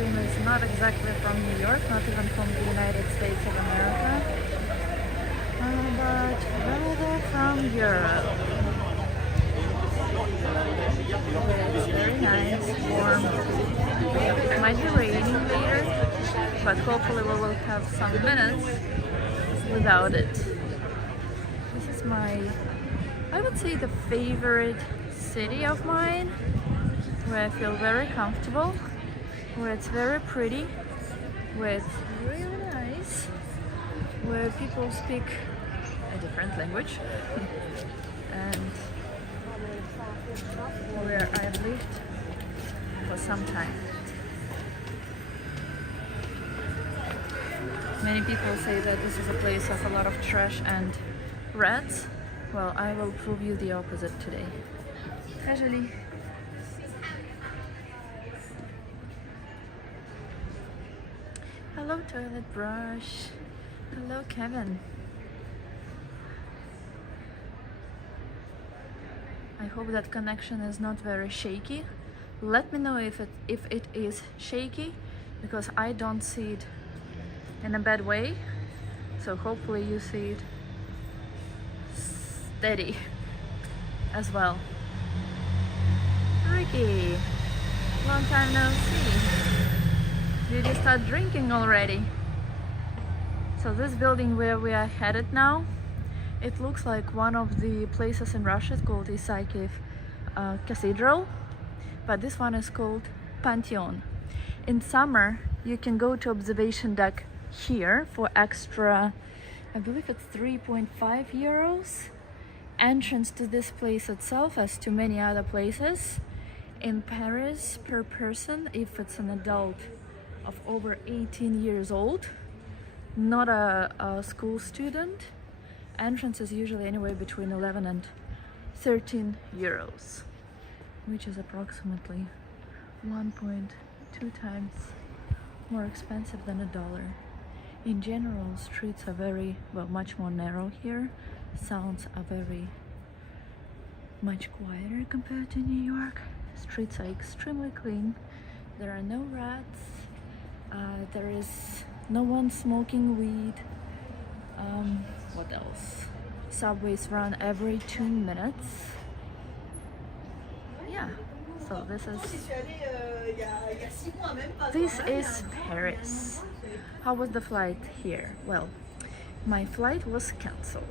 team is not exactly from New York, not even from the United States of America, but rather from Europe. It's very nice, warm. It might be raining later, but hopefully we will have some minutes without it. This is my, I would say, the favorite city of mine, where I feel very comfortable, where it's very pretty, where it's really nice, where people speak a different language, and where I've lived for some time. Many people say that this is a place of a lot of trash and rats. Well, I will prove you the opposite today. Hi, Julie. Hello, toilet brush. Hello, Kevin. I hope that connection is not very shaky. Let me know if it is shaky, because I don't see it in a bad way. So hopefully you see it steady as well. Ricky, long time no see. Did you start drinking already? So this building where we are headed now, it looks like one of the places in Russia. It's called Isaakiv Cathedral, but this one is called Pantheon. In summer, you can go to observation deck here for extra, I believe it's 3.5 euros. Entrance to this place itself, as to many other places in Paris, per person, if it's an adult of over 18 years old, not a school student, entrance is usually anywhere between 11 and 13 euros, which is approximately 1.2 times more expensive than $1. In general, streets are very, well, much more narrow here. Sounds are very much quieter compared to New York. Streets are extremely clean. There are no rats. There is no one smoking weed. What else? Subways run every 2 minutes. Yeah, so this is Paris. How was the flight here? Well, my flight was cancelled.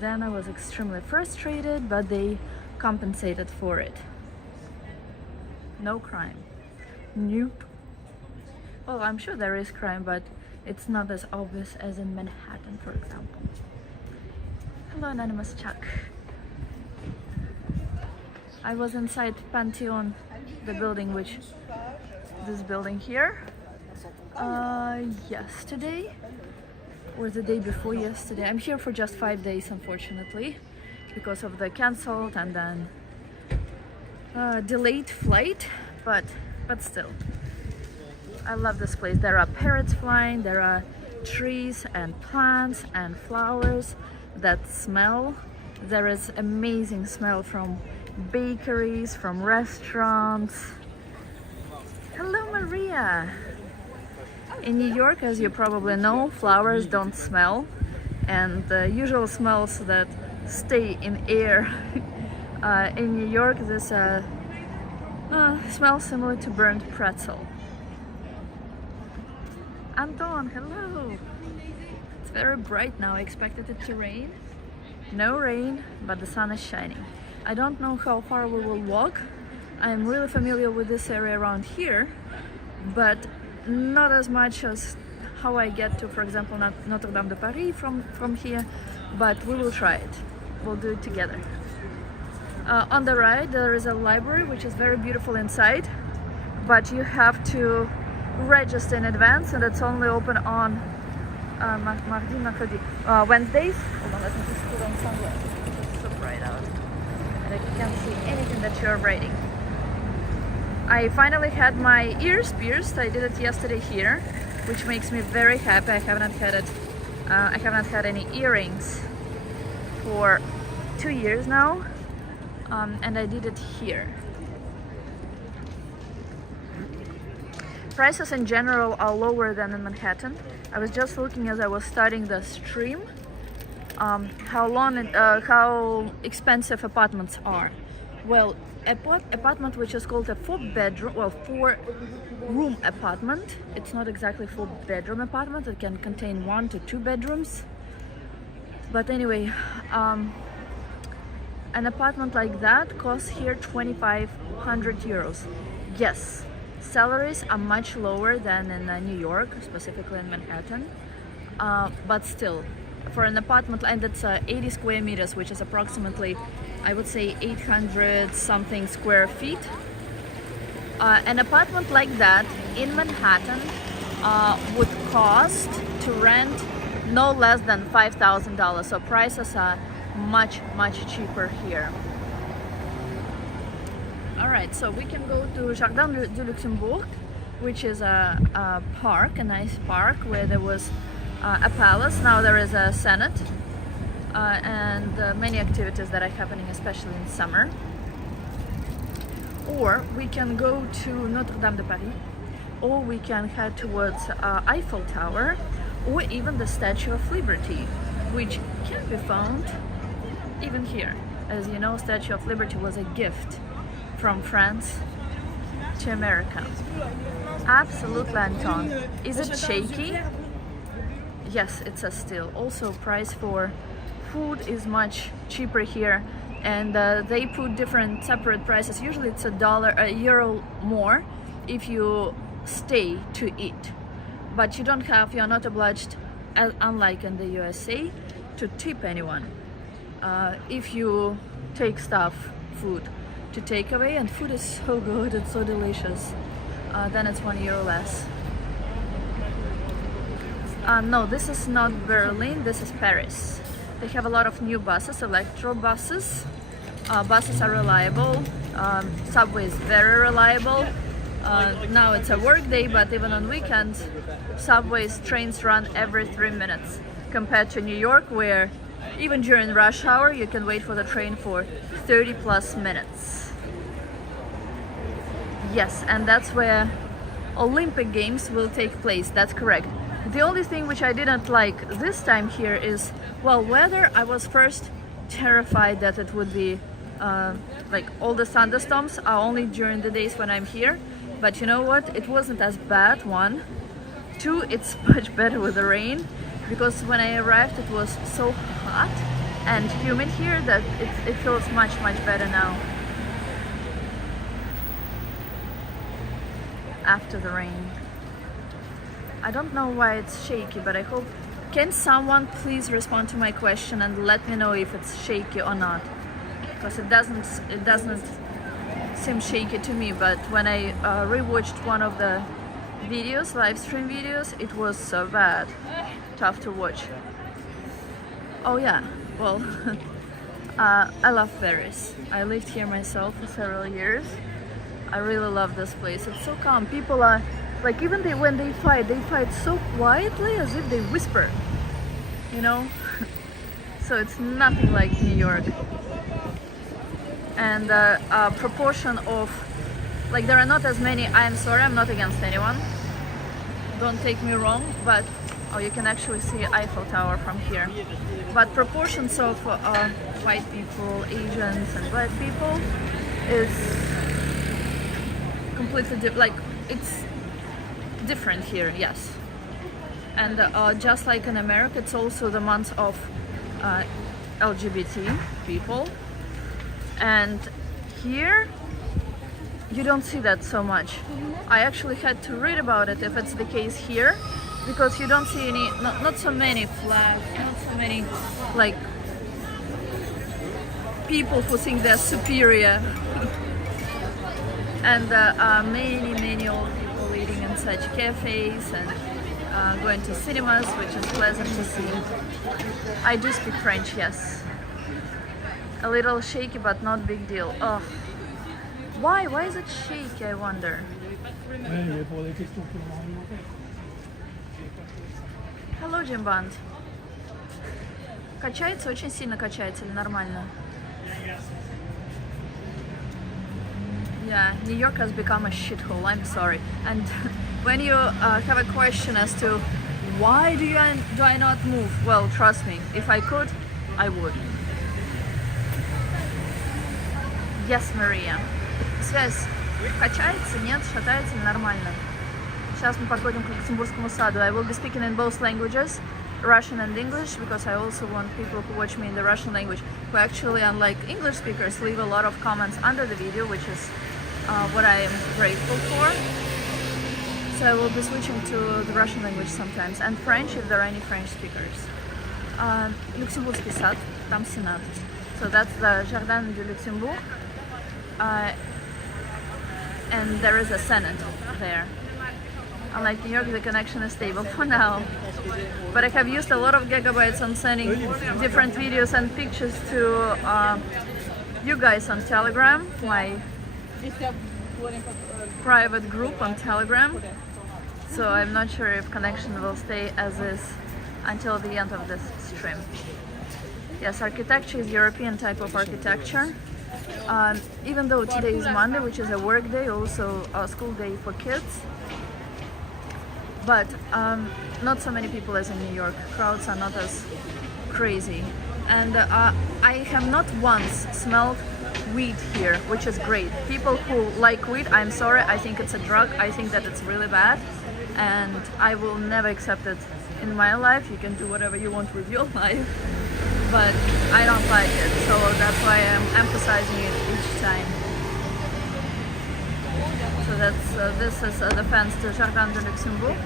Then I was extremely frustrated, but they compensated for it. No crime. Nope. Well, I'm sure there is crime, but it's not as obvious as in Manhattan, for example. Hello, Anonymous Chuck. I was inside Pantheon, the building, this building here, yesterday, or the day before yesterday. I'm here for just 5 days, unfortunately, because of the cancelled and then delayed flight, but still. I love this place. There are parrots flying, there are trees and plants and flowers that smell. There is amazing smell from bakeries, from restaurants. Hello, Maria. In New York, as you probably know, flowers don't smell, and the usual smells that stay in air in New York, this smells similar to burnt pretzel. Anton, hello! It's very bright now. I expected it to rain. No rain, but the sun is shining. I don't know how far we will walk. I'm really familiar with this area around here, but not as much as how I get to, for example, Notre Dame de Paris from here, but we will try it. We'll do it together. On the right, there is a library, which is very beautiful inside, but you have to register in advance, and it's only open on Wednesdays. Hold on, let me just put on sunglasses. It's so bright out, and I can't see anything that you're writing. I finally had my ears pierced. I did it yesterday here, which makes me very happy. I haven't had any earrings for 2 years now, and I did it here. prices in general are lower than in Manhattan. I was just looking as I was starting the stream how expensive apartments are. Well, apartment which is called a 4-room apartment. It's not exactly 4-bedroom apartment. It can contain 1 to 2 bedrooms. But anyway, an apartment like that costs here 2,500 euros. Yes, salaries are much lower than in New York, specifically in Manhattan. But still, for an apartment, and it's 80 square meters, which is approximately, I would say, 800 something square feet. An apartment like that in Manhattan would cost to rent no less than $5,000. So prices are much cheaper here. All right, so we can go to Jardin du Luxembourg, which is a park, a nice park where there was a palace. Now there is a Senate and many activities that are happening, especially in summer. Or we can go to Notre Dame de Paris, or we can head towards Eiffel Tower, or even the Statue of Liberty, which can be found even here. As you know, Statue of Liberty was a gift from France to America. Absolutely, Anton. Is it shaky? Yes, it's a still. Also, price for food is much cheaper here, and they put different separate prices. Usually it's €1 more if you stay to eat, but you're not obliged, unlike in the USA, to tip anyone. If you take food to take away, and food is so good, it's so delicious, then it's €1 less. No, this is not Berlin, this is Paris. They have a lot of new buses, electro buses. Buses are reliable, subway is very reliable. Now it's a work day, but even on weekends, subways, trains run every 3 minutes, compared to New York, where even during rush hour you can wait for the train for 30+ minutes. Yes, and that's where Olympic Games will take place, that's correct. The only thing which I didn't like this time here is, well, weather. I was first terrified that it would be like all the thunderstorms are only during the days when I'm here, but you know what, it wasn't as bad. 1, 2, it's much better with the rain, because when I arrived it was so hot and humid here that it feels much better now after the rain. I don't know why it's shaky, but I hope, can someone please respond to my question and let me know if it's shaky or not, because it doesn't seem shaky to me. But when I rewatched one of the videos, live stream videos, it was so bad, tough to watch. Oh yeah, well, I love Paris. I lived here myself for several years. I really love this place. It's so calm. People are like, even when they fight so quietly, as if they whisper, you know. So it's nothing like New York. And proportion of, like, there are not as many. I'm sorry, I'm not against anyone, don't take me wrong, but oh, you can actually see Eiffel Tower from here. But proportions of white people, Asians, and black people is completely different. Like, it's different here, yes. And just like in America, it's also the month of LGBT people, and here you don't see that so much. I actually had to read about it if it's the case here, because you don't see any, not so many flags, not so many like people who think they're superior. And many old people eating in such cafes and going to cinemas, which is pleasant to see. I do speak French, yes. A little shaky, but not big deal. Oh, why is it shaky, I wonder? Hello, Jim Band. Качается, очень сильно качается или нормально? Yeah, New York has become a shithole, I'm sorry. And when you have a question as to why do I not move, well, trust me, if I could, I would. Yes, Maria. Связь качается, нет, шатается, нормально. Сейчас мы подходим к Люксембургскому саду. I will be speaking in both languages, Russian and English, because I also want people who watch me in the Russian language, who actually, unlike English speakers, leave a lot of comments under the video, which is what I am grateful for. So I will be switching to the Russian language sometimes, and French if there are any French speakers. Люксембургский сад, там Сенат. So that's the Jardin du Luxembourg. And there is a Senate there. Unlike New York, the connection is stable for now. But I have used a lot of gigabytes on sending different videos and pictures to you guys on Telegram, my private group on Telegram. So I'm not sure if connection will stay as is until the end of this stream. Yes, architecture is European type of architecture. Even though today is Monday, which is a work day, also a school day for kids. But not so many people as in New York. Crowds are not as crazy. And I have not once smelled weed here, which is great. People who like weed, I'm sorry, I think it's a drug. I think that it's really bad. And I will never accept it in my life. You can do whatever you want with your life. But I don't like it. So that's why I'm emphasizing it each time. So that's this is the fence to Jardin du Luxembourg.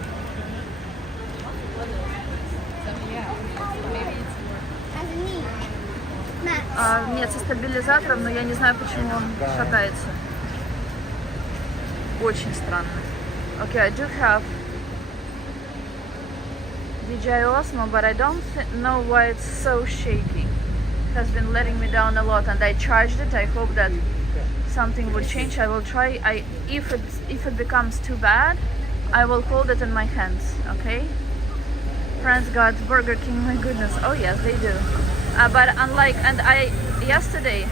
Нет, со стабилизатором, но я не знаю, почему он шатается. Очень странно. Okay, I do have DJI Osmo, but I don't know why it's so shaky. It has been letting me down a lot, and I charged it. I hope that something will change. I will try. If it becomes too bad, I will hold it in my hands. Okay. France got Burger King. My goodness. Oh yes, they do. But unlike, and yesterday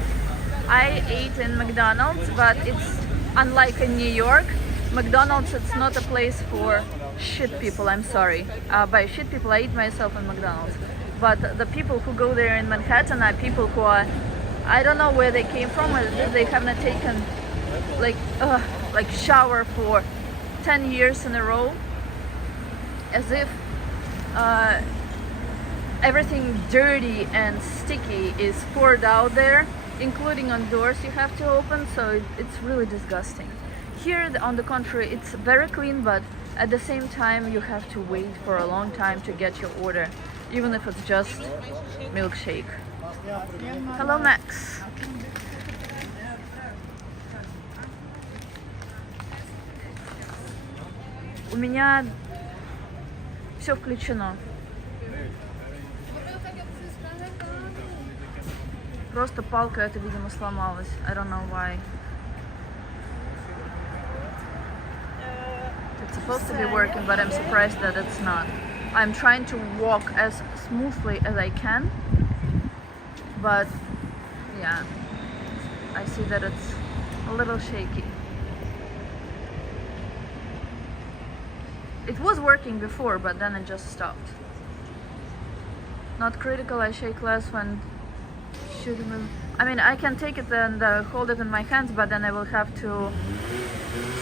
I ate in McDonald's, but it's unlike in New York. McDonald's, it's not a place for shit people. I'm sorry. By shit people, I eat myself in McDonald's. But the people who go there in Manhattan are people who are, I don't know where they came from. They have not taken like shower for 10 years in a row, as if everything dirty and sticky is poured out there, including on doors you have to open. So it's really disgusting. Here, on the contrary, it's very clean, but at the same time you have to wait for a long time to get your order, even if it's just milkshake. Hello, Max. У меня все включено. Просто палка эта, видимо, сломалась. I don't know why. It's supposed to be working, but I'm surprised that it's not. I'm trying to walk as smoothly as I can, but yeah, I see that it's a little shaky. It was working before, but then it just stopped. Not critical, I shake less when shooting. I mean, I can take it and hold it in my hands, but then I will have to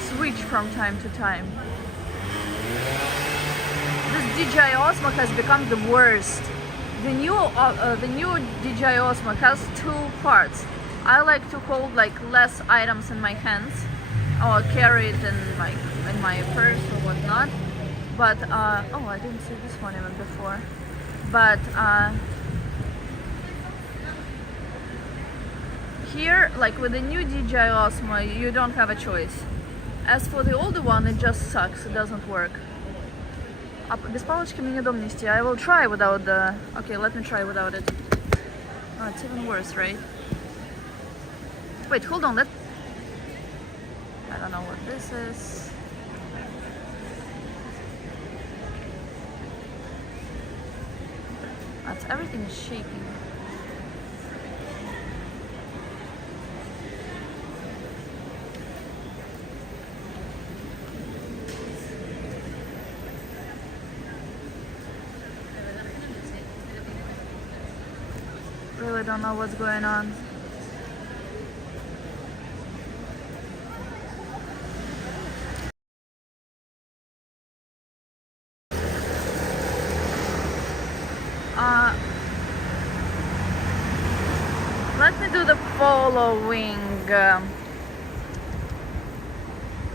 switch from time to time. This DJI Osmo has become the worst. The new DJI Osmo has two parts. I like to hold like less items in my hands or carry it in my purse or whatnot. But oh, I didn't see this one even before. But here, like with the new DJI Osmo, you don't have a choice. As for the older one, it just sucks. It doesn't work. Без палочки мне неудобно нести. I will try without the... Okay, let me try without it. Oh, it's even worse, right? Wait, hold on. I don't know what this is. Everything is shaking. don't know what's going on. Let me do the following.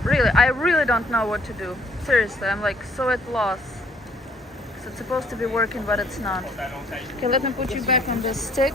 Really, I really don't know what to do. Seriously, I'm like so at loss. So it's supposed to be working, but it's not. Okay, let me put you back on this stick.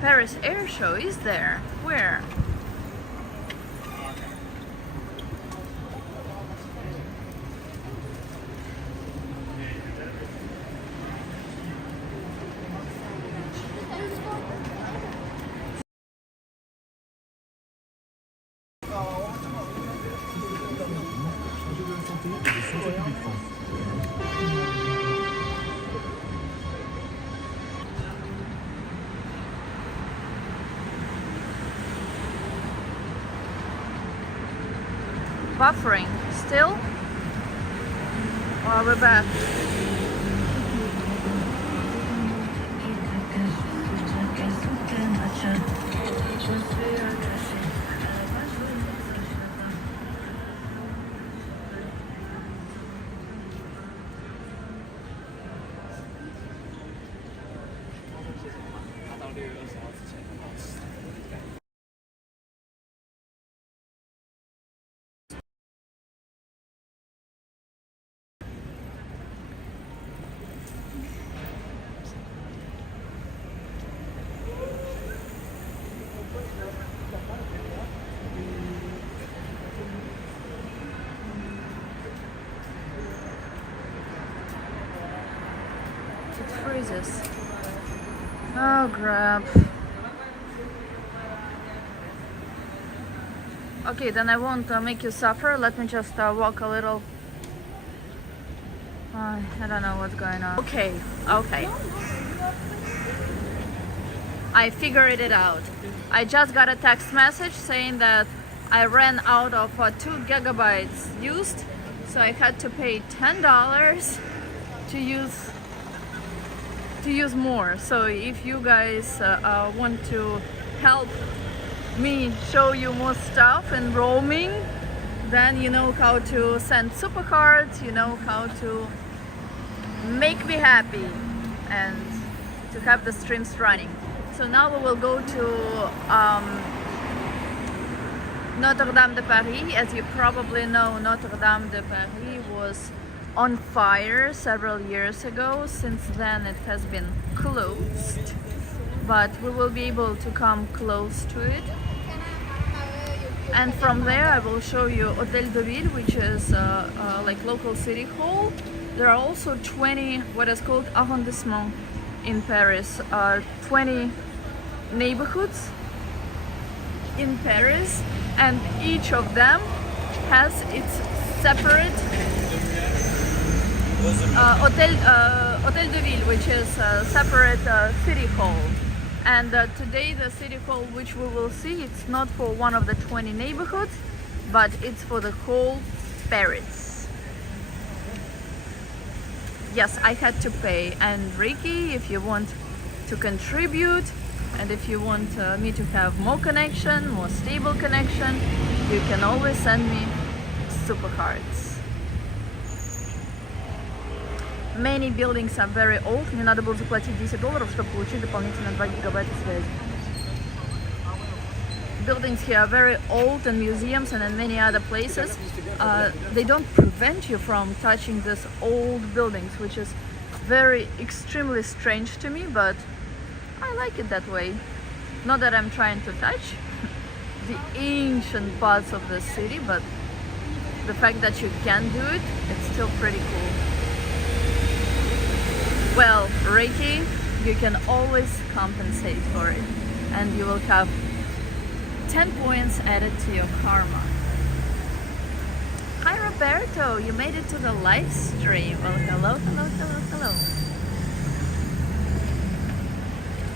Paris Air Show is there. Where? Buffering still? Or we're back? It freezes. Oh, crap. Okay, then I won't make you suffer. Let me just walk a little. I don't know what's going on. Okay. I figured it out. I just got a text message saying that I ran out of 2 gigabytes used, so I had to pay $10 to use more. So if you guys want to help me show you more stuff and roaming, then you know how to send super cards, you know how to make me happy and to have the streams running. So now we will go to Notre Dame de Paris. As you probably know, Notre Dame de Paris was on fire several years ago. Since then it has been closed, but we will be able to come close to it. And from there I will show you Hôtel de Ville, which is like local city hall. There are also 20 what is called arrondissements in Paris, 20 neighborhoods in Paris, and each of them has its separate Hôtel de Ville, which is a separate city hall. And today the city hall which we will see, it's not for one of the 20 neighborhoods, but it's for the whole Paris. Yes, I had to pay. And Ricky, if you want to contribute and if you want me to have more connection, more stable connection, you can always send me super cards. Many buildings are very old. Мне надо было заплатить $10, чтобы получить дополнительно 2 гигабайта связи. Buildings here are very old, and museums and in many other places they don't prevent you from touching these old buildings, which is very extremely strange to me, but I like it that way. Not that I'm trying to touch the ancient parts of the city, but the fact that you can do it, it's still pretty cool. Well, Reiki, you can always compensate for it, and you will have 10 points added to your karma. Hi Hi Roberto, you made it to the live stream. Well, hello, hello, hello, hello.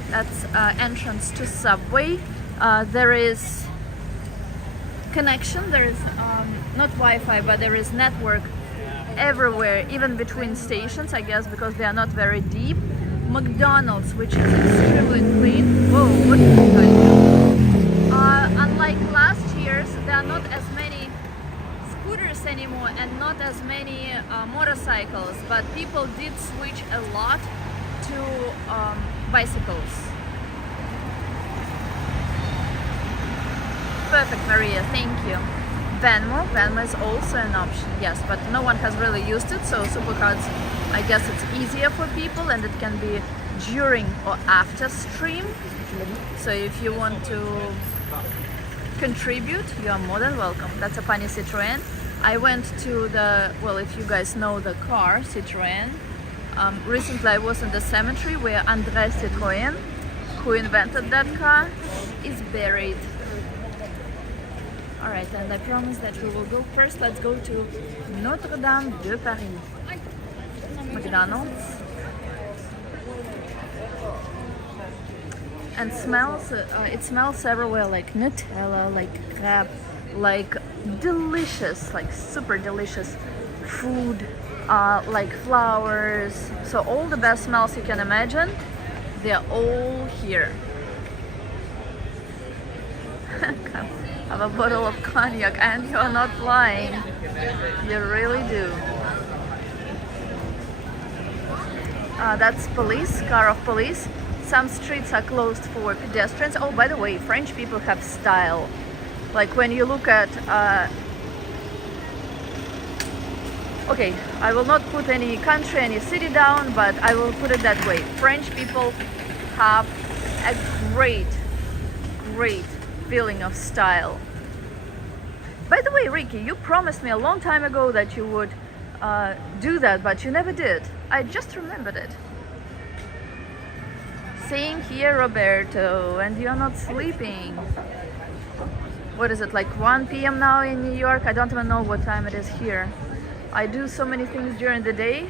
That's entrance to subway. There is connection, there is not Wi-Fi, but there is network everywhere, even between stations, I guess, because they are not very deep. McDonald's, which is extremely clean. Whoa, what is this guy doing? Unlike last year's, there are not as many scooters anymore and not as many motorcycles, but people did switch a lot to bicycles. Perfect, Maria, thank you. Venmo is also an option, yes, but no one has really used it, so Supercards, I guess it's easier for people, and it can be during or after stream. So if you want to contribute, you are more than welcome. That's a funny Citroën. I went to the, well, if you guys know the car, Citroën, recently I was in the cemetery where André Citroën, who invented that car, is buried. Alright, and I promise that we will go first. Let's go to Notre Dame de Paris. McDonald's. And smells, it smells everywhere, like Nutella, like crab, like delicious, like super delicious food, like flowers. So all the best smells you can imagine, they're all here. Have a bottle of cognac, and you're not lying. You really do. That's police, car of police. Some streets are closed for pedestrians. Oh, by the way, French people have style. Like when you look at... okay, I will not put any country, any city down, but I will put it that way. French people have a great feeling of style. By the way, Ricky, you promised me a long time ago that you would do that, but you never did. I just remembered it. Same here, Roberto, and you're not sleeping. What is it, like 1 p.m. now in New York? I don't even know what time it is here. I do so many things during the day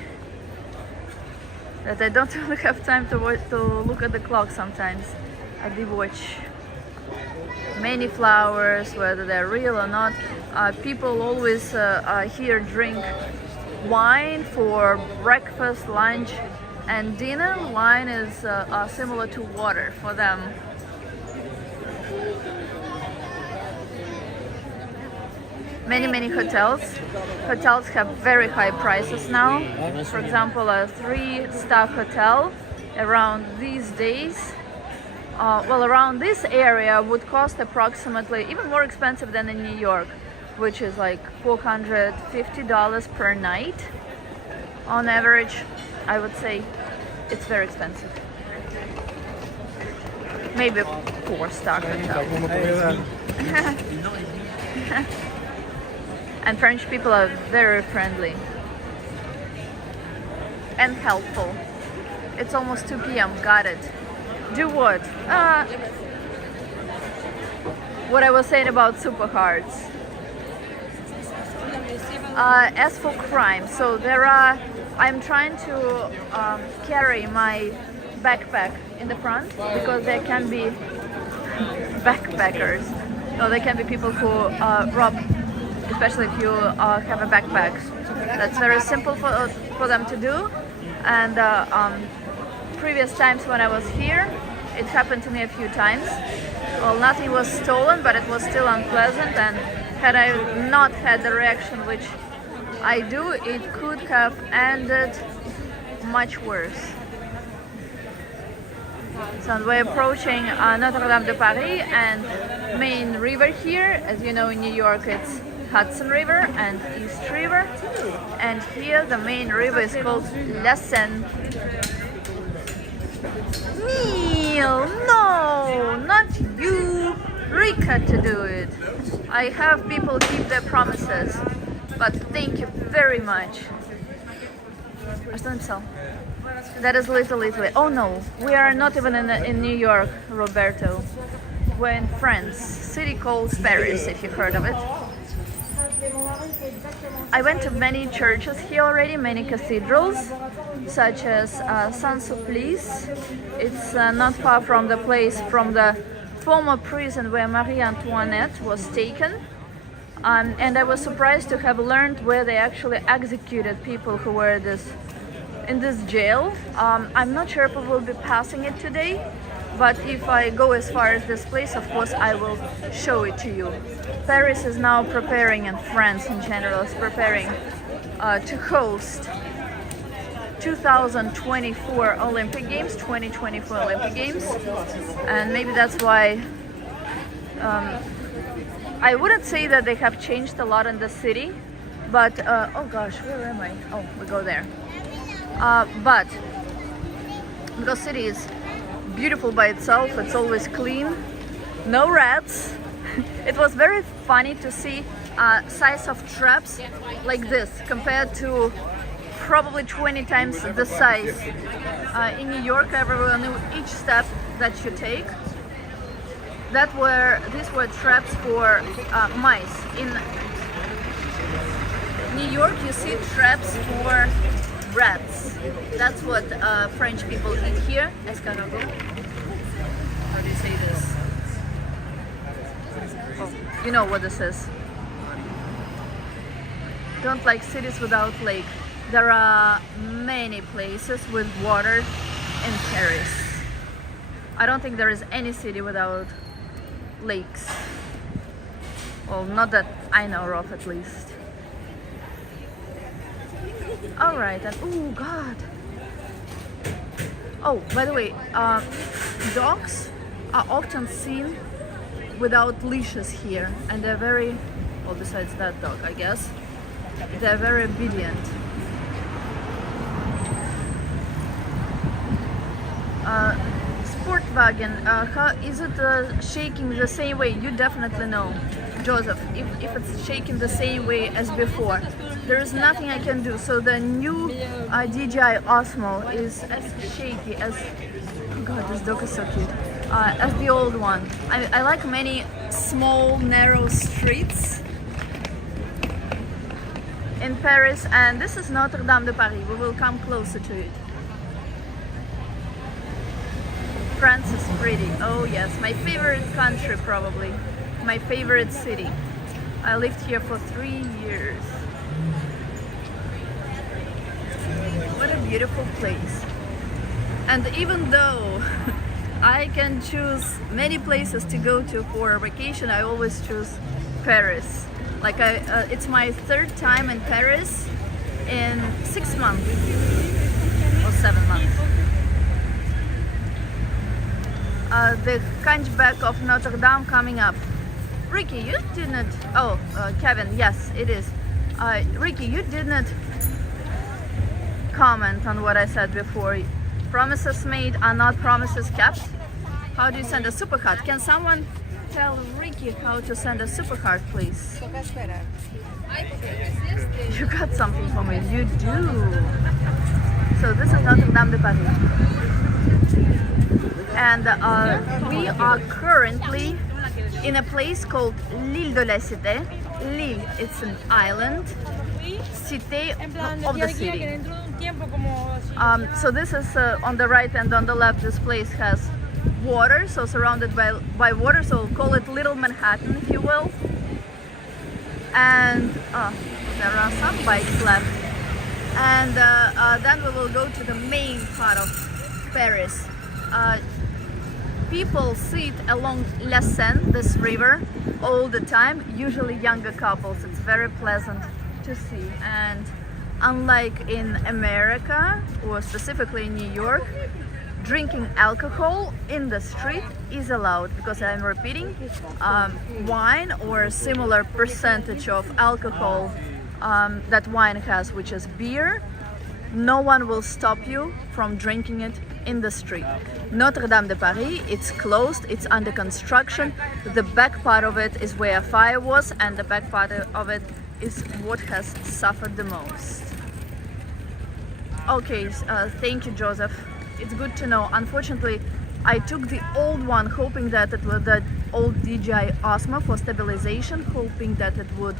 that I don't really have time to look at the clock sometimes. I do watch many flowers, whether they're real or not. People always here drink wine for breakfast, lunch, and dinner. Wine is similar to water for them. Many hotels. Hotels have very high prices now. For example, a 3-star hotel around these days, well, around this area would cost approximately, even more expensive than in New York, which is like $450 per night on average. I would say it's very expensive. Maybe 4-star hotel. And French people are very friendly and helpful. It's almost 2 p.m. Got it. Do what? What I was saying about Supercards. As for crime, so there are, I'm trying to carry my backpack in the front because there can be backpackers. No, there can be people who rob, especially if you have a backpack. That's very simple for them to do. And previous times when I was here, it happened to me a few times. Well, nothing was stolen, but it was still unpleasant, and had I not had the reaction which I do, it could have ended much worse. So we're approaching Notre Dame de Paris and main river here. As you know, in New York it's Hudson River and East River, and here the main river is called La Seine. Neil, no, not you, Rika to do it. I have people keep their promises, but thank you very much. That is Little Italy. Oh no, we are not even in New York, Roberto. We're in France, city called Paris, if you've heard of it. I went to many churches here already, many cathedrals, such as Saint-Sulpice. It's not far from the place, from the former prison where Marie Antoinette was taken. And I was surprised to have learned where they actually executed people who were in this jail. I'm not sure if we will be passing it today, but if I go as far as this place, of course I will show it to you. Paris is now preparing, and France in general is preparing to host 2024 Olympic Games, 2024 Olympic Games, and maybe that's why I wouldn't say that they have changed a lot in the city, but oh gosh, where am I? Oh, we go there. But because city is beautiful by itself, it's always clean, no rats. It was very funny to see size of traps like this compared to probably 20 times the size. In New York, everyone knew each step that you take. These were traps for mice. In New York, you see traps for rats. That's what French people eat here. Escargot. How do you say this? Oh, you know what this is. Don't like cities without lake. There are many places with water in Paris. I don't think there is any city without lakes. Well, not that I know of, at least. All right, and oh God. Oh, by the way, dogs are often seen without leashes here, and they're very, well, besides that dog, I guess, they're very obedient. Sportwagen, how is it shaking the same way? You definitely know, Joseph, if it's shaking the same way as before. There is nothing I can do. So the new DJI Osmo is as shaky as, oh God, this dog is so cute, as the old one. I like many small, narrow streets in Paris, and this is Notre Dame de Paris. We will come closer to it. France is pretty. Oh yes, my favorite country probably. My favorite city. I lived here for 3 years. What a beautiful place. And even though I can choose many places to go to for a vacation, I always choose Paris. Like it's my third time in Paris in 6 months or 7 months. The Hunchback of Notre Dame coming up. Ricky, you didn't. Oh, Kevin, yes, it is. Ricky, you didn't comment on what I said before. Promises made are not promises kept. How do you send a supercard? Can someone tell Ricky how to send a supercard, please? You got something for me. You do. So this is Notre Dame de Paris. And we are currently in a place called l'Île de la Cité. L'Île, it's an island. Cité of the city. So this is on the right and on the left. This place has water, so surrounded by water. So we'll call it Little Manhattan, if you will. And there are some bikes left. And then we will go to the main part of Paris. People sit along La Seine, this river, all the time, usually younger couples. It's very pleasant to see. And unlike in America, or specifically in New York, drinking alcohol in the street is allowed, because I'm repeating, wine or a similar percentage of alcohol that wine has, which is beer, no one will stop you from drinking it in the street. Notre Dame de Paris, it's closed, it's under construction. The back part of it is where a fire was, and the back part of it is what has suffered the most. Okay, thank you, Joseph. It's good to know. Unfortunately, I took the old one, hoping that it was the old DJI Osmo for stabilization, hoping that it would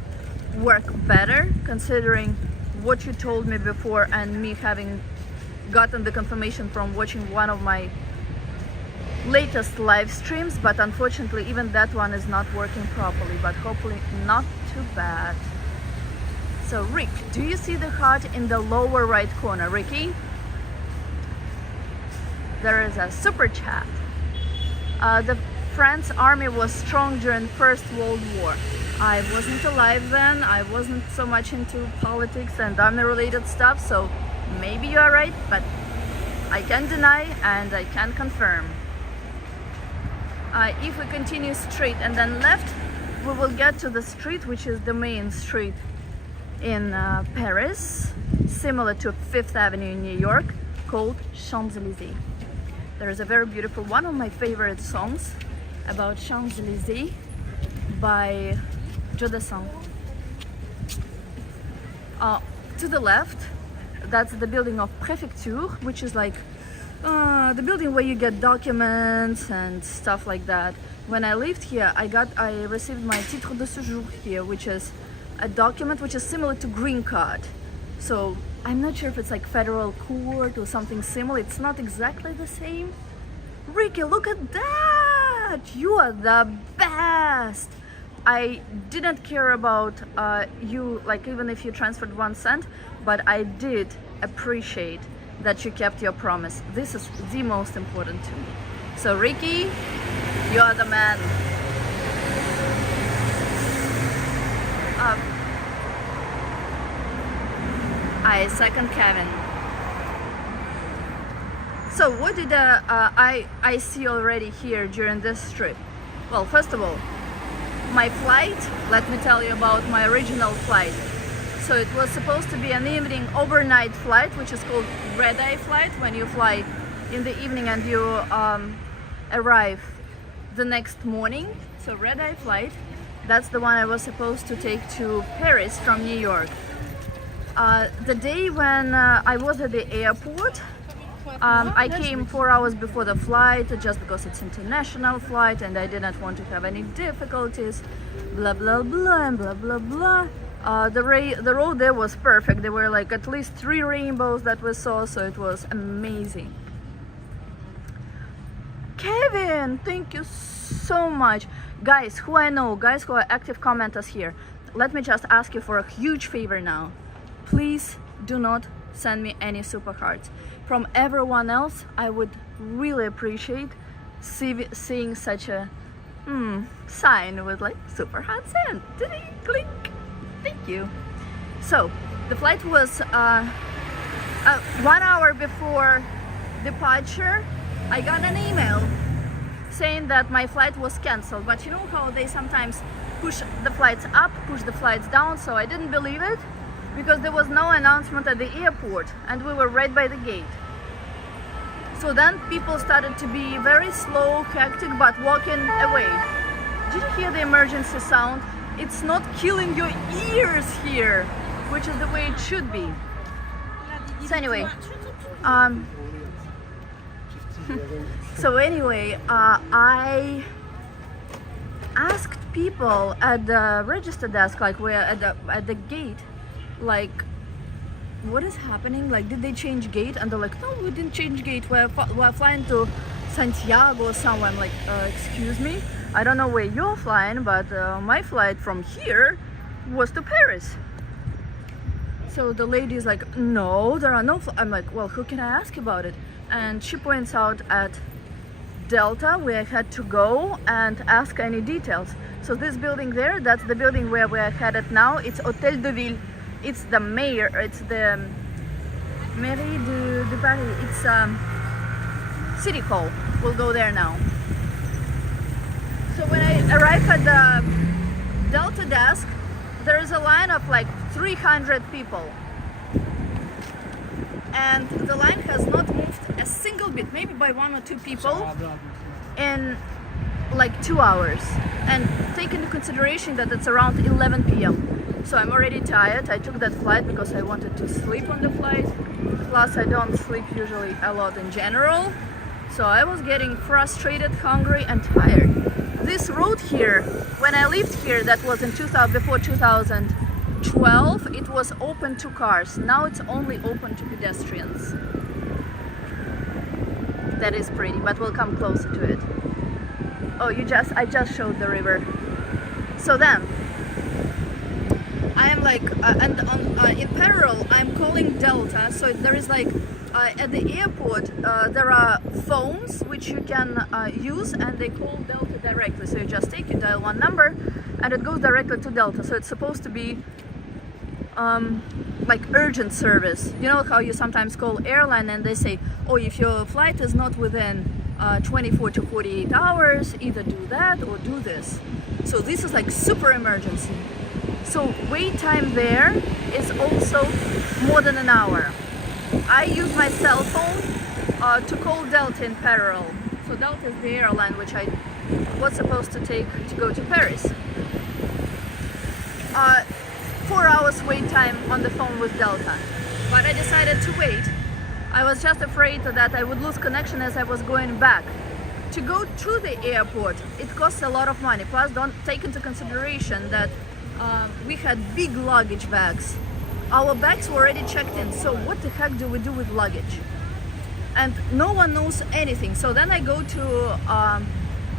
work better, considering what you told me before and me having gotten the confirmation from watching one of my latest live streams, but unfortunately even that one is not working properly, but hopefully not too bad. So Rick, do you see the heart in the lower right corner? Ricky, there is a super chat. The French army was strong during First World War. I wasn't alive then, I wasn't so much into politics and army related stuff, so maybe you are right, but I can't deny and I can confirm. If we continue straight and then left, we will get to the street, which is the main street in Paris, similar to Fifth Avenue in New York, called Champs-Élysées. There is a very beautiful, one of my favorite songs about Champs-Élysées by Jodassin. To the left, that's the building of Préfecture, which is like the building where you get documents and stuff like that. When I lived here, I received my titre de séjour here, which is a document which is similar to green card. So I'm not sure if it's like federal court or something similar. It's not exactly the same. Ricky, look at that! You are the best! I didn't care about you, like even if you transferred 1 cent, but I did appreciate that you kept your promise. This is the most important to me. So Ricky, you are the man. I second Kevin. So what did I see already here during this trip? Well, first of all, my flight, let me tell you about my original flight. So it was supposed to be an evening overnight flight, which is called red-eye flight, when you fly in the evening and you arrive the next morning. So red-eye flight, that's the one I was supposed to take to Paris from New York. The day when I was at the airport, I came 4 hours before the flight just because it's international flight and I didn't want to have any difficulties, blah blah blah and blah blah blah. The road there was perfect. There were like at least 3 rainbows that we saw, so it was amazing. Kevin, thank you so much. Guys who I know, guys who are active commenters here, let me just ask you for a huge favor now. Please do not send me any super hearts. From everyone else, I would really appreciate seeing such a sign with like super heart sent. Click. Thank you. So the flight was 1 hour before departure. I got an email saying that my flight was cancelled, but you know how they sometimes push the flights up, push the flights down, so I didn't believe it because there was no announcement at the airport and we were right by the gate. So then people started to be very slow, hectic, but walking away. Did you hear the emergency sound? It's not killing your ears here, which is the way it should be. So anyway, I asked people at the register desk, like we're at the gate, like, what is happening? Like, did they change gate? And they're like, no, we didn't change gate. We're flying to Santiago or somewhere. I'm like, excuse me? I don't know where you're flying, but my flight from here was to Paris. So the lady is like, no, there are no I'm like, well, who can I ask about it? And she points out at Delta where I had to go and ask any details. So this building there, that's the building where we're headed now. It's Hôtel de Ville. It's the mayor, it's the Mairie de Paris. It's City Hall. We'll go there now. So when I arrive at the Delta desk, there is a line of like 300 people. And the line has not moved a single bit, maybe by 1 or 2 people in like 2 hours. And take into consideration that it's around 11 p.m. So I'm already tired. I took that flight because I wanted to sleep on the flight. Plus I don't sleep usually a lot in general. So I was getting frustrated, hungry and tired. This road here, when I lived here, that was in before 2000, 12 it was open to cars. Now it's only open to pedestrians. That is pretty, but we'll come closer to it. Oh, I just showed the river. So then I am like and on in parallel I'm calling Delta. So there is like at the airport there are phones which you can use, and they call Delta directly. So you just dial one number and it goes directly to Delta. So it's supposed to be like urgent service. You know how you sometimes call airline and they say, oh, if your flight is not within 24 to 48 hours, either do that or do this. So this is like super emergency. So wait time there is also more than an hour. I use my cell phone to call Delta in parallel. So Delta is the airline which I was supposed to take to go to Paris. 4 hours wait time on the phone with Delta, but I decided to wait. I was just afraid that I would lose connection as I was going back. To go to the airport, it costs a lot of money. Plus, don't take into consideration that we had big luggage bags. Our bags were already checked in, so what the heck do we do with luggage? And no one knows anything. So then I go to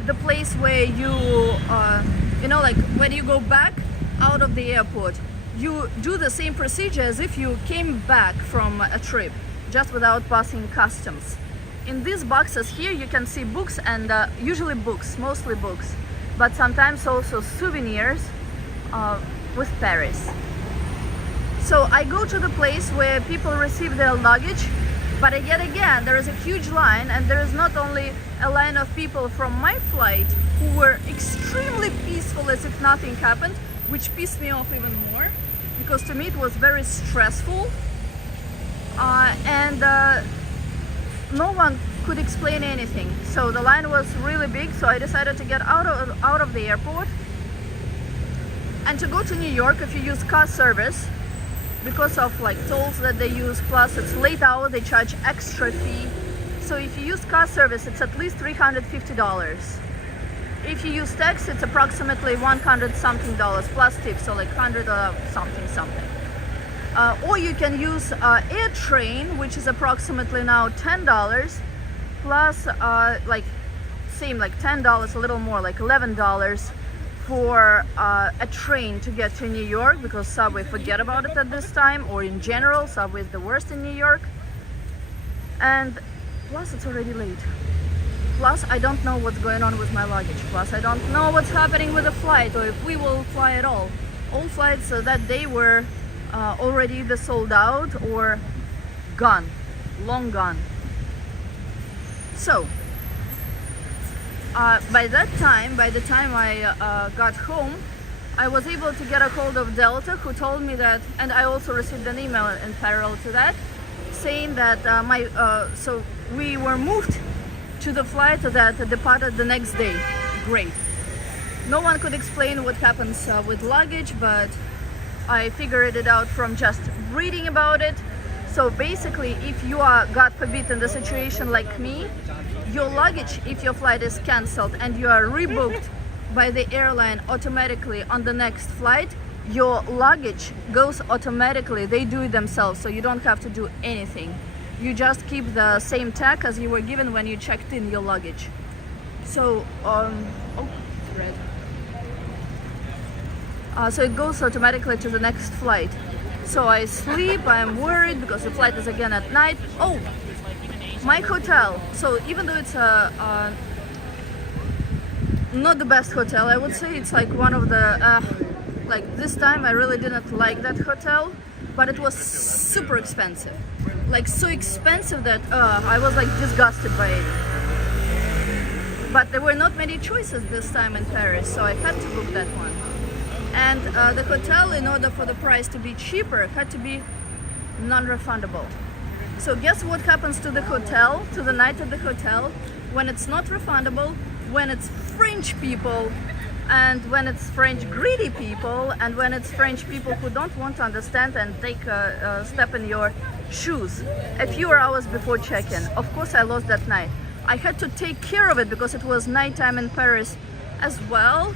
the place where you know, like when you go back out of the airport, you do the same procedure as if you came back from a trip, just without passing customs. In these boxes here you can see books, and usually books, mostly books, but sometimes also souvenirs with Paris. So I go to the place where people receive their luggage, but yet again there is a huge line, and there is not only a line of people from my flight who were extremely peaceful as if nothing happened, which pissed me off even more, because to me it was very stressful, and no one could explain anything. So the line was really big, so I decided to get out of the airport and to go to New York. If you use car service, because of like tolls that they use, plus it's late hour, they charge extra fee. So if you use car service, it's at least $350. If you use taxi, it's approximately $100 something plus tips, so like 100 something. Or you can use air train, which is approximately now $10 plus like same like $10, a little more like $11 for a train to get to New York, because subway, forget about it at this time, or in general subway is the worst in New York. And plus it's already late. Plus, I don't know what's going on with my luggage. Plus, I don't know what's happening with the flight, or if we will fly at all. All flights that day were already either sold out or gone, long gone. So, by the time I got home, I was able to get a hold of Delta, who told me that, and I also received an email in parallel to that, saying that so we were moved to the flight that departed the next day. Great. No one could explain what happens with luggage, but I figured it out from just reading about it. So basically, if you are, God forbid, in the situation like me, your luggage, if your flight is cancelled and you are rebooked by the airline automatically on the next flight, your luggage goes automatically. They do it themselves, so you don't have to do anything. You just keep the same tag as you were given when you checked in your luggage. So, oh, it's red. So it goes automatically to the next flight. So I sleep, I'm worried because the flight is again at night. Oh, my hotel. So even though it's not the best hotel, I would say it's like one of the, like this time I really didn't like that hotel, but it was super expensive. Like so expensive that I was like disgusted by it. But there were not many choices this time in Paris, so I had to book that one. And the hotel, in order for the price to be cheaper, had to be non-refundable. So guess what happens to the hotel, to the night at the hotel, when it's not refundable, when it's French people, and when it's French greedy people, and when it's French people who don't want to understand and take a step in your shoes a few hours before check-in. Of course I lost that night. I had to take care of it because it was nighttime in Paris as well,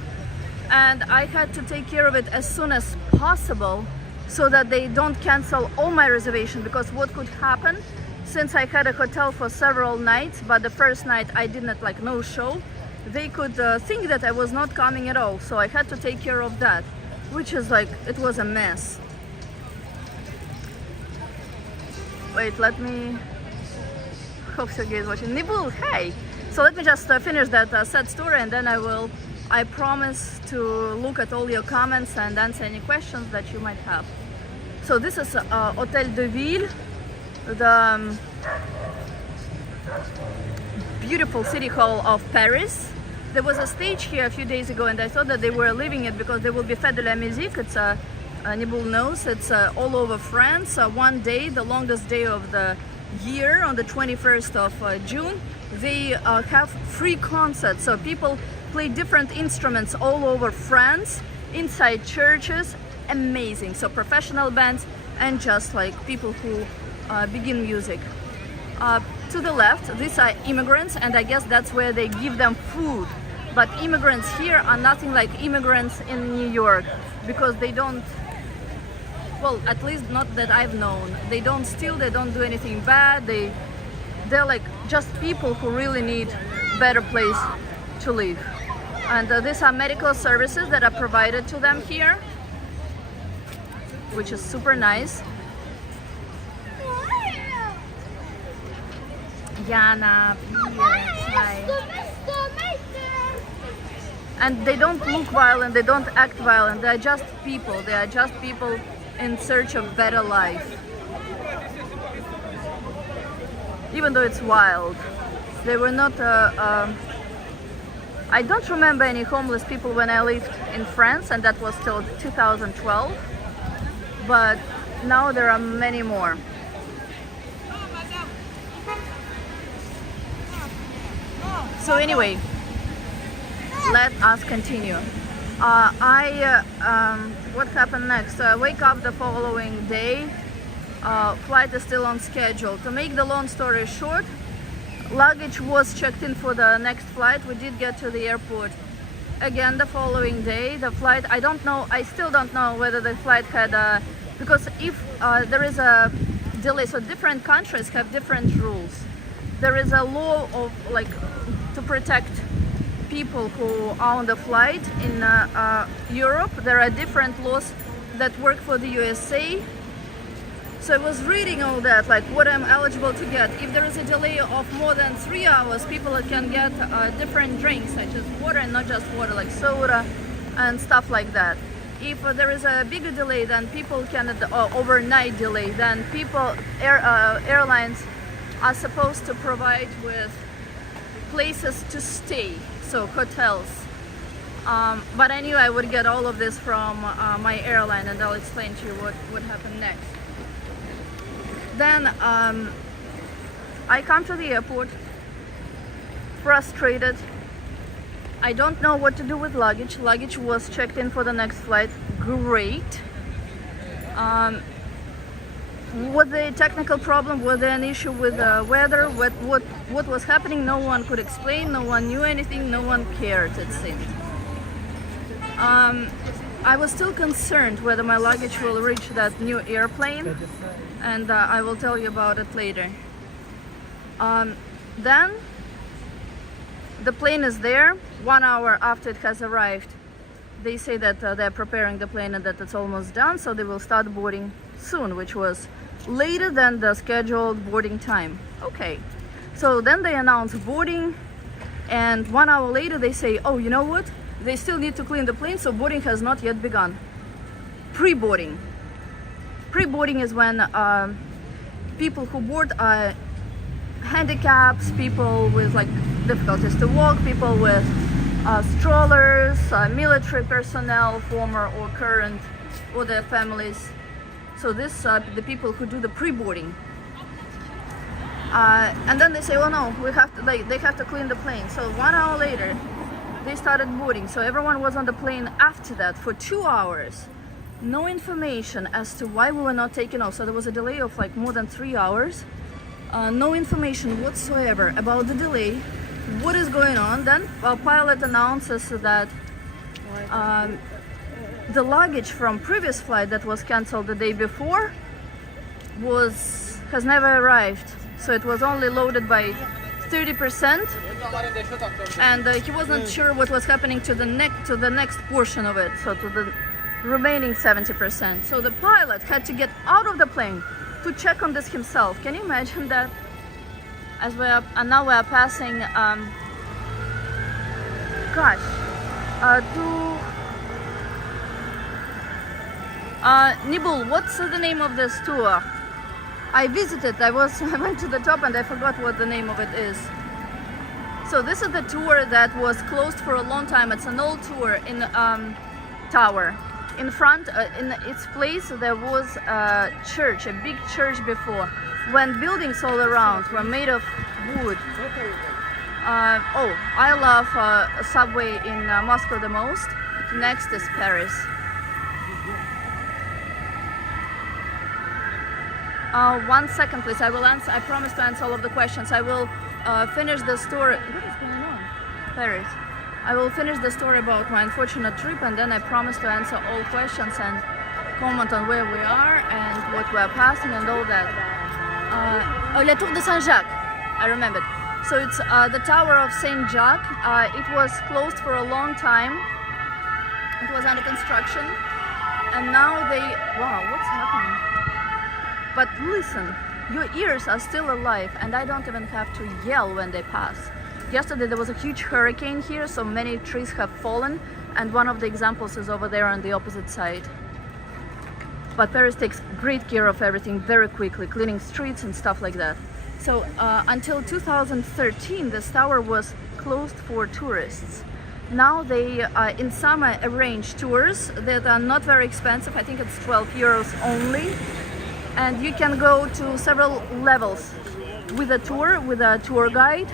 and I had to take care of it as soon as possible so that they don't cancel all my reservation, because what could happen, since I had a hotel for several nights, but the first night I didn't, like, no show, they could think that I was not coming at all, so I had to take care of that, which is like, it was a mess. Wait, let me, hope Sergey is watching. Nibul, hey! So let me just finish that sad story, and then I promise to look at all your comments and answer any questions that you might have. So this is Hotel de Ville, the beautiful city hall of Paris. There was a stage here a few days ago, and I thought that they were leaving it because there will be Fête de la Musique. It's Nibul knows, it's all over France. One day, the longest day of the year, on the 21st of June, they have free concerts. So people play different instruments all over France, inside churches. Amazing. So professional bands and just like people who begin music. To the left, these are immigrants, and I guess that's where they give them food. But immigrants here are nothing like immigrants in New York, because they don't, well, at least not that I've known. They don't steal, they don't do anything bad. They're like just people who really need better place to live. And these are medical services that are provided to them here, which is super nice. Yana, hi. And they don't look violent, they don't act violent, they are just people. They are just people in search of better life. Even though it's wild. They were not, I don't remember any homeless people when I lived in France, and that was till 2012. But now there are many more. So anyway, let us continue. What happened next? Wake up the following day. Flight is still on schedule. To make the long story short, luggage was checked in for the next flight. We did get to the airport again the following day. The flight, I don't know, I still don't know whether the flight had because if there is a delay, so different countries have different rules. There is a law of like to protect people who are on the flight. In Europe there are different laws that work for the USA. So I was reading all that, like what I'm eligible to get. If there is a delay of more than 3 hours, people can get different drinks, such as water, and not just water, like soda and stuff like that. If there is a bigger delay, then people can, overnight delay, then airlines are supposed to provide with places to stay, so hotels. But I knew I would get all of this from my airline, and I'll explain to you what happened next. Then I come to the airport, frustrated. I don't know what to do with luggage. Luggage was checked in for the next flight. Great. Was there a technical problem? Was there an issue with the weather? What was happening? No one could explain. No one knew anything. No one cared, it seemed. I was still concerned whether my luggage will reach that new airplane, and I will tell you about it later. Then the plane is there. 1 hour after it has arrived, they say that they're preparing the plane and that it's almost done, so they will start boarding soon, which was later than the scheduled boarding time. Okay, so then they announce boarding, and 1 hour later they say, oh, you know what? They still need to clean the plane, so boarding has not yet begun. Pre-boarding. Pre-boarding is when people who board are handicaps, people with like difficulties to walk, people with strollers, military personnel, former or current, or their families. So this are the people who do the pre-boarding. And then they say, well, no, we have to, they have to clean the plane. So 1 hour later, they started boarding. So everyone was on the plane after that for 2 hours. No information as to why we were not taken off. So there was a delay of like more than 3 hours. No information whatsoever about the delay. What is going on? Then our pilot announces that the luggage from previous flight that was canceled the day before has never arrived. So it was only loaded by 30%, and he wasn't sure what was happening to the next portion of it, so to the remaining 70%. So the pilot had to get out of the plane to check on this himself. Can you imagine that? As now we are passing Nibul. What's the name of this tour? I visited, I went to the top and I forgot what the name of it is. So this is the tour that was closed for a long time. It's an old tour in tower. In front, in its place, there was a church, a big church before, when buildings all around were made of wood. I love subway in Moscow the most. Next is Paris. 1 second, please. I will answer. I promise to answer all of the questions. I will finish the story. What is going on? Paris. I will finish the story about my unfortunate trip, and then I promise to answer all questions and comment on where we are and what we are passing and all that. La Tour de Saint-Jacques. I remembered. So it's the Tower of Saint Jacques. It was closed for a long time. It was under construction, and now wow, what's happening? But listen, your ears are still alive, and I don't even have to yell when they pass. Yesterday there was a huge hurricane here, so many trees have fallen, and one of the examples is over there on the opposite side. But Paris takes great care of everything very quickly, cleaning streets and stuff like that. So until 2013, this tower was closed for tourists. Now they, in summer, arrange tours that are not very expensive. I think it's 12 euros only. And you can go to several levels with a tour guide.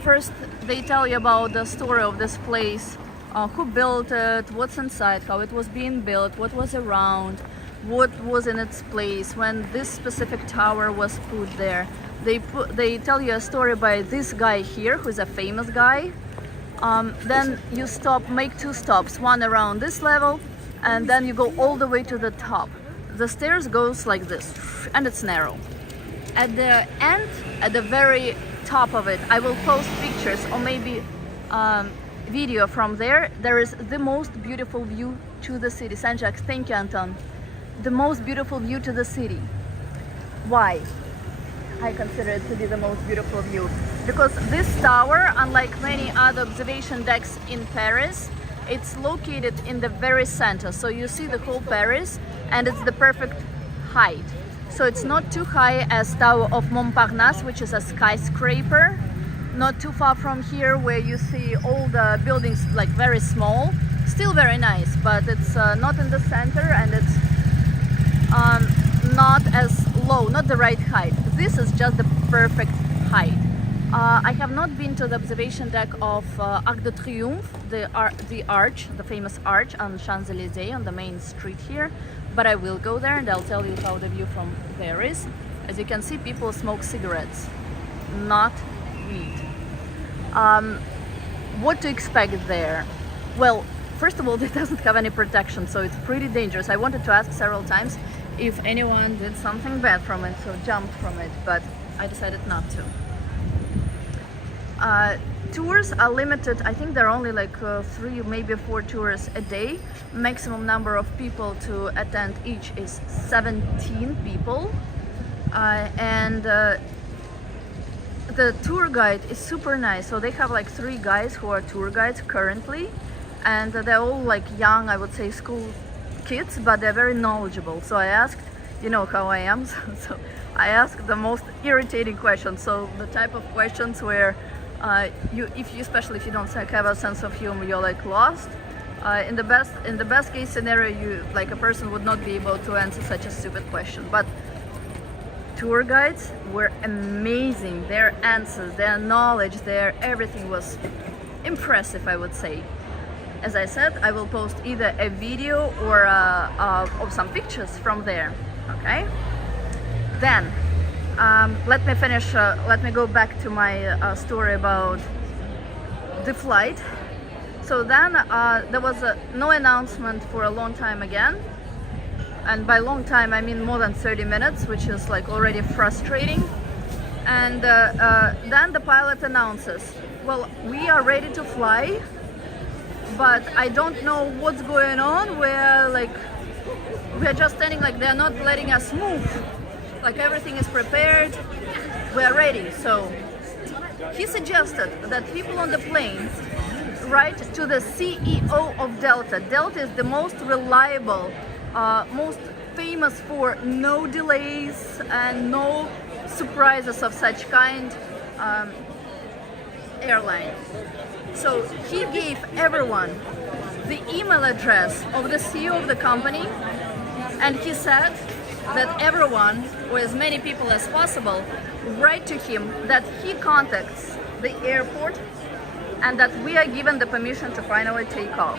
First, they tell you about the story of this place, who built it, what's inside, how it was being built, what was around, what was in its place when this specific tower was put there. They tell you a story by this guy here, who's a famous guy. Then you make 2 stops, one around this level, and then you go all the way to the top. The stairs goes like this, and it's narrow. At the end, at the very top of it, I will post pictures or maybe video from there. There is the most beautiful view to the city. Saint-Jacques, thank you, Anton. The most beautiful view to the city. Why? I consider it to be the most beautiful view. Because this tower, unlike many other observation decks in Paris, it's located in the very center. So you see the whole Paris, and it's the perfect height. So it's not too high as Tower of Montparnasse, which is a skyscraper. Not too far from here, where you see all the buildings like very small. Still very nice, but it's not in the center, and it's not as low, not the right height. This is just the perfect height. I have not been to the observation deck of Arc de Triomphe, the arch, the famous arch on Champs-Élysées, on the main street here, but I will go there and I'll tell you how the view from there is. As you can see, people smoke cigarettes, not weed. What to expect there? Well, first of all, it doesn't have any protection, so it's pretty dangerous. I wanted to ask several times if anyone did something bad from it, so jumped from it, but I decided not to. Tours are limited. I think there are only like 3, maybe 4 tours a day. Maximum number of people to attend each is 17 people. The tour guide is super nice. So they have like 3 guys who are tour guides currently, and they're all like young, I would say school kids, but they're very knowledgeable. So I asked, you know how I am, so I asked the most irritating questions. So the type of questions where especially if you don't have a sense of humor, you're like lost. In the best case scenario, a person would not be able to answer such a stupid question. But tour guides were amazing. Their answers, their knowledge, everything was impressive, I would say. As I said, I will post either a video or of some pictures from there. Okay. Then let me finish. Let me go back to my story about the flight. So then there was no announcement for a long time again. And by long time, I mean more than 30 minutes, which is like already frustrating. And then the pilot announces, well, we are ready to fly, but I don't know what's going on. We're just standing, like they're not letting us move. Like everything is prepared, we're ready. So he suggested that people on the plane write to the CEO of Delta. Delta is the most reliable, most famous for no delays and no surprises of such kind airline. So he gave everyone the email address of the CEO of the company, and he said that everyone, or as many people as possible, write to him that he contacts the airport and that we are given the permission to finally take off.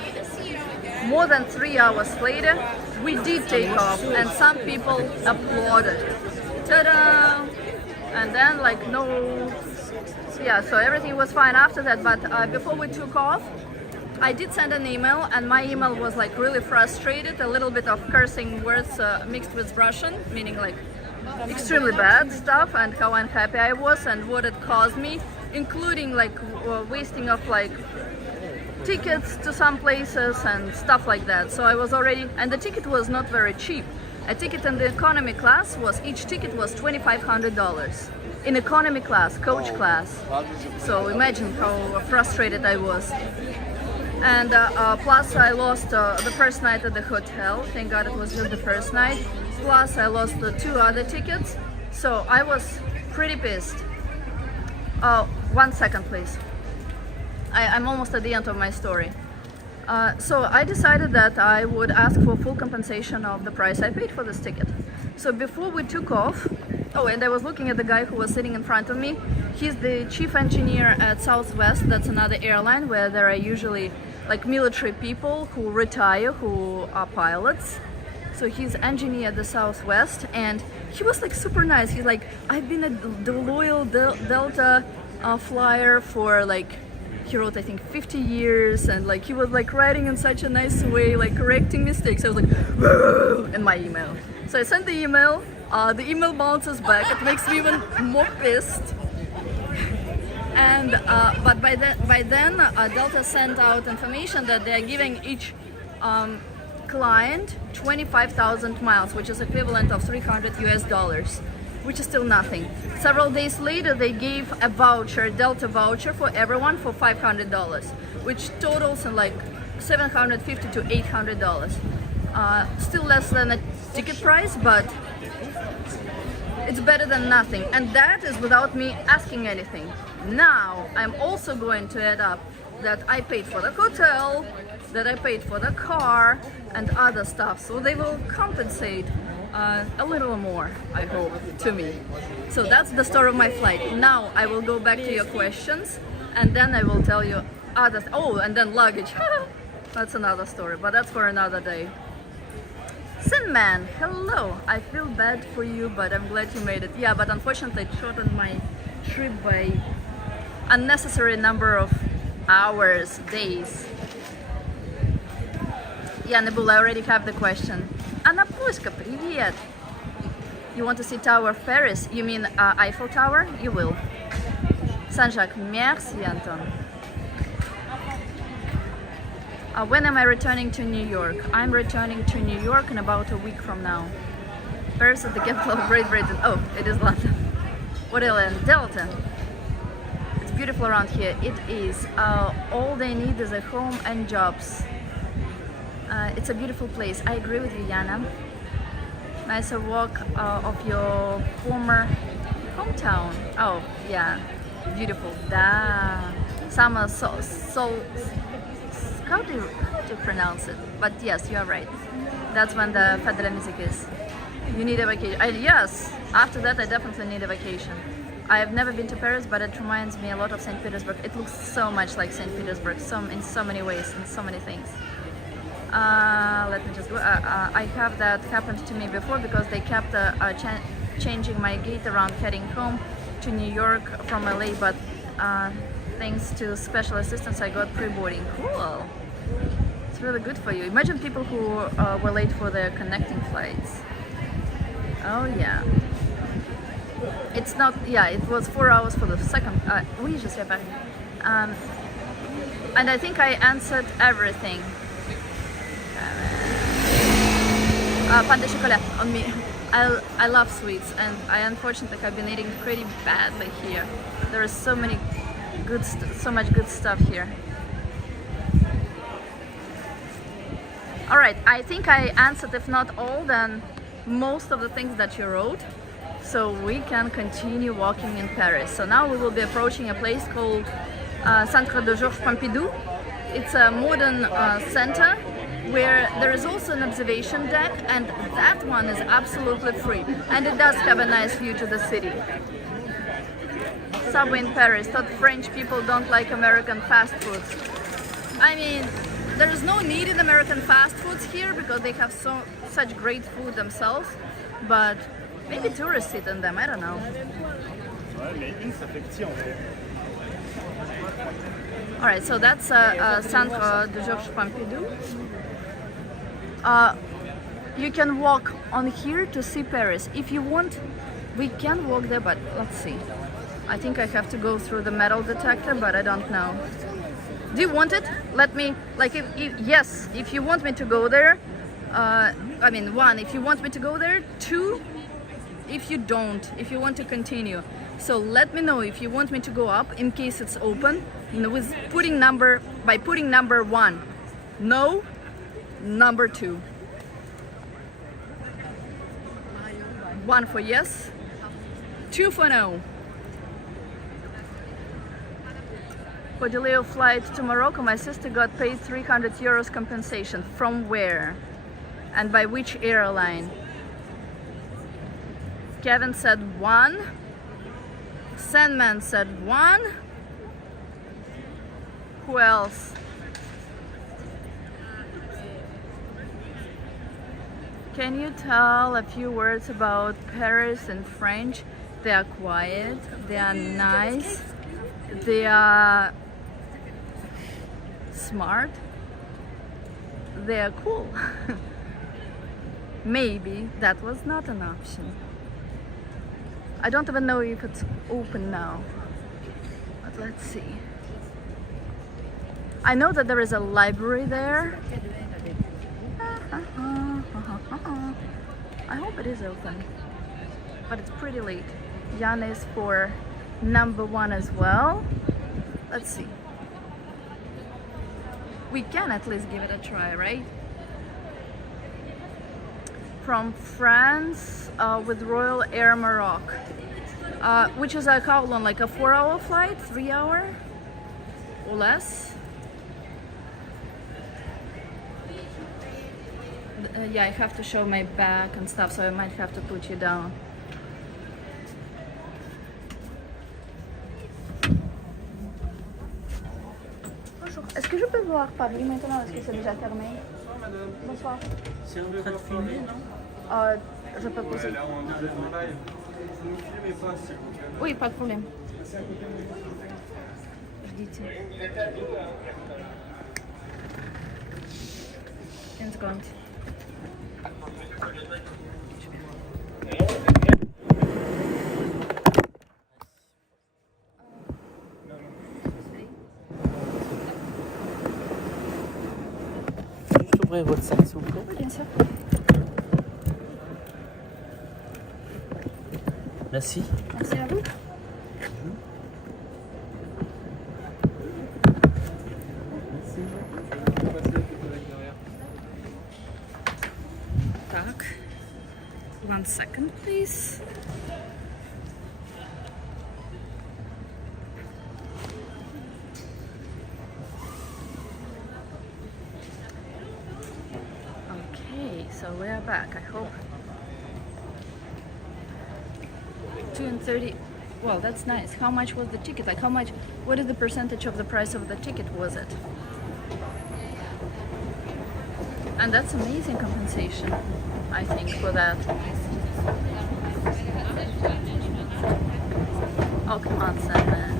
More than 3 hours later, we did take off, and some people applauded. Ta-da! And then so everything was fine after that. But before we took off, I did send an email, and my email was like really frustrated, a little bit of cursing words mixed with Russian, meaning like extremely bad stuff, and how unhappy I was and what it caused me, including like wasting of like tickets to some places and stuff like that. So I was already, and the ticket was not very cheap. A ticket in the economy class each ticket was $2,500 in economy class, coach class. So imagine how frustrated I was. And plus I lost the first night at the hotel. Thank God it was just the first night. Plus I lost the 2 other tickets. So I was pretty pissed. 1 second, please. I'm almost at the end of my story. So I decided that I would ask for full compensation of the price I paid for this ticket. So before we took off, and I was looking at the guy who was sitting in front of me. He's the chief engineer at Southwest. That's another airline where there are usually like military people who retire, who are pilots. So he's engineer at the Southwest, and he was like super nice. He's like, I've been a loyal Delta flyer for like, he wrote I think 50 years, and like he was like writing in such a nice way, like correcting mistakes. I was like in my email. So I sent the email. The email bounces back. It makes me even more pissed. And but by then Delta sent out information that they are giving each client 25,000 miles, which is equivalent of $300 US, which is still nothing. Several days later, they gave a voucher, Delta voucher, for everyone for $500, which totals in like $750 to $800. Still less than a ticket price, but it's better than nothing. And that is without me asking anything. Now, I'm also going to add up that I paid for the hotel, that I paid for the car, and other stuff. So they will compensate a little more, I hope, to me. So that's the story of my flight. Now I will go back to your questions, and then I will tell you other. And then luggage. That's another story, but that's for another day. Sinman, hello. I feel bad for you, but I'm glad you made it. Yeah, but unfortunately it shortened my trip by unnecessary number of hours, days. Yeah, Nebula, I already have the question. Anna Puska, привет. You want to see Tower of Paris? You mean Eiffel Tower? You will. Saint-Jacques, merci Anton. When am I returning to New York? I'm returning to New York in about a week from now. Paris is the capital of Great Britain. Oh, it is London. What island? Delta. It's beautiful around here. It is. All they need is a home and jobs. It's a beautiful place. I agree with you, Yana. Nicer walk of your former hometown. Oh, yeah. Beautiful. Da. Summer how do you pronounce it? But yes, you are right. That's when the federal music is. You need a vacation. Yes, after that I definitely need a vacation. I have never been to Paris, but it reminds me a lot of St. Petersburg. It looks so much like St. Petersburg, in so many ways, in so many things. Let me just go. I have that happened to me before because they kept changing my gate around heading home to New York from LA, but thanks to special assistance, I got pre-boarding. Cool. It's really good for you. Imagine people who were late for their connecting flights. Oh yeah. It's not, yeah, it was 4 hours for the second. Oui, je suis à Paris. And I think I answered everything. Pan de chocolat on me. I love sweets, and I unfortunately have been eating pretty badly here. There is so much good stuff here. All right, I think I answered, if not all, then most of the things that you wrote. So we can continue walking in Paris. So now we will be approaching a place called Centre de Georges Pompidou. It's a modern center where there is also an observation deck, and that one is absolutely free. And it does have a nice view to the city. Subway in Paris. Thought French people don't like American fast foods. I mean, there is no need in American fast foods here because they have such great food themselves. But maybe tourists eat in them, I don't know. Alright, so that's Centre de Georges Pompidou. You can walk on here to see Paris. If you want, we can walk there, but let's see. I think I have to go through the metal detector, but I don't know. Do you want it? Let me, like, yes, if you want me to go there, I mean, 1, if you want me to go there, 2, if you don't, if you want to continue. So let me know if you want me to go up in case it's open, with by putting number 1, no, number 2. 1 for yes, 2 for no. For delay of flight to Morocco, my sister got paid 300 euros compensation. From where? And by which airline? Kevin said 1. Sandman said 1. Who else? Can you tell a few words about Paris in French? They are quiet, they are nice, they are smart, they are cool. Maybe that was not an option. I don't even know if it's open now, but let's see. I know that there is a library there. I hope it is open, but it's pretty late. Jan is for number 1 as well. Let's see. We can at least give it a try, right? From France with Royal Air Maroc, which is like how long? Like a 4-hour flight, 3 hour or less? Yeah, I have to show my back and stuff, so I might have to put you down. Bonjour. Est-ce que je peux voir Pabli maintenant? Est-ce que c'est déjà fermé? Bonsoir, madame. Bonsoir. C'est en train de filmer, non? Je peux poser. Oui, pas de problème. Je dis tiens. 15 secondes. Juste ouvrir votre sac, s'il vous plaît. Oui, bien sûr. Merci. Merci à vous. Так. 1 second, please. Okay, so we're back. I hope 2:30. Well, that's nice. How much was the ticket? Like, how much? What is the percentage of the price of the ticket? Was it? And that's amazing compensation, I think, for that. Oh, come on, Sandman.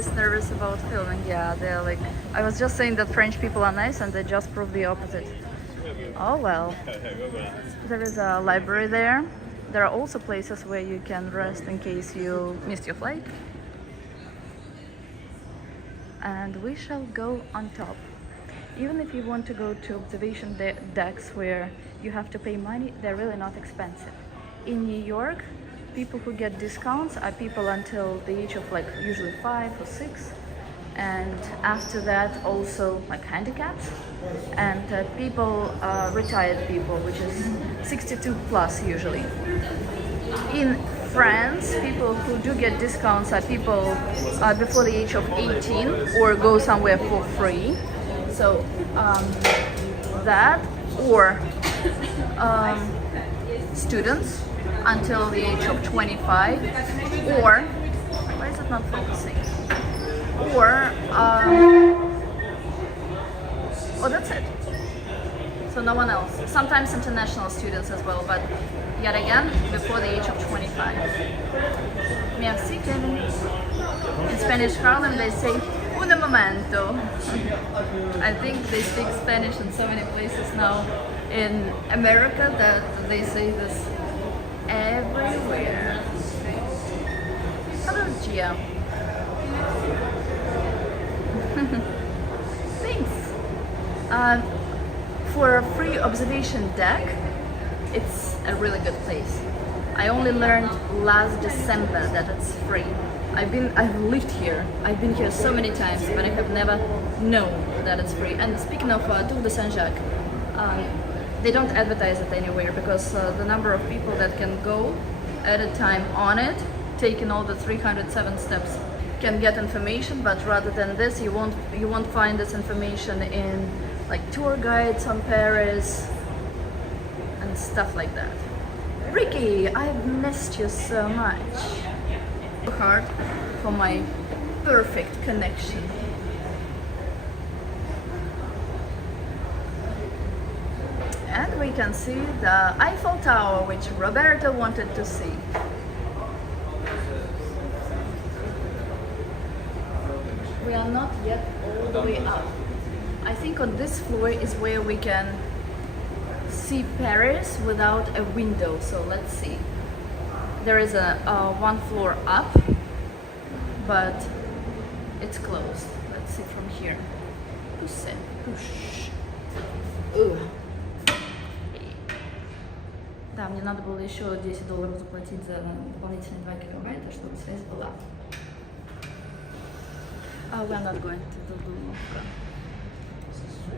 less nervous about filming. Yeah, they're like, I was just saying that French people are nice and they just prove the opposite. Oh well. There is a library there. There are also places where you can rest in case you missed your flight. And we shall go on top. Even if you want to go to observation decks where you have to pay money, they're really not expensive. In New York, people who get discounts are people until the age of like usually 5 or 6, and after that also like handicaps, and people, retired people, which is 62 plus usually. In France, people who do get discounts are people before the age of 18 or go somewhere for free. So that, or students until the age of 25, or why is it not focusing? Or oh, that's it. So no one else. Sometimes international students as well, but yet again before the age of 25. Merci, Kevin. In Spanish Harlem they say un momento. I think they speak Spanish in so many places now in America that they say this everywhere. Hello, Gia. Thanks. For a free observation deck, it's a really good place. I only learned last December that it's free. I've lived here. I've been here so many times, but I have never known that it's free. And speaking of Tour de Saint-Jacques, they don't advertise it anywhere because the number of people that can go at a time on it, taking all the 307 steps, can get information. But rather than this, you won't find this information in like tour guides on Paris and stuff like that. Ricky, I've missed you so much. Hard for my perfect connection. And we can see the Eiffel Tower, which Roberto wanted to see. We are not yet all the way up. I think on this floor is where we can see Paris without a window, so let's see. There is a one floor up, but it's closed. Let's see from here. Push. Да, мне надо было еще $10 заплатить за дополнительные 2 килобайта, чтобы связь была. We are not going to the Louvre.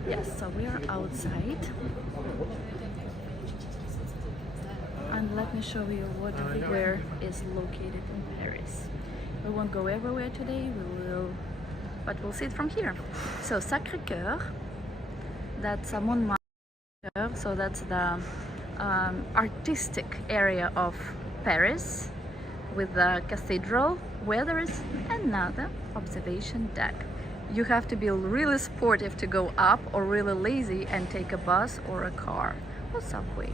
Yes, so we are outside. And let me show you where is located in Paris. We won't go everywhere today, but we'll see it from here. So Sacré-Cœur, that's Montmartre, so that's the artistic area of Paris with the cathedral, where there is another observation deck. You have to be really sportive to go up, or really lazy and take a bus or a car or subway.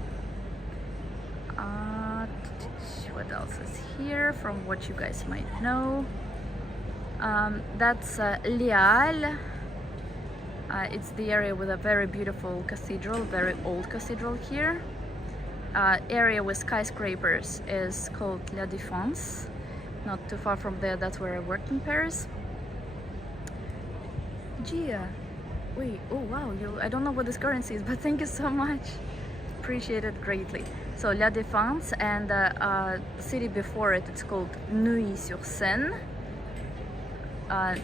What else is here from what you guys might know? That's Les Halles. It's the area with a very beautiful cathedral, very old cathedral here. Area with skyscrapers is called La Défense. Not too far from there, that's where I worked in Paris. Gia, wait, oh wow, I don't know what this currency is, but thank you so much. Appreciate it greatly. So La Défense, and the city before it, it's called Neuilly-sur-Seine.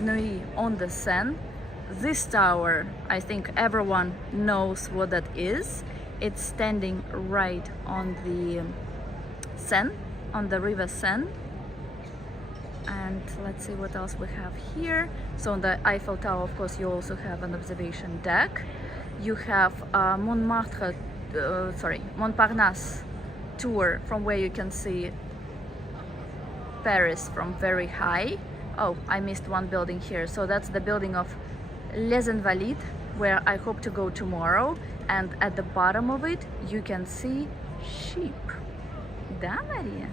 Neuilly on the Seine. This tower, I think everyone knows what that is. It's standing right on the Seine, on the river Seine. And let's see what else we have here. So on the Eiffel Tower, of course, you also have an observation deck. You have Montparnasse tour, from where you can see Paris from very high. Oh, I missed one building here. So that's the building of Les Invalides, where I hope to go tomorrow. And at the bottom of it, you can see sheep. Da, Maria?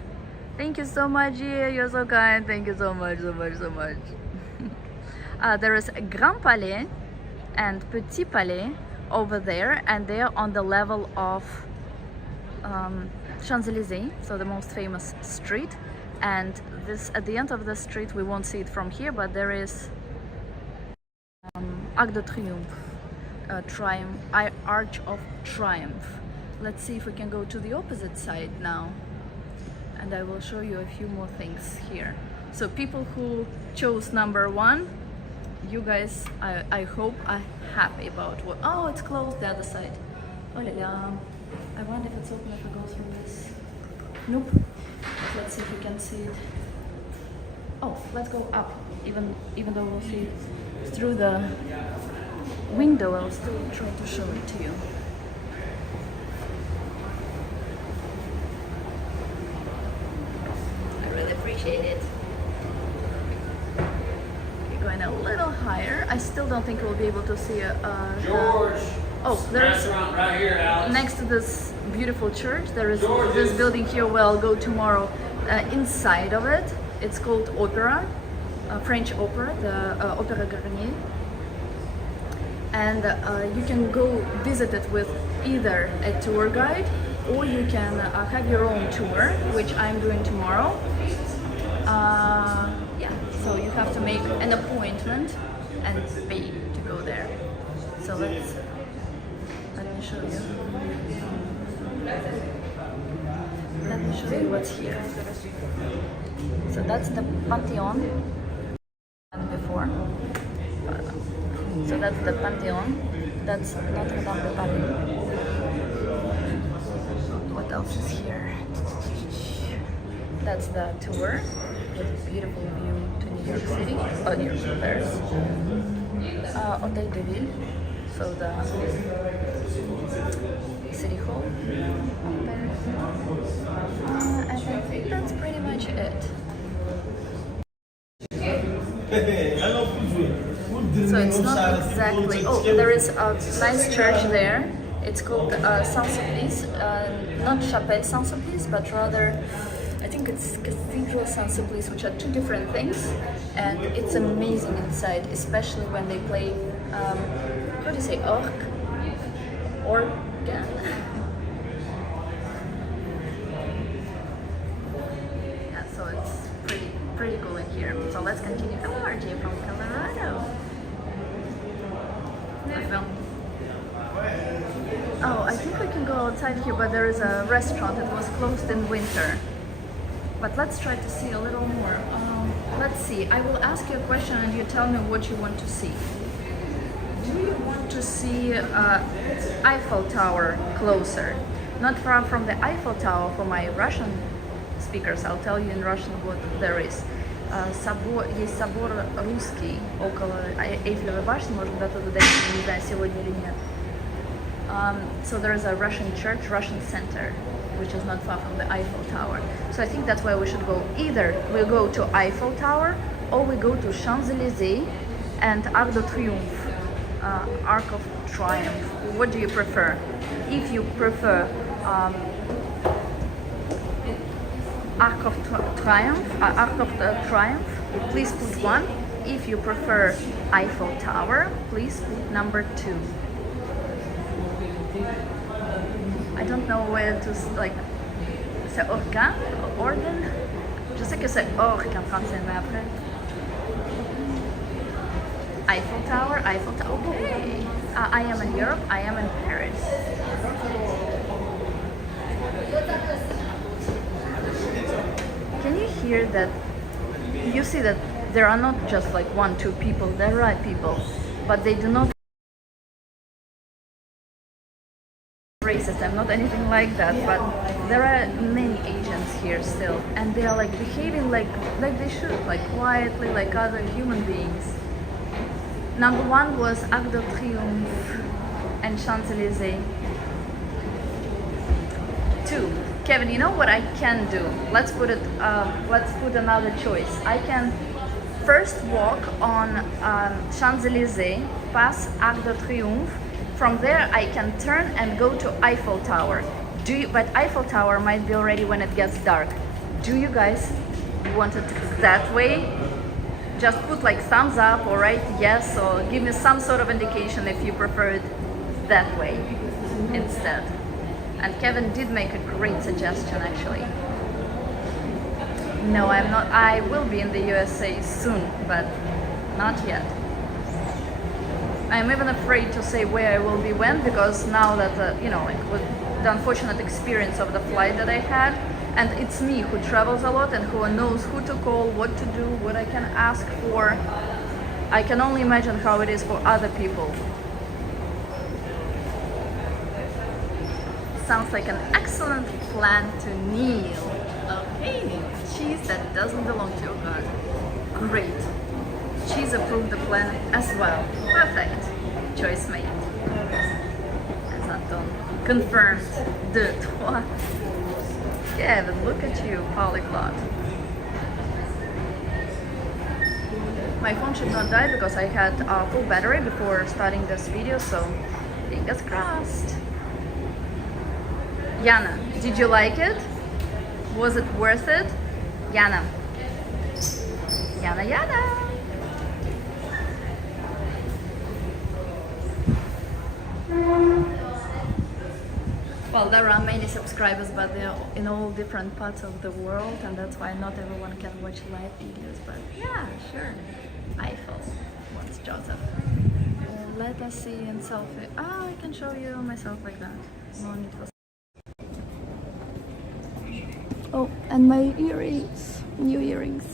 Thank you so much, Gia. You're so kind. Thank you so much, so much, so much. There is a Grand Palais and Petit Palais over there, and they're on the level of Champs-Élysées, so the most famous street. And this, at the end of the street, we won't see it from here, but there is Arc de Triomphe, Arch of Triumph. Let's see if we can go to the opposite side now, and I will show you a few more things here. So people who chose number one, you guys, I hope are happy about what. Oh, it's closed the other side. Oh la la. I wonder if it's open if we go through this. Nope. Let's see if we can see it. Oh, let's go up. Even though we'll see it through the window, I'll still try to show it to you. I really appreciate it. Going a little higher. I still don't think we'll be able to see George. Oh, there's Restaurant right here, Alex. next to this beautiful church. There is this building here where I'll go tomorrow. Inside of it, it's called Opera, French Opera, the Opéra Garnier. And you can go visit it with either a tour guide, or you can have your own tour, which I'm doing tomorrow. Yeah, so you have to make an appointment and pay to go there. So let me show you. Let me show you what's here. So that's the Pantheon before. So that's the Pantheon. That's Notre Dame de Paris. What else is here? That's the tour with a beautiful view to New York City. Oh, New York, Paris. Hotel de Ville. So the City Hall of Paris. And I think that's pretty much it. So it's not exactly. Oh, there is a nice church there. It's called Saint-Sulpice, not Chapelle Saint-Sulpice, but rather, I think it's Cathedral Saint-Sulpice, which are two different things, and it's amazing inside, especially when they play. How do you say organ? Yeah, so it's pretty cool in here. So let's continue. Hello, RJ from Colorado. Oh, I think we can go outside here, but there is a restaurant that was closed in winter. But let's try to see a little more. Let's see. I will ask you a question and you tell me what you want to see. Do you want to see Eiffel Tower closer? Not far from the Eiffel Tower. For my Russian speakers, I'll tell you in Russian what there is. Есть собор русский около Эйфелевой башни, может быть, туда дойти, не знаю, сегодня или нет. So there is a Russian church, Russian center, which is not far from the Eiffel Tower. So I think that's where we should go. Either we go to Eiffel Tower, or we go to Champs-Élysées and Arc de Triomphe, Arc of Triumph. What do you prefer? If you prefer Arc of Triumph, please put 1. If you prefer Eiffel Tower, please put number 2. I don't know where to, like, c'est organ? Je sais que c'est orgue en français, mais après. Eiffel Tower, okay. I am in Europe, I am in Paris. Can you hear that? You see that there are not just like 1-2 people, there are people, but they do not racist. I'm not anything like that, but there are many Asians here still, and they are like behaving like they should, like quietly, like other human beings. Number 1 was Arc de Triomphe and Champs-Élysées. 2. Kevin, you know what I can do? Let's put another choice. I can first walk on Champs-Élysées, pass Arc de Triomphe. From there, I can turn and go to Eiffel Tower. But Eiffel Tower might be already when it gets dark. Do you guys want it that way? just put like thumbs up or write yes or give me some sort of indication if you prefer it that way instead. And Kevin did make a great suggestion actually. No, I'm not. I will be in the USA soon, but not yet. I'm even afraid to say where I will be when, because now that you know, like with the unfortunate experience of the flight that I had, and it's me who travels a lot and who knows who to call, what to do, what I can ask for. I can only imagine how it is for other people. Sounds like an excellent plan to Neil. Okay, cheese that doesn't belong to your God. Great. Cheese approved the plan as well. Perfect. Choice made. As Anton confirmed. 2, 3. Kevin, look at you, polyglot. My phone should not die because I had a full battery before starting this video, so fingers crossed. Yana, did you like it? Was it worth it? Yana. Yana. Well, there are many subscribers, but they're in all different parts of the world, and that's why not everyone can watch live videos. But yeah, sure. Eiffel. What's Joseph? Let us see in selfie. Oh, I can show you myself like that. No need for. Oh, and my earrings. New earrings.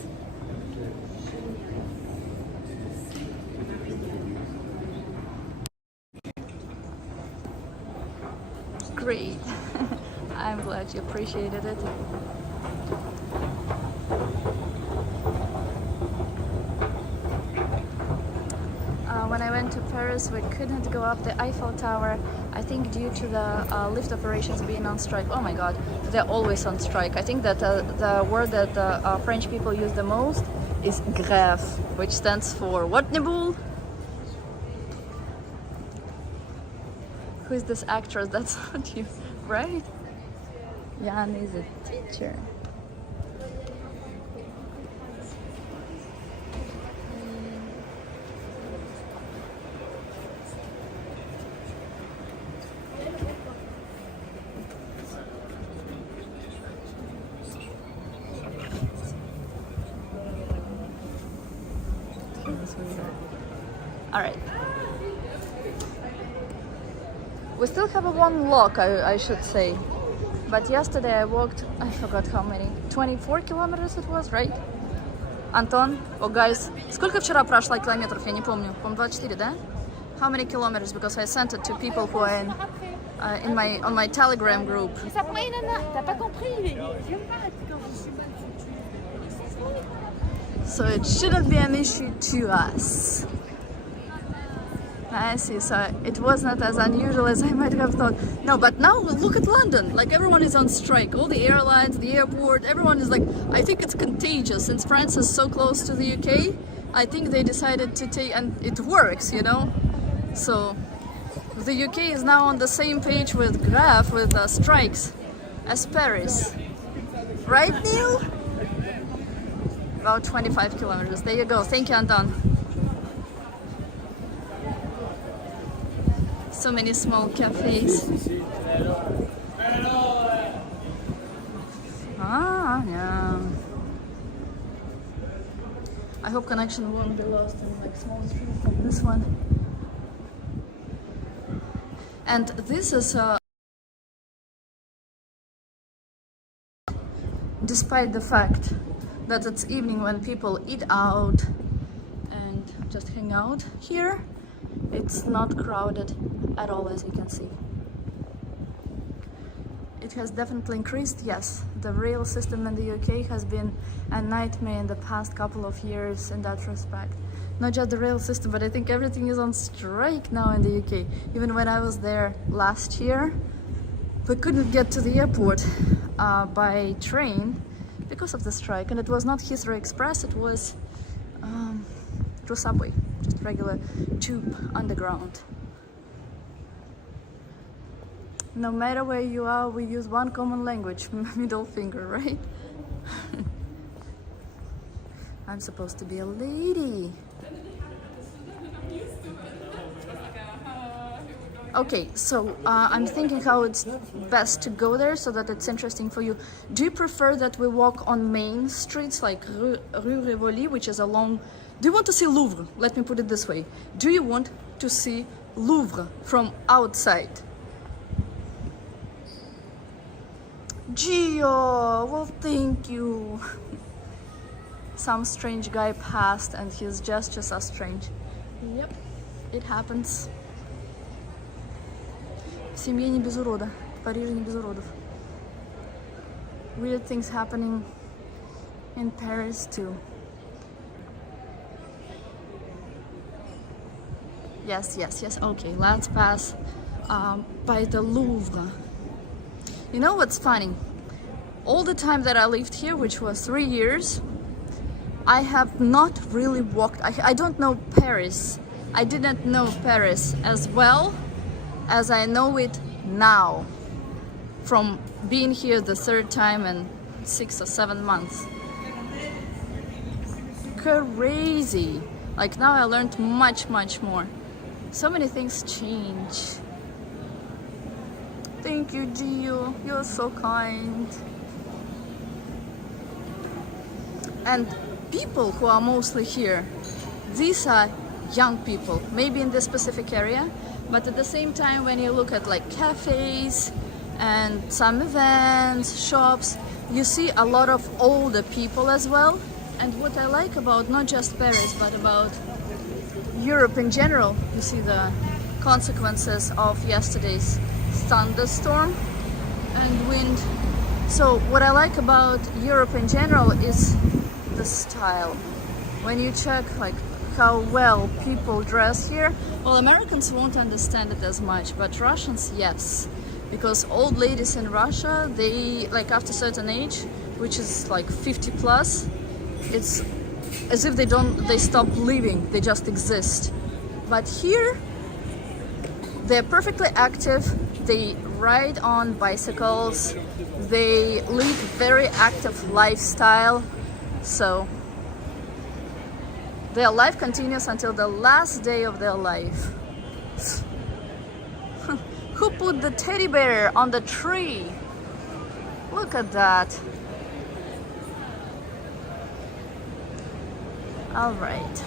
Great. I'm glad you appreciated it. When I went to Paris, we couldn't go up the Eiffel Tower, I think due to the lift operations being on strike. Oh my god, they're always on strike. I think that the word that French people use the most is grève, which stands for what, Nibul? Who is this actress? That's not you, right? Jan is a teacher. All right. We still have a one lock, I should say. But yesterday I walked, I forgot how many, 24 kilometers it was, right? Антон, oh guys, сколько вчера прошла километров, я не помню, по-моему 24, да? How many kilometers? Because I sent it to people who are on my Telegram group. So it shouldn't be an issue to us. I see, so it was not as unusual as I might have thought. No, but now look at London, like everyone is on strike. All the airlines, the airport, everyone is like, I think it's contagious. Since France is so close to the UK, I think they decided to take, and it works, you know? So the UK is now on the same page with graph, with strikes, as Paris. Right, Neil? About 25 kilometers. There you go. Thank you, Anton. So many small cafes. Ah, yeah. I hope connection won't be lost in like small streets like this one. And this is despite the fact that it's evening when people eat out and just hang out here, it's not crowded at all, as you can see. It has definitely increased, yes. The rail system in the UK has been a nightmare in the past couple of years in that respect. Not just the rail system, but I think everything is on strike now in the UK. Even when I was there last year, we couldn't get to the airport by train because of the strike. And it was not Heathrow Express, it was through subway, just regular tube underground. No matter where you are, we use one common language, middle finger, right? I'm supposed to be a lady. Okay, so I'm thinking how it's best to go there so that it's interesting for you. Do you prefer that we walk on main streets like Rue Rivoli, which is along... Do you want to see Louvre? Let me put it this way. Do you want to see Louvre from outside? Gio, well, thank you. Some strange guy passed and his gestures are strange. Yep, it happens. В семье не без урода, в Париже не без уродов. Weird things happening in Paris too. Yes, yes, yes. Okay, let's pass by the Louvre. You know what's funny? All the time that I lived here, which was 3 years, I have not really walked. I don't know Paris. I didn't know Paris as well as I know it now, from being here the third time in 6 or 7 months. Crazy. Like now I learned much more. So many things change. Thank you, Gio. You're so kind. And people who are mostly here, these are young people, maybe in this specific area, but at the same time, when you look at like cafes and some events, shops, you see a lot of older people as well. And what I like about not just Paris, but about Europe in general, you see the consequences of yesterday's thunderstorm and wind. So what I like about Europe in general is the style. When you check like how well people dress here, well, Americans won't understand it as much, but Russians, yes, because old ladies in Russia, they like after a certain age, which is like 50 plus, it's as if they stop living, they just exist. But here they're perfectly active, they ride on bicycles, they live very active lifestyle, so their life continues until the last day of their life. Who put the teddy bear on the tree? Look at that. All right.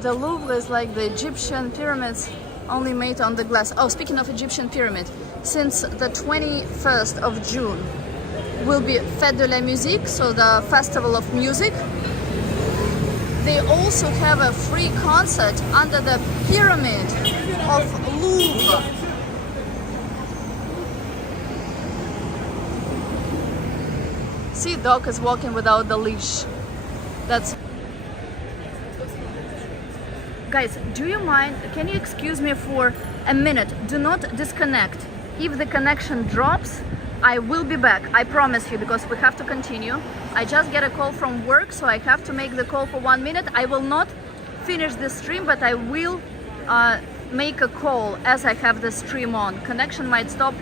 The Louvre is like the Egyptian pyramids, only made on the glass. Oh, speaking of Egyptian pyramid, since the 21st of June will be Fête de la Musique, so the Festival of Music. They also have a free concert under the Pyramid of Louvre. See, dog is walking without the leash. That's... Guys, do you mind, can you excuse me for a minute? Do not disconnect. If the connection drops, I will be back, I promise you, because we have to continue. I just get a call from work, so I have to make the call for 1 minute. I will not finish the stream, but I will make a call as I have the stream on. Connection might stop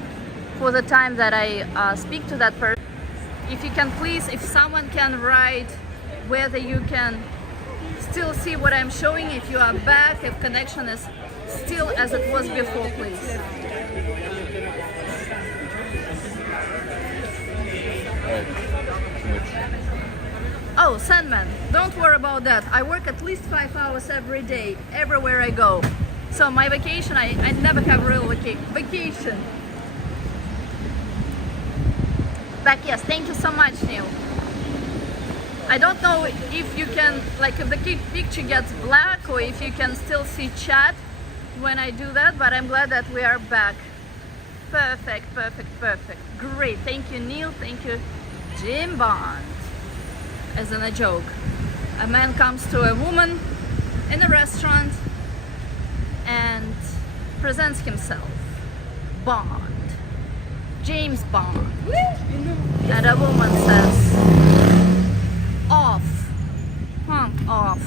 for the time that I speak to that person. If you can please, if someone can write whether you can still see what I'm showing, if you are back, if connection is still as it was before, please. Oh, Sandman, don't worry about that. I work at least 5 hours every day, everywhere I go. So my vacation, I never have real vacation. Back, yes, thank you so much, Neil. I don't know if you can, like if the picture gets black or if you can still see chat when I do that, but I'm glad that we are back. Perfect, perfect, perfect. Great, thank you, Neil, thank you, Jim Bond. As in a joke, a man comes to a woman in a restaurant and presents himself. Bond. James Bond. And a woman says, off. Off.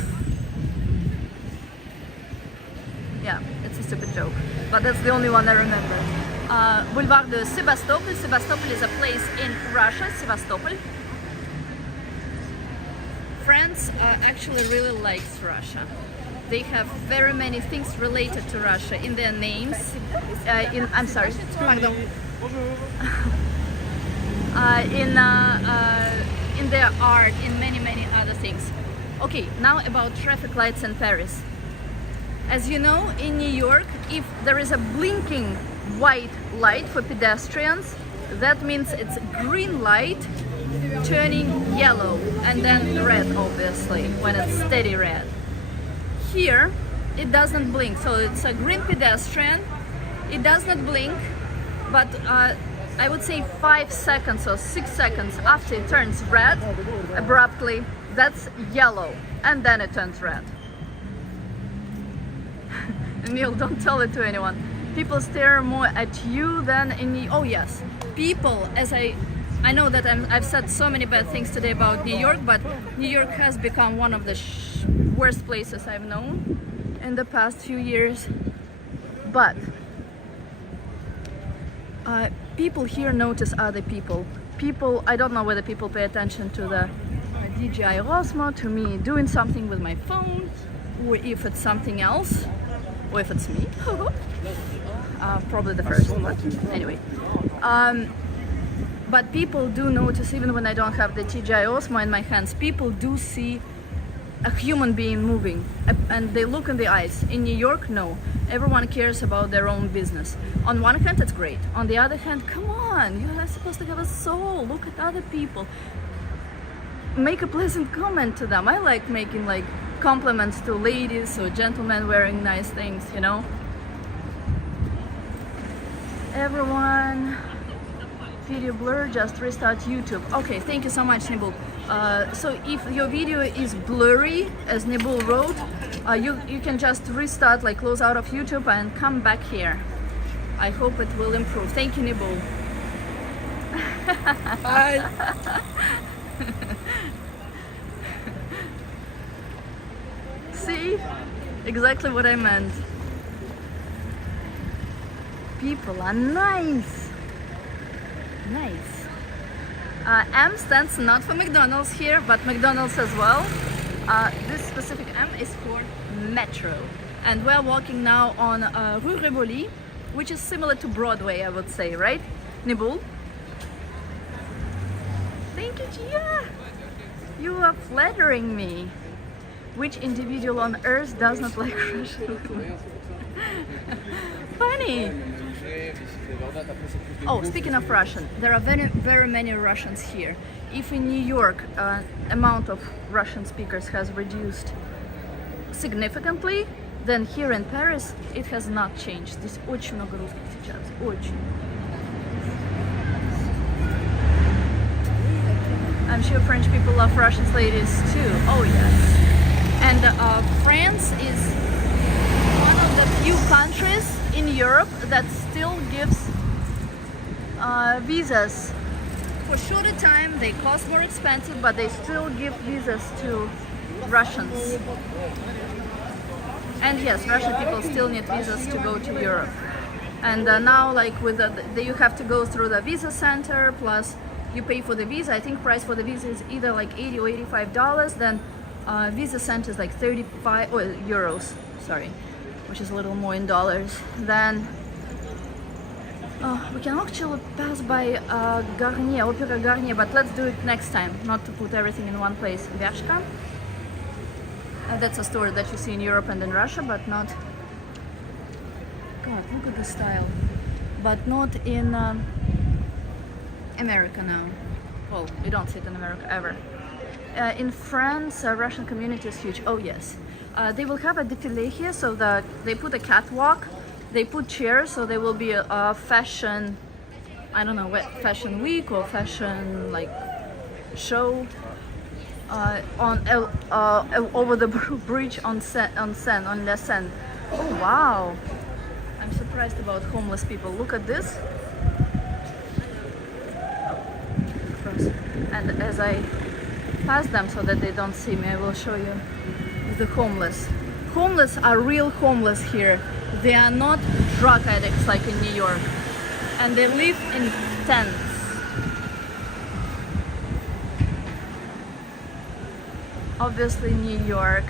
Yeah, it's a stupid joke, but that's the only one I remember. Boulevard de Sebastopol. Sebastopol is a place in Russia, Sevastopol. France actually really likes Russia. They have very many things related to Russia in their names. I'm sorry, pardon. In their art, in many other things. Okay, now about traffic lights in Paris. As you know, in New York, if there is a blinking white light for pedestrians, that means it's green light turning yellow and then red, obviously, when it's steady red. Here, it doesn't blink, so it's a green pedestrian. It does not blink, but I would say 5 seconds or 6 seconds after it turns red, abruptly, that's yellow, and then it turns red. Emil, don't tell it to anyone. People stare more at you than in oh yes, people, as I know that I've said so many bad things today about New York, but New York has become one of the worst places I've known in the past few years. But people here notice other people. People, I don't know whether people pay attention to the DJI Osmo, to me doing something with my phone, or if it's something else, or if it's me. Probably the first, but anyway. But people do notice, even when I don't have the DJI Osmo in my hands, people do see a human being moving, and they look in the eyes. In New York, no. Everyone cares about their own business. On one hand, it's great. On the other hand, come on, you are supposed to have a soul. Look at other people. Make a pleasant comment to them. I like making like compliments to ladies or gentlemen wearing nice things, you know. Everyone, video blur, just restart YouTube. Okay, thank you so much, Nibul. So if your video is blurry, as Nibul wrote, you can just restart, like close out of YouTube and come back here. I hope it will improve. Thank you, Nibul. Hi. See? Exactly what I meant. People are nice. Nice. M stands not for McDonald's here, but McDonald's as well. This specific M is for Metro. And we're walking now on Rue Rivoli, which is similar to Broadway, I would say, right? Nibul? Thank you, Gia! You are flattering me. Which individual on earth does not like Russian food? Funny! Oh, speaking of Russian, there are very many Russians here. If in New York amount of Russian speakers has reduced significantly, then here in Paris it has not changed. Здесь очень много русских сейчас, очень. I'm sure French people love Russian ladies too. Oh yes. And France is one of the few countries in Europe that still gives visas for shorter time. They cost more expensive, but they still give visas to Russians. And yes, Russian people still need visas to go to Europe. And now, like with you have to go through the visa center, plus you pay for the visa. I think price for the visa is either like $80 or $85. Then visa center is like 35 euros. Sorry, which is a little more in dollars. Then we can actually pass by Garnier, Opera Garnier, but let's do it next time, not to put everything in one place. Bershka. That's a store that you see in Europe and in Russia, but not. God, look at the style. But not in America now. Well, you don't see it in America ever. In France, Russian community is huge. Oh yes, they will have a défilé here, so they put a catwalk, they put chairs, so there will be a fashion, I don't know, what fashion week or fashion like show on over the bridge on Seine, on La Seine. Oh wow! I'm surprised about homeless people. Look at this. And as I pass them so that they don't see me, I will show you the homeless. Homeless are real homeless here. They are not drug addicts like in New York. And they live in tents. Obviously New York.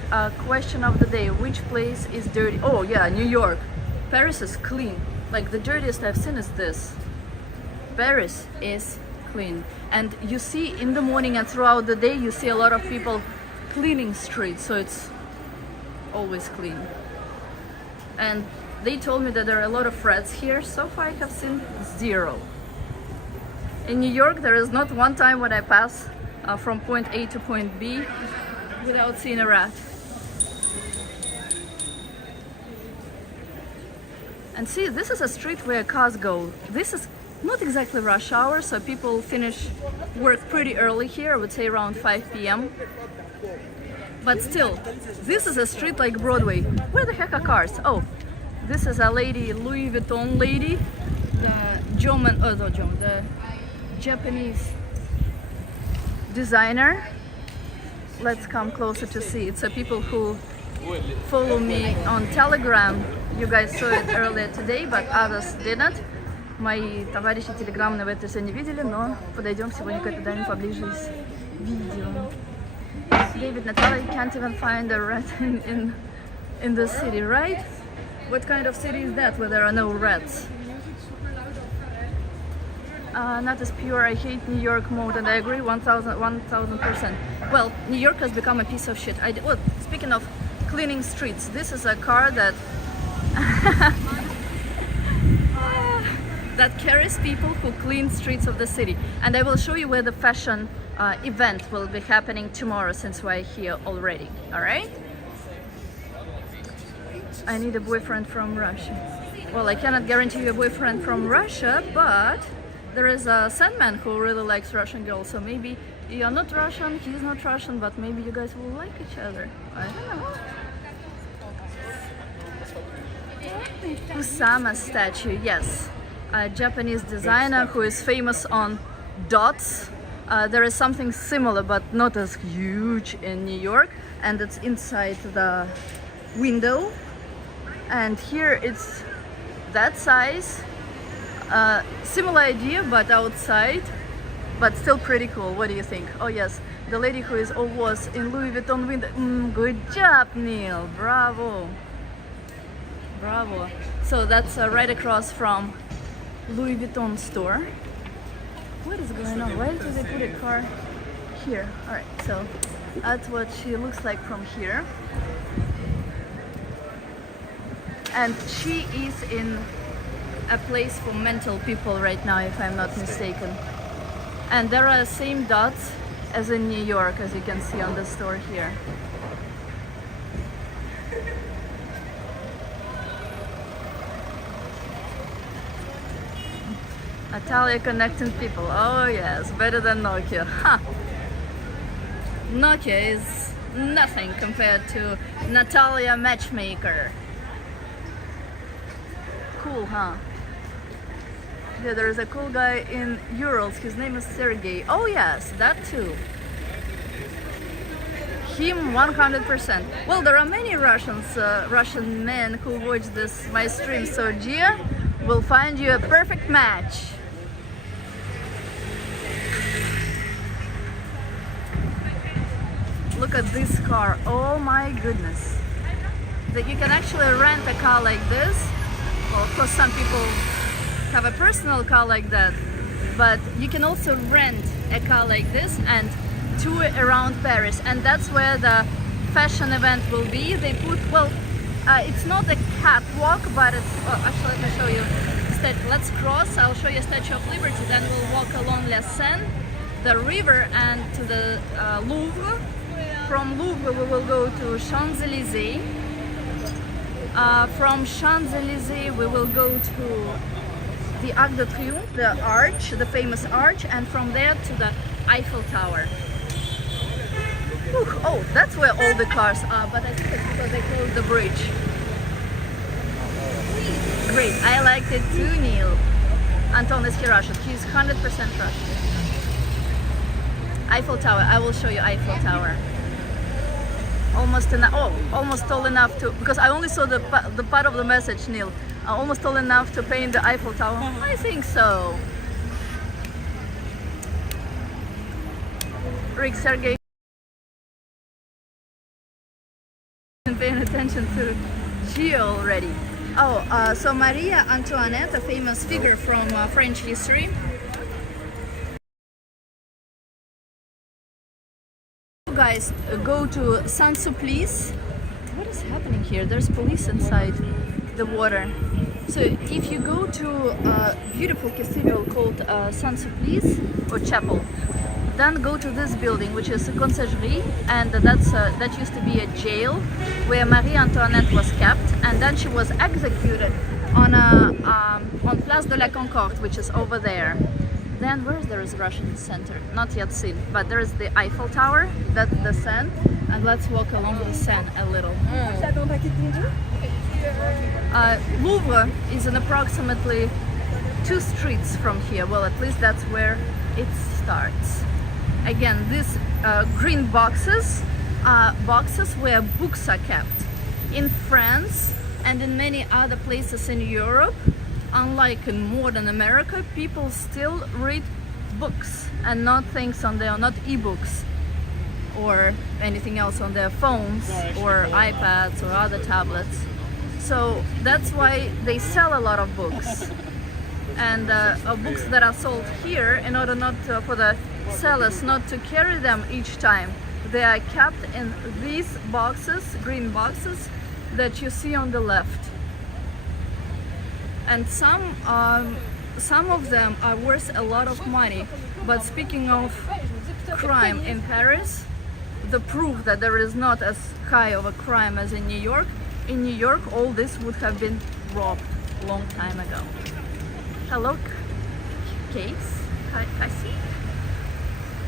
Question of the day, which place is dirty? Oh yeah, New York. Paris is clean. Like the dirtiest I've seen is this. Paris is clean. And you see in the morning and throughout the day you see a lot of people cleaning streets, so it's always clean. And they told me that there are a lot of rats here. So far I have seen 0. In New York there is not one time when I pass from point A to point B without seeing a rat. And see, this is a street where cars go. This is not exactly rush hour, so people finish work pretty early here, I would say around 5 p.m. But still, this is a street like Broadway. Where the heck are cars? Oh, this is a lady, Louis Vuitton lady, the Japanese designer. Let's come closer to see it. So people who follow me on Telegram, you guys saw it earlier today, but others didn't. Мои товарищи телеграммные в это все не видели, но подойдем сегодня к этой даме поближе с видео. David, Natalia, you can't even find a rat in the city, right? What kind of city is that where there are no rats? Not as pure. I hate New York mode, and I agree 1000%. Well, New York has become a piece of shit. Well, speaking of cleaning streets, this is a car that that carries people who clean streets of the city. And I will show you where the fashion event will be happening tomorrow, since we're here already. All right? I need a boyfriend from Russia. Well, I cannot guarantee you a boyfriend from Russia, but there is a Sandman who really likes Russian girls, so maybe you're not Russian, he's not Russian, but maybe you guys will like each other. I don't know. Kusama statue, yes. A Japanese designer who is famous on dots. There is something similar, but not as huge in New York, and it's inside the window. And here it's that size. Similar idea, but outside, but still pretty cool. What do you think? Oh yes, the lady who is or was in Louis Vuitton window. Good job, Neil. Bravo. Bravo. So that's right across from Louis Vuitton store. What is going on? Why did they put a car here? Alright, so that's what she looks like from here. And she is in a place for mental people right now, if I'm not mistaken. And there are the same dots as in New York, as you can see on the store here. Natalia connecting people. Oh yes, better than Nokia. Huh. Nokia is nothing compared to Natalia Matchmaker. Cool, huh? Yeah, there is a cool guy in Urals. His name is Sergey. Oh yes, that too. Him 100%. Well, there are many Russian men who watch my stream, so Gia will find you a perfect match. Look at this car. Oh my goodness. That you can actually rent a car like this. Well, of course, some people have a personal car like that, but you can also rent a car like this and tour around Paris. And that's where the fashion event will be. They put, well, it's not a catwalk, but it's, well, actually, let me show you. Let's cross. I'll show you Statue of Liberty, then we'll walk along La Seine, the river, and to the Louvre. From Louvre we will go to Champs-Élysées. From Champs-Élysées we will go to the Arc de Triomphe, the arch, the famous arch, and from there to the Eiffel Tower. Whew. Oh, that's where all the cars are, but I think it's because they closed the bridge. Great, I liked it too, Neil. Anton, is he Russian? He's 100% Russian. Eiffel Tower, I will show you Eiffel Tower. Almost enough. Oh, almost tall enough to, because I only saw the part of the message, Neil. Almost tall enough to paint the Eiffel Tower. I think so. Rick, Sergey. attention to Gio already. Oh, so Maria Antoinette, a famous figure from French history. Guys, go to Saint-Sulpice. What is happening here? There's police inside the water. So if you go to a beautiful cathedral called Saint-Sulpice or chapel, then go to this building, which is a conciergerie, and that used to be a jail where Marie Antoinette was kept, and then she was executed on Place de la Concorde, which is over there. Then where's the Russian center? Not yet seen, but there is the Eiffel Tower, that's the Seine, and let's walk along the Seine a little. Louvre is in approximately 2 streets from here. Well, at least that's where it starts. Again, these green boxes are boxes where books are kept. In France and in many other places in Europe, unlike in modern America, people still read books and not things on their, not e-books or anything else on their phones or iPads or other tablets. So that's why they sell a lot of books. And books that are sold here, in order not to, for the sellers not to carry them each time, they are kept in these boxes, green boxes that you see on the left. And some of them are worth a lot of money. But speaking of crime in Paris, the proof that there is not as high of a crime as in New York all this would have been robbed a long time ago. Hello, case? Cassie?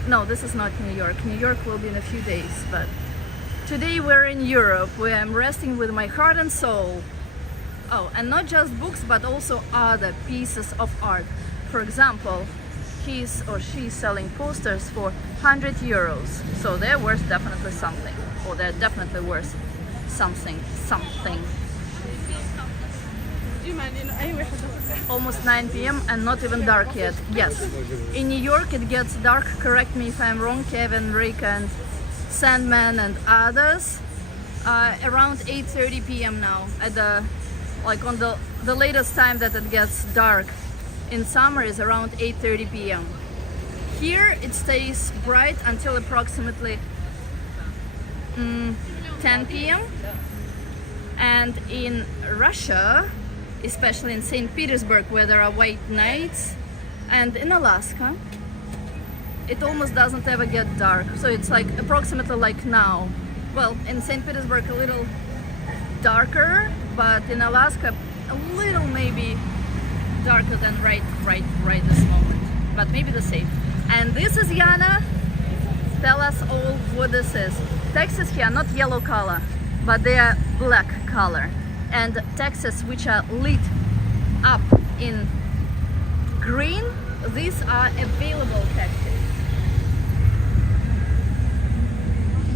No, this is not New York. New York will be in a few days, but today we're in Europe, where I'm resting with my heart and soul. Oh, and not just books, but also other pieces of art. For example, he's or she's selling posters for 100 euros. So they're worth definitely something, or they're definitely worth something. Almost 9 p.m. and not even dark yet. Yes, in New York it gets dark, correct me if I'm wrong, Kevin, Rick and Sandman and others, around 8:30 p.m. now, at the on the latest time that it gets dark in summer is around 8:30 p.m. Here it stays bright until approximately 10 p.m. and in Russia, especially in St. Petersburg, where there are white nights, and in Alaska, it almost doesn't ever get dark. So it's like approximately like now. Well, in St. Petersburg a little darker, but in Alaska a little maybe darker than right this moment, but maybe the same. And this is Yana. Tell us all what this is. Texas here, not yellow color, but they are black color. And Texas, which are lit up in green, these are available cactus.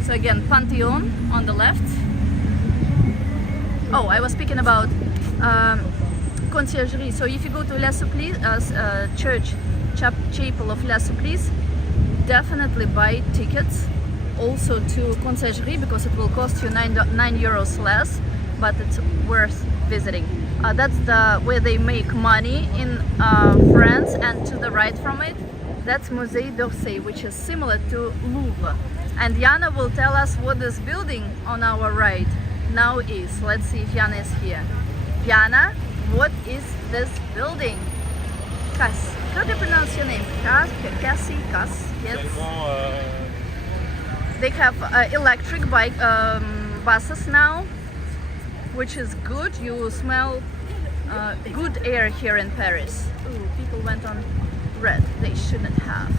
So again, Pantheon on the left. Oh, I was speaking about conciergerie. So if you go to La Sulpice, chapel of La Sulpice, definitely buy tickets also to conciergerie, because it will cost you 9 euros less, but it's worth visiting. That's where they make money in France, and to the right from it, that's Musée d'Orsay, which is similar to Louvre. And Yana will tell us what this building on our right now is. Let's see if Yana is here. Yana, what is this building? Cass. How do you pronounce your name? Cassie? Cass? Yes. They have electric bike buses now, which is good. You smell good air here in Paris. Ooh, people went on red. They shouldn't have.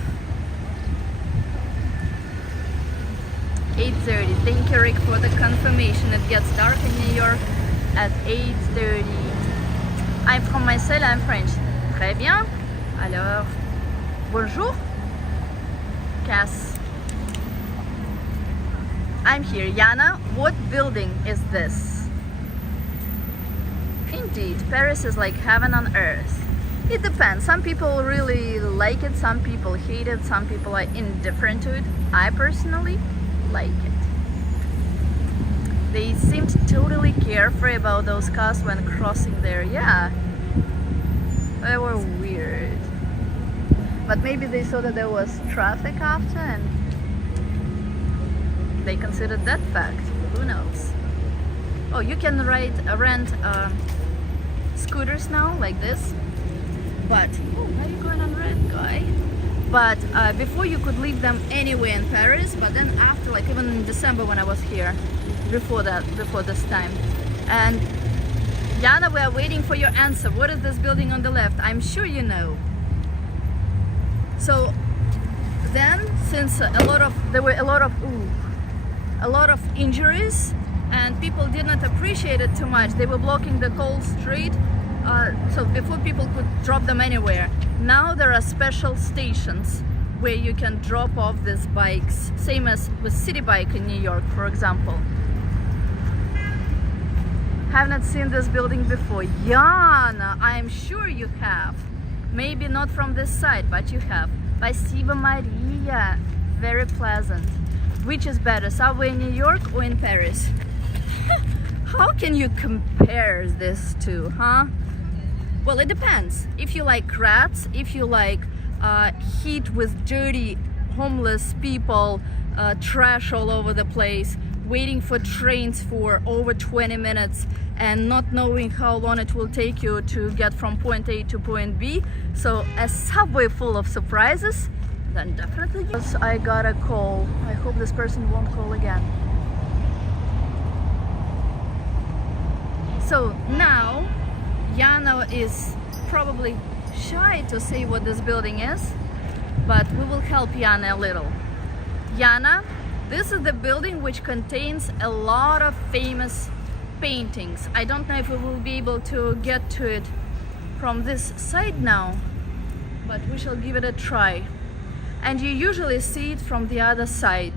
8:30. Thank you, Rick, for the confirmation. It gets dark in New York at 8:30. I'm from Marseille. I'm French. Très bien. Alors, bonjour. Cass. I'm here. Yana, what building is this? Indeed, Paris is like heaven on earth. It depends. Some people really like it, some people hate it, some people are indifferent to it. I personally like it. They seemed totally carefree about those cars when crossing there. Yeah, they were weird. But maybe they saw that there was traffic after and they considered that fact. Who knows? Oh, you can rent scooters now, like this. But oh, why are you going on red, guy? But before you could leave them anywhere in Paris, but then after, like even in December when I was here, before this time. And Yana, we are waiting for your answer. What is this building on the left? I'm sure you know. So then, since there were a lot of injuries and people did not appreciate it too much, they were blocking the whole street. So before people could drop them anywhere. Now there are special stations where you can drop off these bikes, same as with City Bike in New York, for example. Have not seen this building before. Yana, I am sure you have. Maybe not from this side, but you have. Спасибо, Maria. Very pleasant. Which is better, subway in New York or in Paris? How can you compare this two, huh? Well, it depends. If you like rats, if you like heat with dirty, homeless people, trash all over the place, waiting for trains for over 20 minutes and not knowing how long it will take you to get from point A to point B. So a subway full of surprises, then definitely yes. I got a call. I hope this person won't call again. So now Yana is probably shy to say what this building is, but we will help Yana a little. Yana, this is the building which contains a lot of famous paintings. I don't know if we will be able to get to it from this side now, but we shall give it a try. And you usually see it from the other side.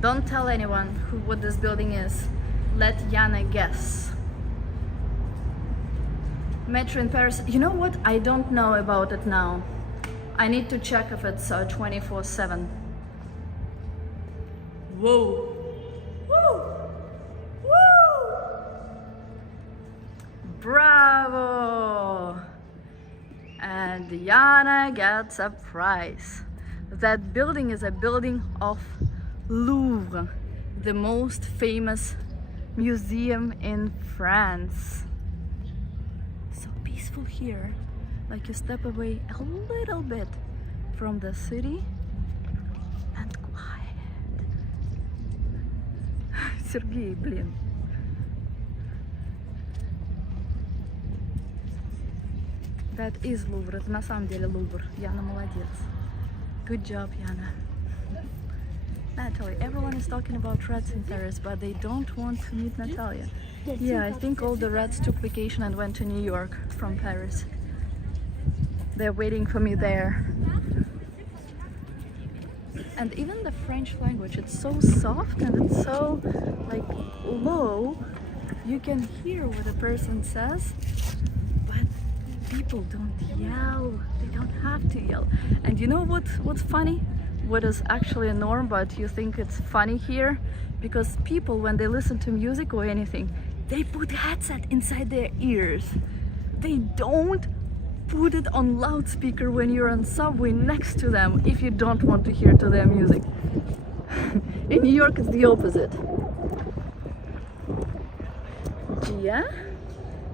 Don't tell anyone what this building is. Let Yana guess. Metro in Paris. You know what? I don't know about it now. I need to check if it's 24/7. Whoa! Woo! Woo! Bravo! And Yana gets a prize. That building is a building of Louvre, the most famous museum in France. So peaceful here, like you step away a little bit from the city and quiet. Sergey, блин. That is Louvre, это на самом деле Louvre. Yana молодец. Good job, Yana. Natalie, everyone is talking about rats in Paris, but they don't want to meet Natalia. Yeah, I think all the rats took vacation and went to New York from Paris. They're waiting for me there. And even the French language, it's so soft and it's so like low. You can hear what a person says, but people don't yell. They don't have to yell. And you know what's funny? What is actually a norm, but you think it's funny here? Because people, when they listen to music or anything, they put headset inside their ears. They don't put it on loudspeaker when you're on subway next to them if you don't want to hear to their music. In New York it's the opposite. Gia?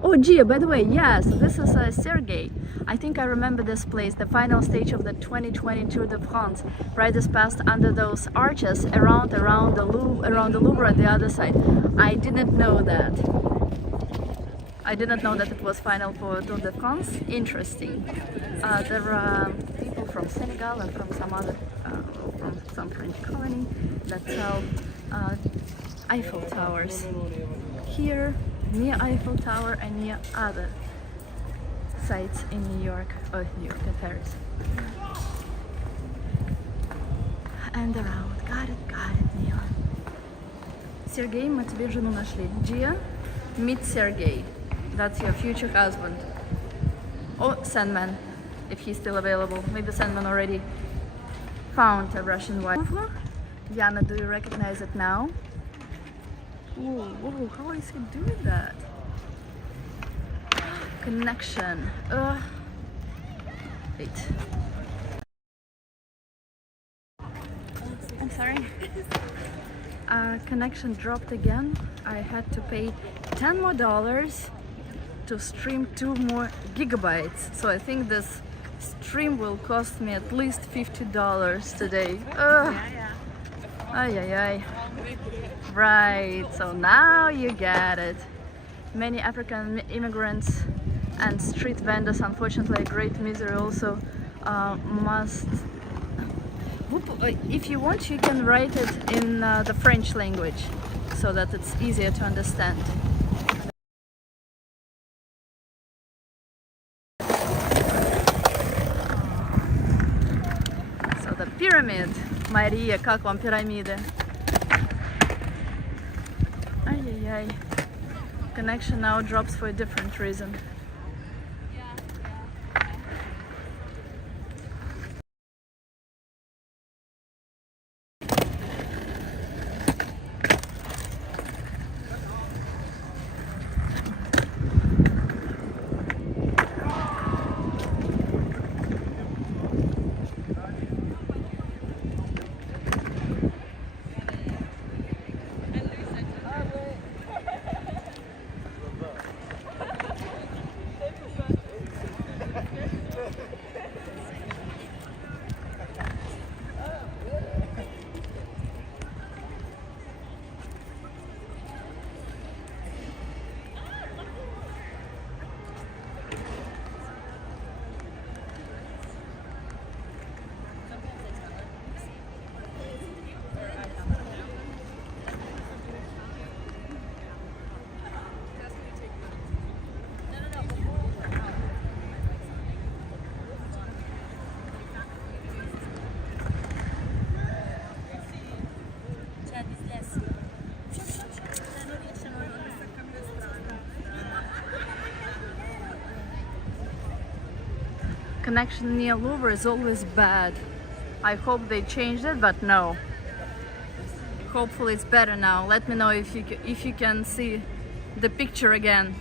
Oh, Gia, by the way, yes, this is Sergey. I think I remember this place, the final stage of the 2020 Tour de France. Right this past under those arches around the Louvre on the other side. I didn't know that. I didn't know that it was final for Tour de France. Interesting. There are people from Senegal and from some French colony that sell Eiffel Towers. Here, near Eiffel Tower and near other sites in New York, in Paris. And around. Got it, Neon. Sergey, мы тебе жену нашли. Gia, meet Sergey. That's your future husband. Or Sandman, if he's still available. Maybe Sandman already found a Russian wife. Yana, do you recognize it now? Whoa, whoa, how is he doing that? Connection. Wait. I'm sorry. Connection dropped again. I had to pay $10 more to stream 2 more gigabytes. So I think this stream will cost me at least $50 today. Ay, ay, ay. Right, so now you get it. Many African immigrants and street vendors, unfortunately, great misery also must. If you want, you can write it in the French language so that it's easier to understand. So the pyramid. Мария, как вам пирамиды? Ай-яй-яй. Connection now drops for a different reason. Connection near Louvre is always bad. I hope they changed it, but no. Hopefully it's better now. Let me know if you can see the picture again.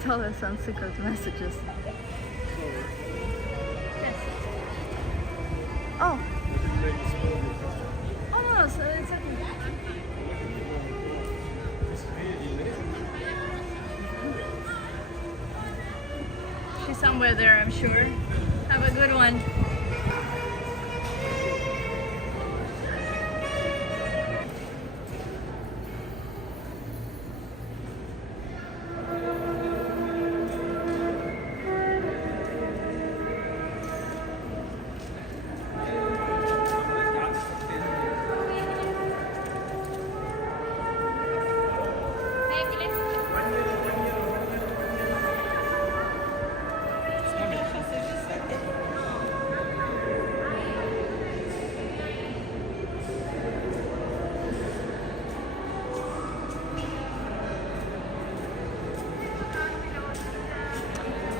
Tell us some secret messages. Oh. Oh no, so it's okay. She's somewhere there, I'm sure. Have a good one.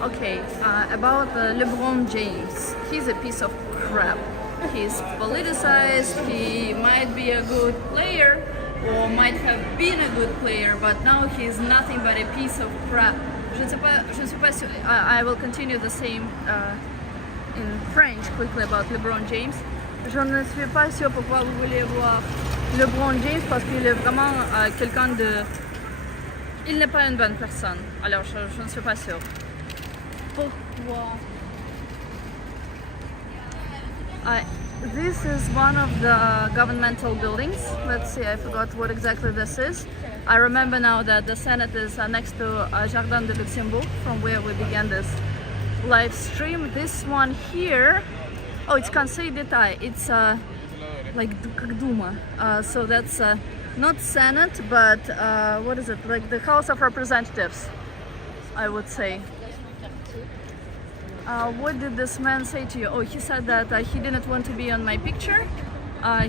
Okay, about LeBron James. He's a piece of crap. He's politicized, he might be a good player or might have been a good player, but now he's nothing but a piece of crap. Je ne sais pas sûr. I will continue the same in French quickly about LeBron James. Je ne suis pas sûre pourquoi vous voulez voir LeBron James parce qu'il est vraiment quelqu'un de... Il n'est pas une bonne personne. Alors je ne suis pas sûre. Pourquoi? This is one of the governmental buildings. Let's see, I forgot what exactly this is. I remember now that the Senate is next to Jardin de Luxembourg, from where we began this live stream. This one here, oh, it's Conseil d'État. It's like Duma. So that's not Senate, but what is it? Like the House of Representatives, I would say. What did this man say to you? Oh, he said that he didn't want to be on my picture.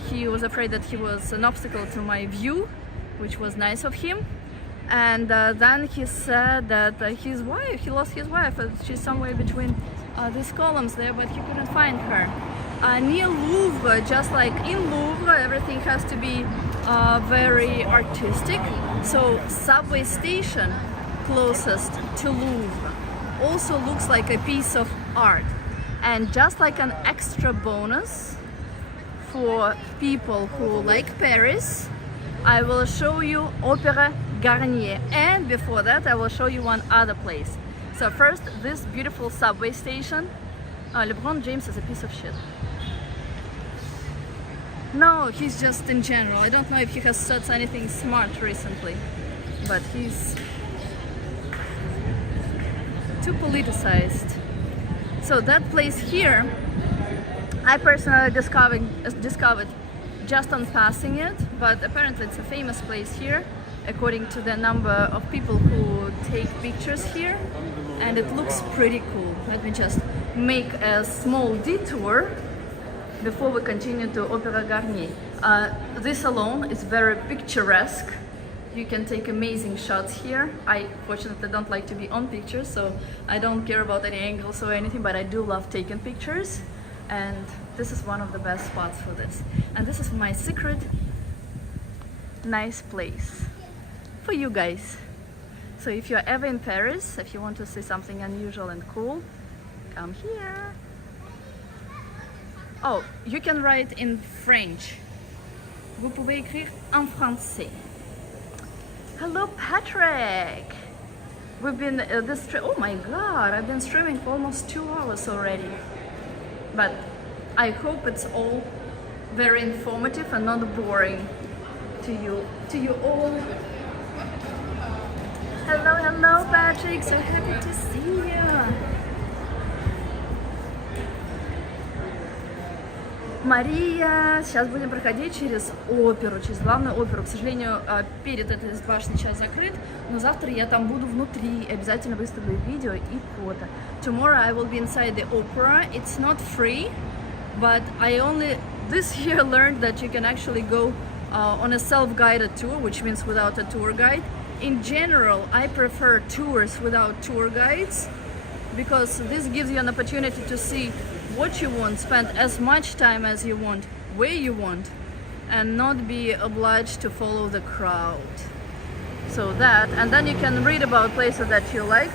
He was afraid that he was an obstacle to my view. which was nice of him. And then he said that his wife, he lost his wife. She's somewhere between these columns there, but he couldn't find her. Near Louvre, just like in Louvre, everything has to be very artistic. So subway station closest to Louvre also looks like a piece of art. And just like an extra bonus for people who like Paris, I will show you Opera Garnier, and before that I will show you one other place. So first, this beautiful subway station. LeBron James is a piece of shit. No, he's just in general. I don't know if he has said anything smart recently, but he's too politicized. So that place here, I personally discovered just on passing it, but apparently it's a famous place here, according to the number of people who take pictures here, and it looks pretty cool. Let me just make a small detour before we continue to Opera Garnier. This alone is very picturesque. You can take amazing shots here. I fortunately don't like to be on pictures, so I don't care about any angles or anything, but I do love taking pictures, and this is one of the best spots for this. And this is my secret nice place for you guys. So if you're ever in Paris, if you want to see something unusual and cool, come here. Oh, you can write in French. Vous pouvez écrire en français. Hello, Patrick. We've been oh my god, I've been streaming for almost 2 hours already. But I hope it's all very informative and not boring to you all. Hello, Patrick. So happy to see you. Мария, сейчас будем проходить через оперу, через главную оперу. К сожалению, перед этой башней часть закрыт, но завтра я там буду внутри, обязательно выставлю видео и фото. Tomorrow I will be inside the opera. It's not free, but I only this year learned that you can actually go on a self-guided tour, which means without a tour guide. In general, I prefer tours without tour guides because this gives you an opportunity to see what you want, spend as much time as you want, where you want, and not be obliged to follow the crowd. So that, and then you can read about places that you like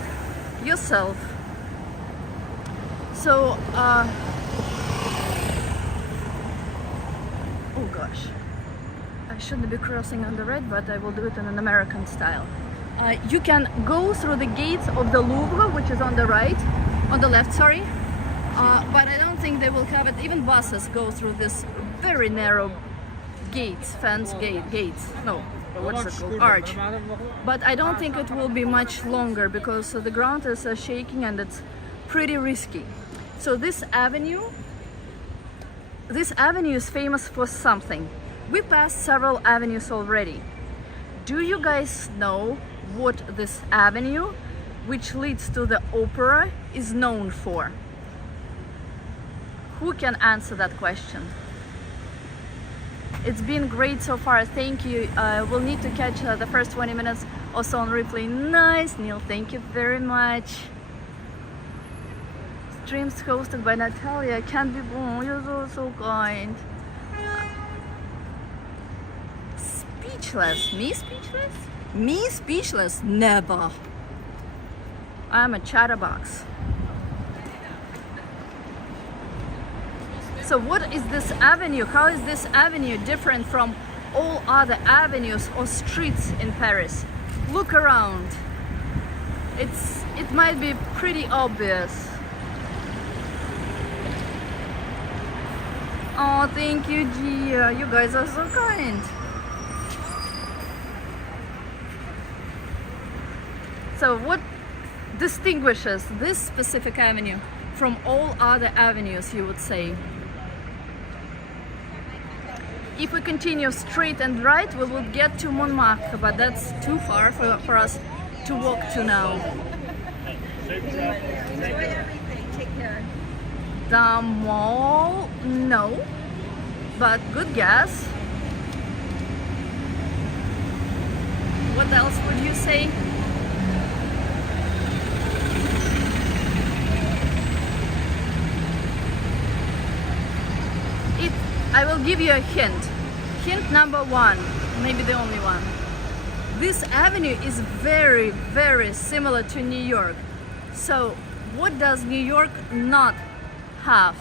yourself. So, oh gosh, I shouldn't be crossing on the red, but I will do it in an American style. You can go through the gates of the Louvre, which is on the right, on the left, sorry. But I don't think they will have it. Even buses go through this very narrow gates, gates. No, what's it called? Arch. But I don't think it will be much longer because the ground is shaking and it's pretty risky. So this avenue is famous for something. We passed several avenues already. Do you guys know what this avenue, which leads to the opera, is known for? Who can answer that question? It's been great so far, thank you. We'll need to catch the first 20 minutes also on replay. Nice, Neil, thank you very much. Streams hosted by Natalia, can't be bon, you're so kind. Speechless, me speechless? Me speechless, never. I'm a chatterbox. So what is this avenue? How is this avenue different from all other avenues or streets in Paris? Look around. It might be pretty obvious. Oh, thank you, Gia. You guys are so kind. So what distinguishes this specific avenue from all other avenues, you would say? If we continue straight and right, we will get to Montmartre, but that's too far for us to walk to now. Enjoy everything. Take care. The mall? No, but good guess. What else would you say? I will give you a hint. Hint number one, maybe the only one. This avenue is very, very similar to New York. So what does New York not have?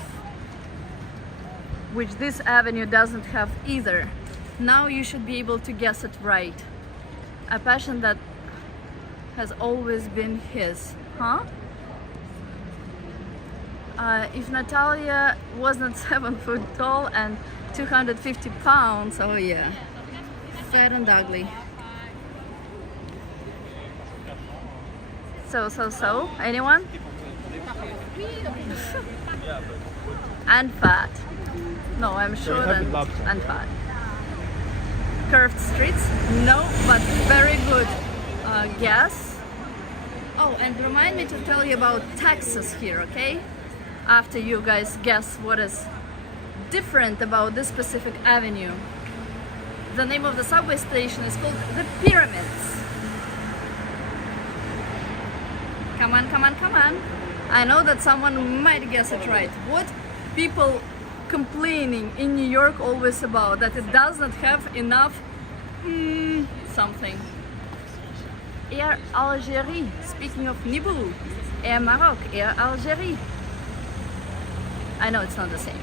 Which this avenue doesn't have either. Now you should be able to guess it right. A passion that has always been his, huh? If Natalia wasn't 7 foot tall and 250 pounds, oh yeah, fat and ugly. So, anyone? And fat. No, I'm sure that, and fat. Curved streets? No, but very good guess. Oh, and remind me to tell you about taxes here, okay? After you guys guess what is different about this specific avenue. The name of the subway station is called the Pyramids. Come on, come on, come on. I know that someone might guess it right. What people complaining in New York always about? That it doesn't have enough something. Air Algérie. Speaking of Nibou. Air Maroc. Air Algérie. I know it's not the same.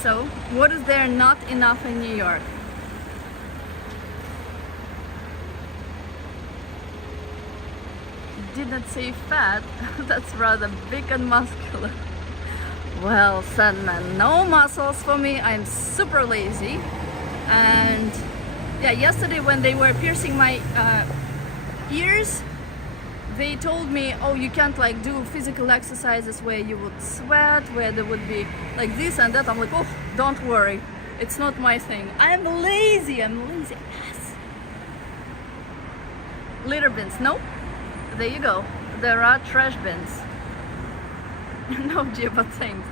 So, what is there not enough in New York? Didn't say fat. That's rather big and muscular. Well, Sandman, no muscles for me. I'm super lazy. And yeah, yesterday when they were piercing my ears, they told me, oh, you can't like do physical exercises where you would sweat, where there would be like this and that. I'm like, oh, don't worry, it's not my thing. I'm lazy ass. Litter bins, nope. There you go. There are trash bins. No, Gio, but thanks.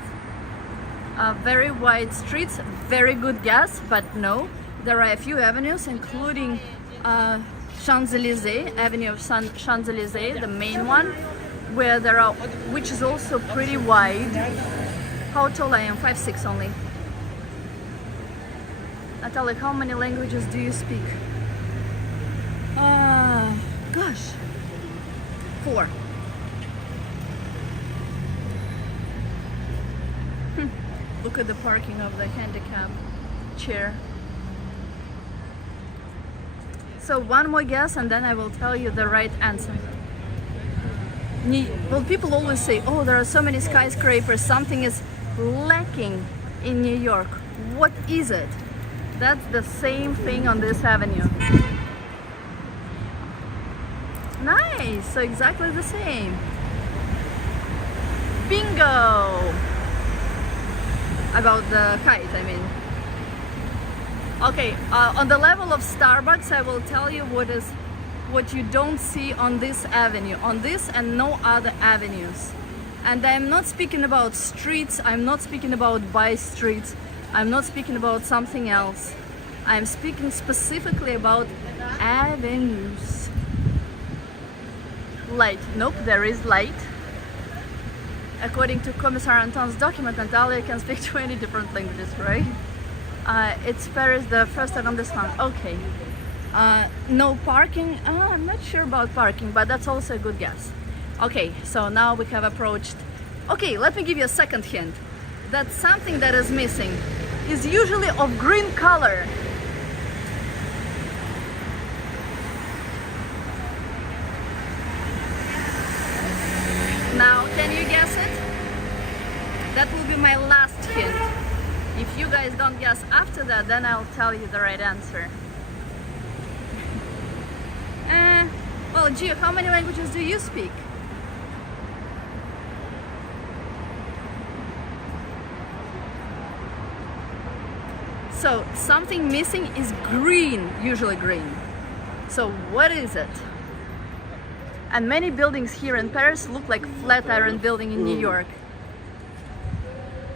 Very wide streets, very good guess, but no. There are a few avenues, including Champs-Élysées, Avenue of Champs-Élysées, the main one, where there are, which is also pretty wide. How tall I am? 5'6" only. Natalia, how many languages do you speak? Gosh, 4. Look at the parking of the handicap chair. So one more guess and then I will tell you the right answer. Well, people always say, oh, there are so many skyscrapers, something is lacking in New York. What is it? That's the same thing on this avenue. Nice, so exactly the same. Bingo! About the kite, I mean. Okay, on the level of Starbucks, I will tell you what you don't see on this avenue, on this and no other avenues. And I'm not speaking about streets, I'm not speaking about by streets, I'm not speaking about something else. I'm speaking specifically about avenues. Light, nope, there is light. According to Commissar Anton's document, Natalia can speak 20 different languages, right? It's Paris, the first arrondissement. Okay. No parking. I'm not sure about parking, but that's also a good guess. Okay, so now we have approached. Okay, let me give you a second hint. That something that is missing is usually of green color. Now, can you guess it? That will be my last hint. If you guys don't guess after that, then I'll tell you the right answer. Well, Gio, how many languages do you speak? So, something missing is green, usually green. So, what is it? And many buildings here in Paris look like Flatiron Building in New York.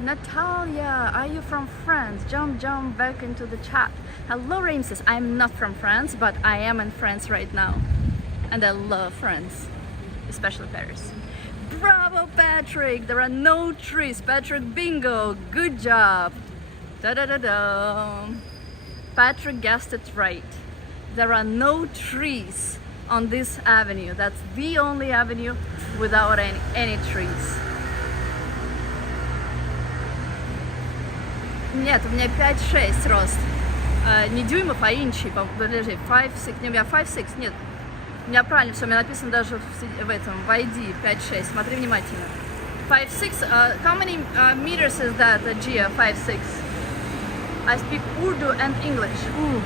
Natalia, are you from France? Jump back into the chat. Hello Ramses, I'm not from France, but I am in France right now. And I love France, especially Paris. Bravo Patrick, there are no trees. Patrick, bingo, good job. Da-da-da-da. Patrick guessed it right. There are no trees on this avenue. That's the only avenue without any trees. Нет, у меня 5-6 рост. Не дюймов, а инчей. Подожди, 5-6, не, у меня 5-6, нет. У меня правильно все, у меня написано даже в этом, в ID 5-6. Смотри внимательно. 5-6, how many meters is that, Gia, 5-6? I speak Urdu and English. Ooh.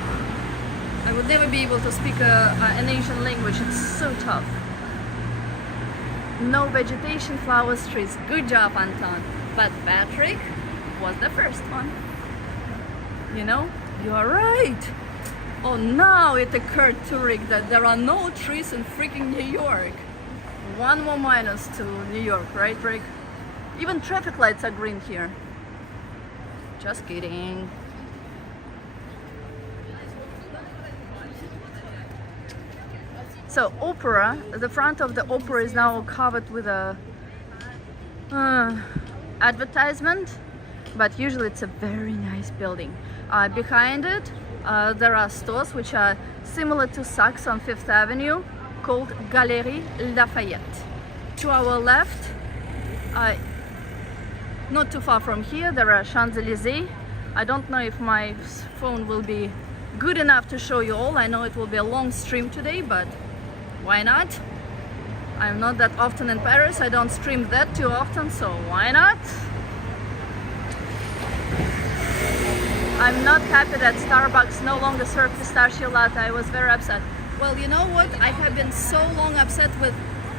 I would never be able to speak an Asian language, it's so tough. No vegetation, flowers, trees. Good job, Anton. But Patrick was the first one. You know, you are right. Oh, now it occurred to Rick that there are no trees in freaking New York. One more minus to New York, right, Rick? Even traffic lights are green here. Just kidding. So Opera, the front of the Opera is now covered with a advertisement, but usually it's a very nice building. Behind it, there are stores which are similar to Saks on Fifth Avenue, called Galeries Lafayette. To our left, not too far from here, there are Champs-Élysées. I don't know if my phone will be good enough to show you all. I know it will be a long stream today, but why not? I'm not that often in Paris. I don't stream that too often, so why not? I'm not happy that Starbucks no longer serves pistachio latte. I was very upset. Well, you know what? I have been so long upset with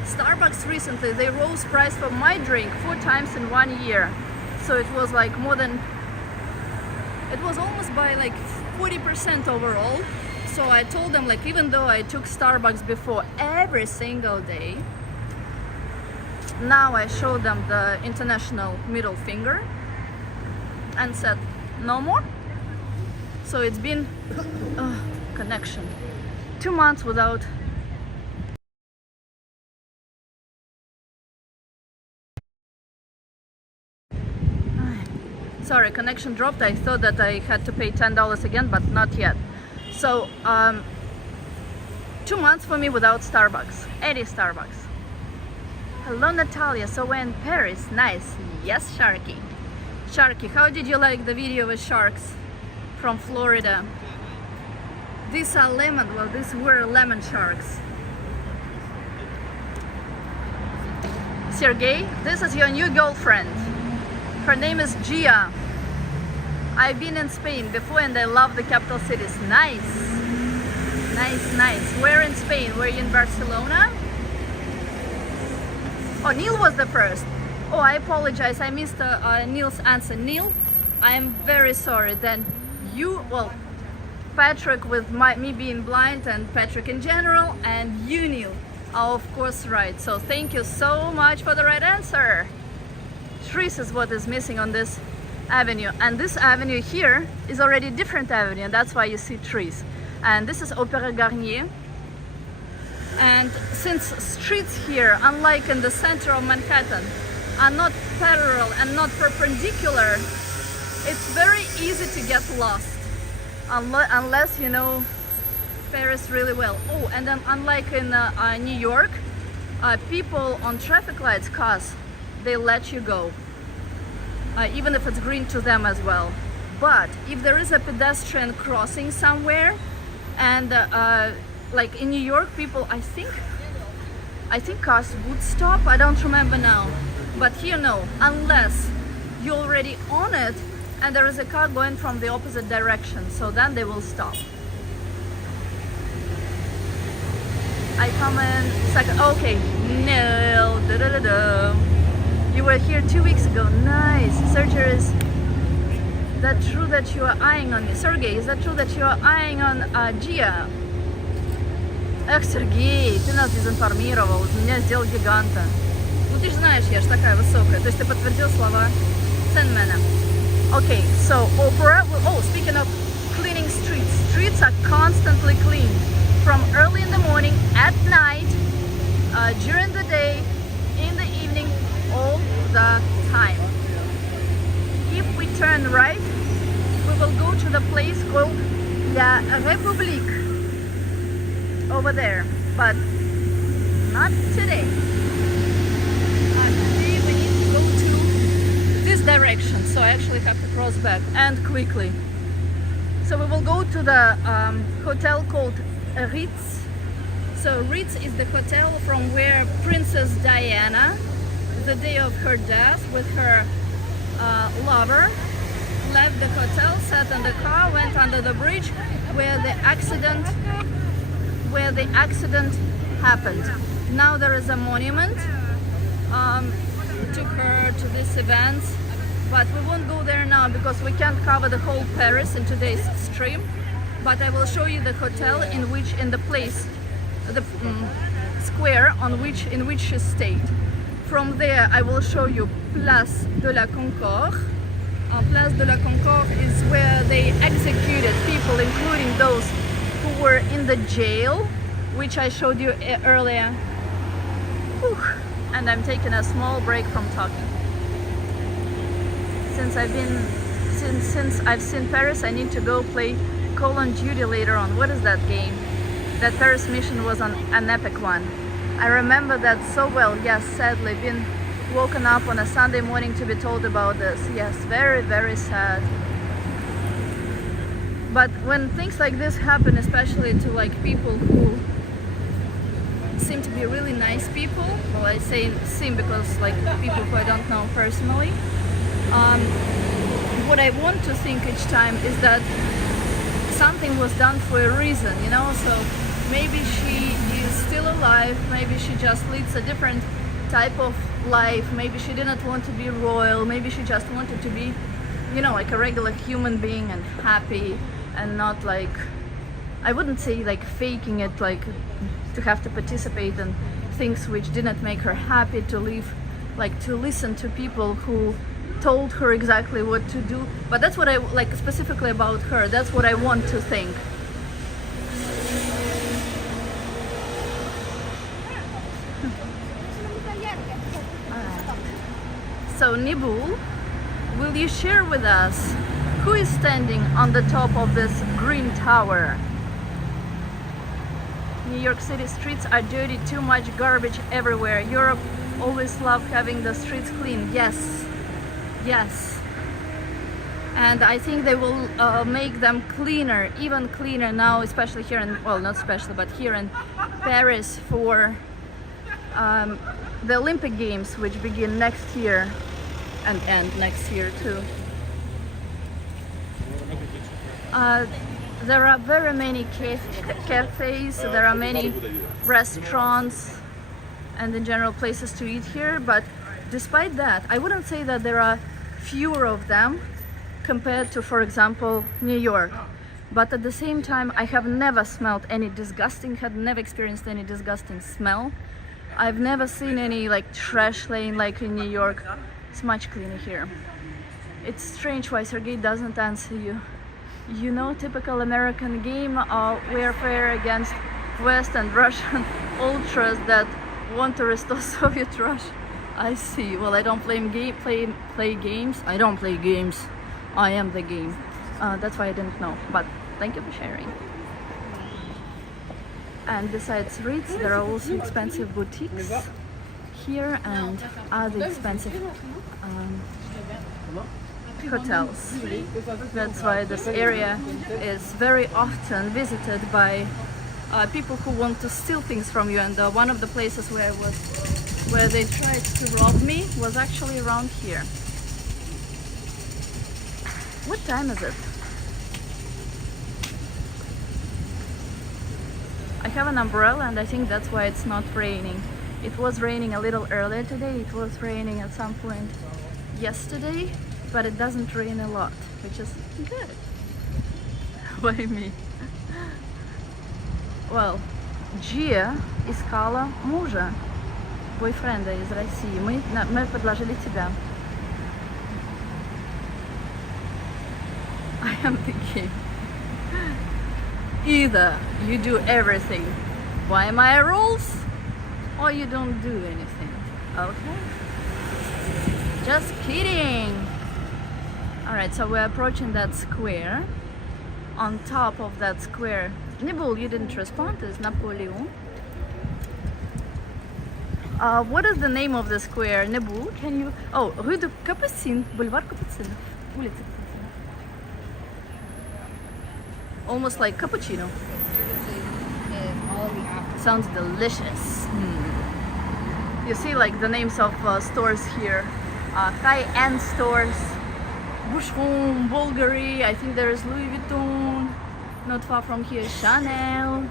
Starbucks recently. They rose price for my drink 4 times in 1 year. So it was like more than, it was almost by like 40% overall. So I told them, like, even though I took Starbucks before every single day, now I showed them the international middle finger and said no more. So it's been connection 2 months without sorry, connection dropped. I thought that I had to pay $10 again, but not yet. So 2 months for me without Starbucks, any Starbucks. Hello Natalia, so we're in Paris, nice. Yes, Sharky. Sharky, how did you like the video with sharks from Florida? These are lemon, well, these were lemon sharks. Sergey, this is your new girlfriend. Her name is Gia. I've been in Spain before and I love the capital cities. Nice. Nice, nice. Where in Spain? Were you in Barcelona? Oh, Neil was the first. Oh, I apologize. I missed Neil's answer. Neil, I am very sorry. Then you, well, Patrick with me being blind and Patrick in general, and you, Neil, are of course right. So thank you so much for the right answer. Trees is what is missing on this avenue, and this avenue here is already different avenue, and that's why you see trees. And this is Opéra Garnier. And since streets here, unlike in the center of Manhattan, are not parallel and not perpendicular, it's very easy to get lost unless you know Paris really well. Oh, and then unlike in New York, people on traffic lights, cars, they let you go, even if it's green to them as well. But if there is a pedestrian crossing somewhere, and like in New York, people, I think cars would stop. I don't remember now. But here, no, unless you're already on it and there is a car going from the opposite direction, so then they will stop. I come in second. Okay, no. Da -da -da -da. You were here 2 weeks ago. Nice. Sergey, is that true that you are eyeing on me? Sergey, is that true that you are eyeing on Gia? Эх, Сергей, ты нас дезинформировал, из меня сделал гиганта. Ну ты же знаешь, я же такая высокая. То есть ты подтвердил слова Сенмена. Okay, so Opera, oh, speaking of cleaning streets, streets are constantly clean from early in the morning, at night, during the day, in the evening, all the time. If we turn right, we will go to the place called La République over there, but not today. I believe we need to go to this direction, so I actually have to cross back, and quickly. So we will go to the hotel called Ritz. So Ritz is the hotel from where Princess Diana, the day of her death with her lover, left the hotel, sat in the car, went under the bridge where the accident happened. Now there is a monument to her, to this event, but we won't go there now because we can't cover the whole Paris in today's stream. But I will show you the hotel in the place, the square in which she stayed. From there I will show you Place de la Concorde. Place de la Concorde is where they executed people, including those who were in the jail, which I showed you earlier. Whew. And I'm taking a small break from talking. Since I've seen Paris, I need to go play Call of Duty later on. What is that game? That Paris mission was an epic one. I remember that so well. Yes, sadly, been woken up on a Sunday morning to be told about this. Yes, very, very sad. But when things like this happen, especially to like people who seem to be really nice people, well, I say seem because like people who I don't know personally, what I want to think each time is that something was done for a reason, you know. So maybe she is still alive, maybe she just leads a different type of life, maybe she didn't want to be royal, maybe she just wanted to be, you know, like a regular human being and happy, and not like, I wouldn't say like faking it, like to have to participate in things which didn't make her happy, to live, like to listen to people who told her exactly what to do. But that's what I like specifically about her, that's what I want to think. So Nibul, will you share with us who is standing on the top of this green tower? New York City streets are dirty, too much garbage everywhere. Europe always loved having the streets clean. Yes, yes. And I think they will make them cleaner, even cleaner now, especially here in, well, not especially, but here in Paris for the Olympic Games, which begin next year and end next year too. There are very many cafes, there are many restaurants and in general places to eat here, but despite that, I wouldn't say that there are fewer of them compared to, for example, New York. But at the same time, I have never smelled any disgusting, had never experienced any disgusting smell. I've never seen any like trash laying like in New York. It's much cleaner here. It's strange why Sergey doesn't answer you. You know, typical American game of warfare against West and Russian ultras that want to restore Soviet Russia. I see. Well, I don't play games. I don't play games. I am the game. That's why I didn't know. But thank you for sharing. And besides Ritz, there are also expensive boutiques here and other expensive hotels. That's why this area is very often visited by people who want to steal things from you. And one of the places where I was, where they tried to rob me, was actually around here. What time is it? I have an umbrella and I think that's why it's not raining. It was raining a little earlier today, it was raining at some point yesterday, but it doesn't rain a lot, which is good. Why me? Well, Gia искала мужа, бойфренда из России. Мы предложили тебя. I am the king. Either you do everything by my rules or you don't do anything. Okay? Just kidding. Alright, so we're approaching that square. On top of that square, Nibble, you didn't respond, is Napoleon. What is the name of the square, Nibble? Can you... Oh, Rue de Capucine, Boulevard Capucine. Улица Capucine. Almost like cappuccino. Sounds delicious. You see like the names of stores here. High-end stores. Boucheron, Bulgari, I think there is Louis Vuitton. Not far from here, Chanel.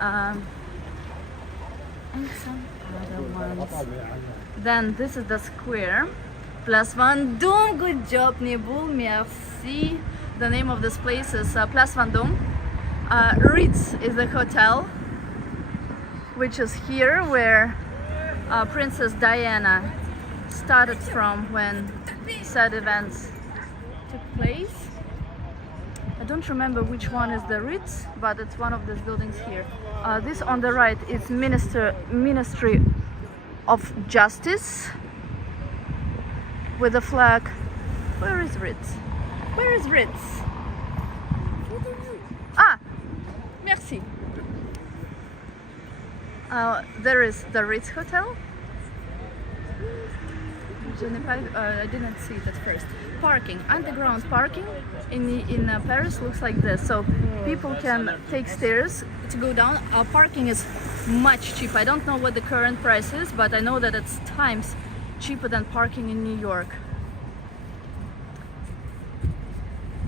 And some other ones. Then this is the square. Place Vendôme. Good job, Nibble. Merci. The name of this place is Place Vendôme. Ritz is the hotel, which is here where Princess Diana started from when said events took place. I don't remember which one is the Ritz, but it's one of these buildings here. This on the right is Ministry of Justice with a flag. Where is Ritz? Where is Ritz? Ah, merci. There is the Ritz Hotel. I didn't see it at first. Parking, underground parking in Paris looks like this. So people can take stairs to go down. Our parking is much cheaper. I don't know what the current price is, but I know that it's times cheaper than parking in New York.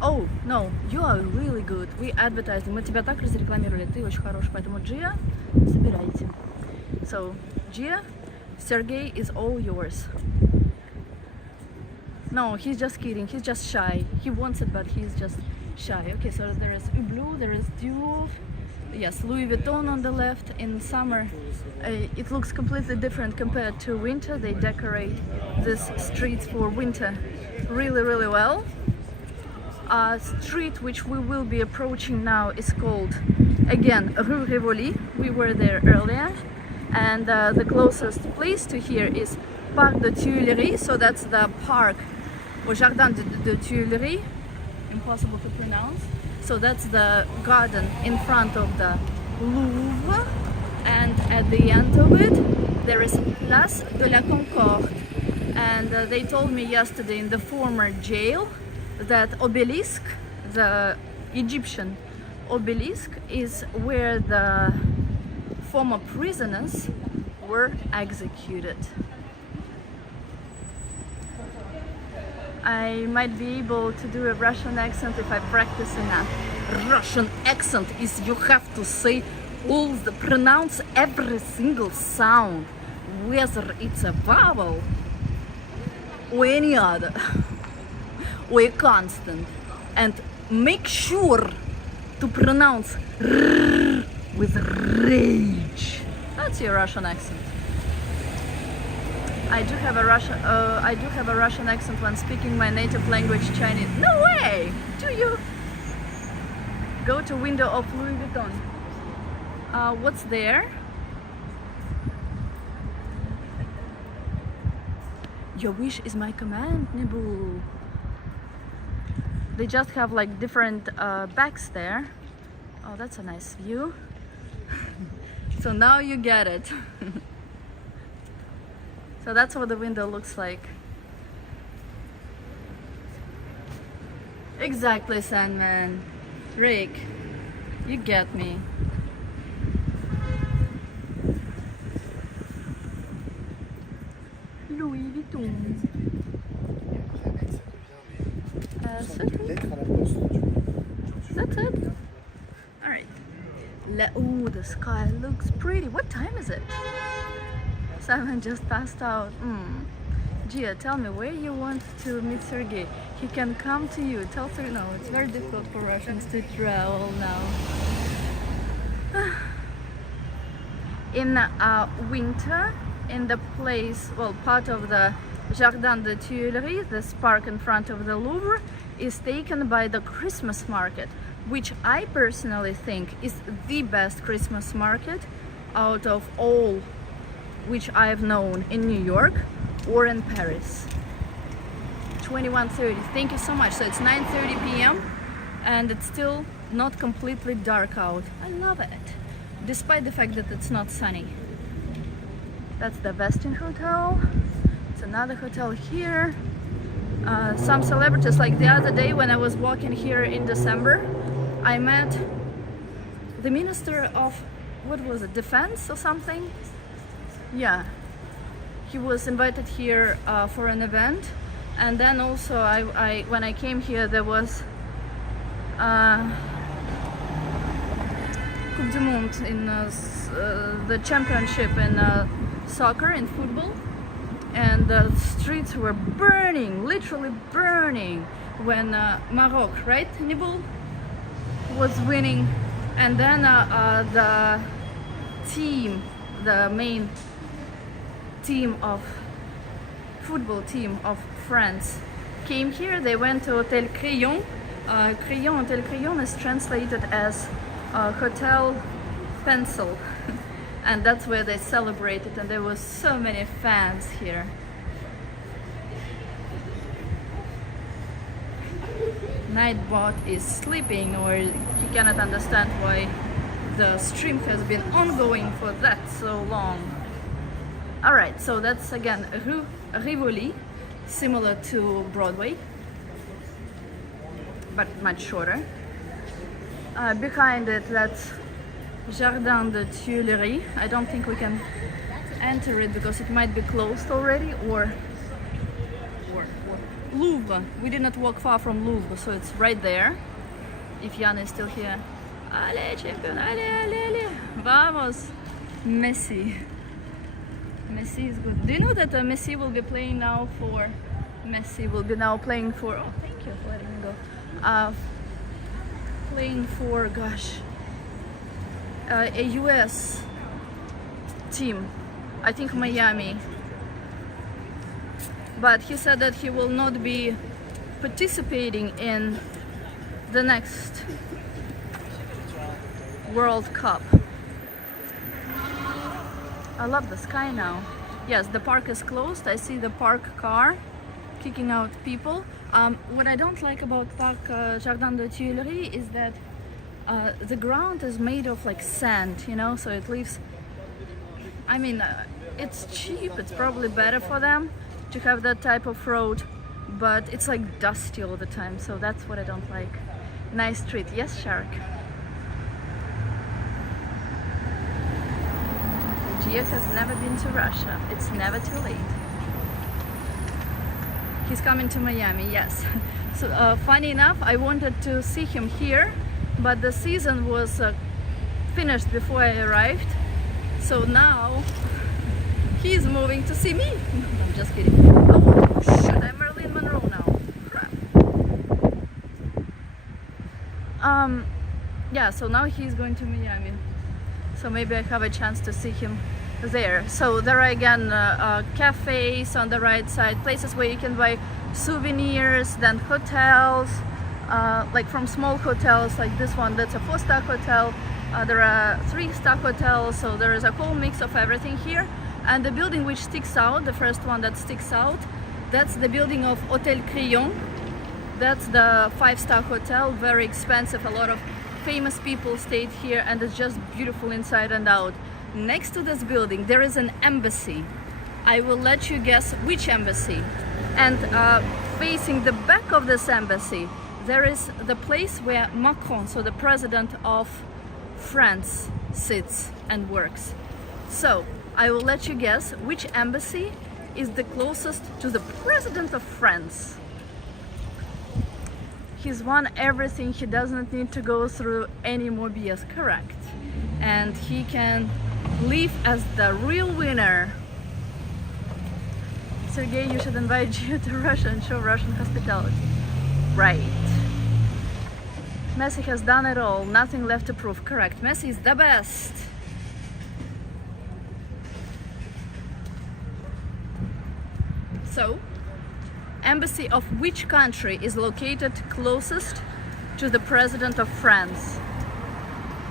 Oh, no, you are really good. We advertised. Мы тебя так разрекламировали. Ты очень хорош. Поэтому, Gia, собирайте. So, Gia, Sergey is all yours. No, he's just kidding. He's just shy. He wants it, but he's just shy. Okay, so there is Hublot, there is Dior. Yes, Louis Vuitton on the left. In summer, it looks completely different compared to winter. They decorate these streets for winter really, really well. Street which we will be approaching now is called, again, Rue Rivoli. We were there earlier. And the closest place to here is Parc de Tuileries. So that's the park, or Jardin de Tuileries. Impossible to pronounce. So that's the garden in front of the Louvre. And at the end of it, there is Place de la Concorde. And they told me yesterday in the former jail that obelisk, the Egyptian obelisk, is where the former prisoners were executed. I might be able to do a Russian accent if I practice enough. Russian accent is you have to say all the, pronounce every single sound, whether it's a vowel or any other. Or constant, and make sure to pronounce r with rage. That's your Russian accent. I do have a Russian accent when speaking my native language, Chinese. No way! Do you? Go to window of Louis Vuitton. What's there? Your wish is my command, Nibble. They just have like different bags there. Oh, that's a nice view. So now you get it. So that's what the window looks like. Exactly, Sandman. Rick, you get me. Louis Vuitton. That's it. Alright. Ooh, the sky looks pretty. What time is it? Simon just passed out. Gia, tell me where you want to meet Sergey. He can come to you. Tell Sergey. No, it's very difficult for Russians to travel now. In winter, in the place, well, part of the Jardin de Tuileries, this park in front of the Louvre, is taken by the Christmas market. which I personally think is the best Christmas market out of all which I've known in New York or in Paris. 21:30. Thank you so much. So it's 9:30 p.m. and it's still not completely dark out. I love it, despite the fact that it's not sunny. That's the Westin Hotel. It's another hotel here. Some celebrities, like the other day when I was walking here in December, I met the Minister of, what was it, Defense or something? Yeah, he was invited here for an event. And then also when I came here, there was Coupe du Monde in the championship in soccer, in football, and the streets were burning, literally burning, when Maroc, right, Nibble, was winning. And then the team, the main team of football team of France came here. They went to Hotel Crillon. Hotel Crillon is translated as Hotel Pencil. And that's where they celebrated, and there were so many fans here. Nightbot is sleeping, or he cannot understand why the stream has been ongoing for that so long. Alright, so that's again Rue Rivoli, similar to Broadway, but much shorter. Behind it, that's Jardin de Tuileries. I don't think we can enter it because it might be closed already, or Louvre. We did not walk far from Louvre, so it's right there. If Jan is still here. Allez, champion, allez, allez, allez. Vamos. Messi. Messi is good. Do you know that Messi will be playing now for... Messi will be now playing for... Oh, thank you for letting me go. Playing for, gosh, a US team. I think Miami. But he said that he will not be participating in the next World Cup. I love the sky now. Yes, the park is closed. I see the park car kicking out people. What I don't like about Parc Jardin de Tuileries is that the ground is made of like sand, you know, so it leaves... I mean, it's cheap, it's probably better for them to have that type of road, but it's like dusty all the time, so that's what I don't like. Nice street. Yes, Shark? Gia has never been to Russia. It's never too late. He's coming to Miami, yes. So funny enough, I wanted to see him here, but the season was finished before I arrived. So now he's moving to see me. I'm just kidding. Oh shit, I'm Marilyn Monroe now. Crap. Yeah, so now he's going to Miami. So maybe I have a chance to see him there. So there are again cafes on the right side, places where you can buy souvenirs, then hotels, like from small hotels like this one, that's a 4-star hotel. There are 3-star hotels, so there is a whole mix of everything here. And the building which sticks out, the first one that sticks out, that's the building of Hotel Crillon. That's the 5-star hotel, very expensive. A lot of famous people stayed here, and it's just beautiful inside and out. Next to this building there is an embassy. I will let you guess which embassy. And facing the back of this embassy there is the place where Macron, so the president of France, sits and works. So I will let you guess which embassy is the closest to the president of France. He's won everything. He doesn't need to go through any more BS, correct? And he can leave as the real winner. Sergey, you should invite you to Russia and show Russian hospitality. Right. Messi has done it all. Nothing left to prove. Correct. Messi is the best. So, embassy of which country is located closest to the president of France.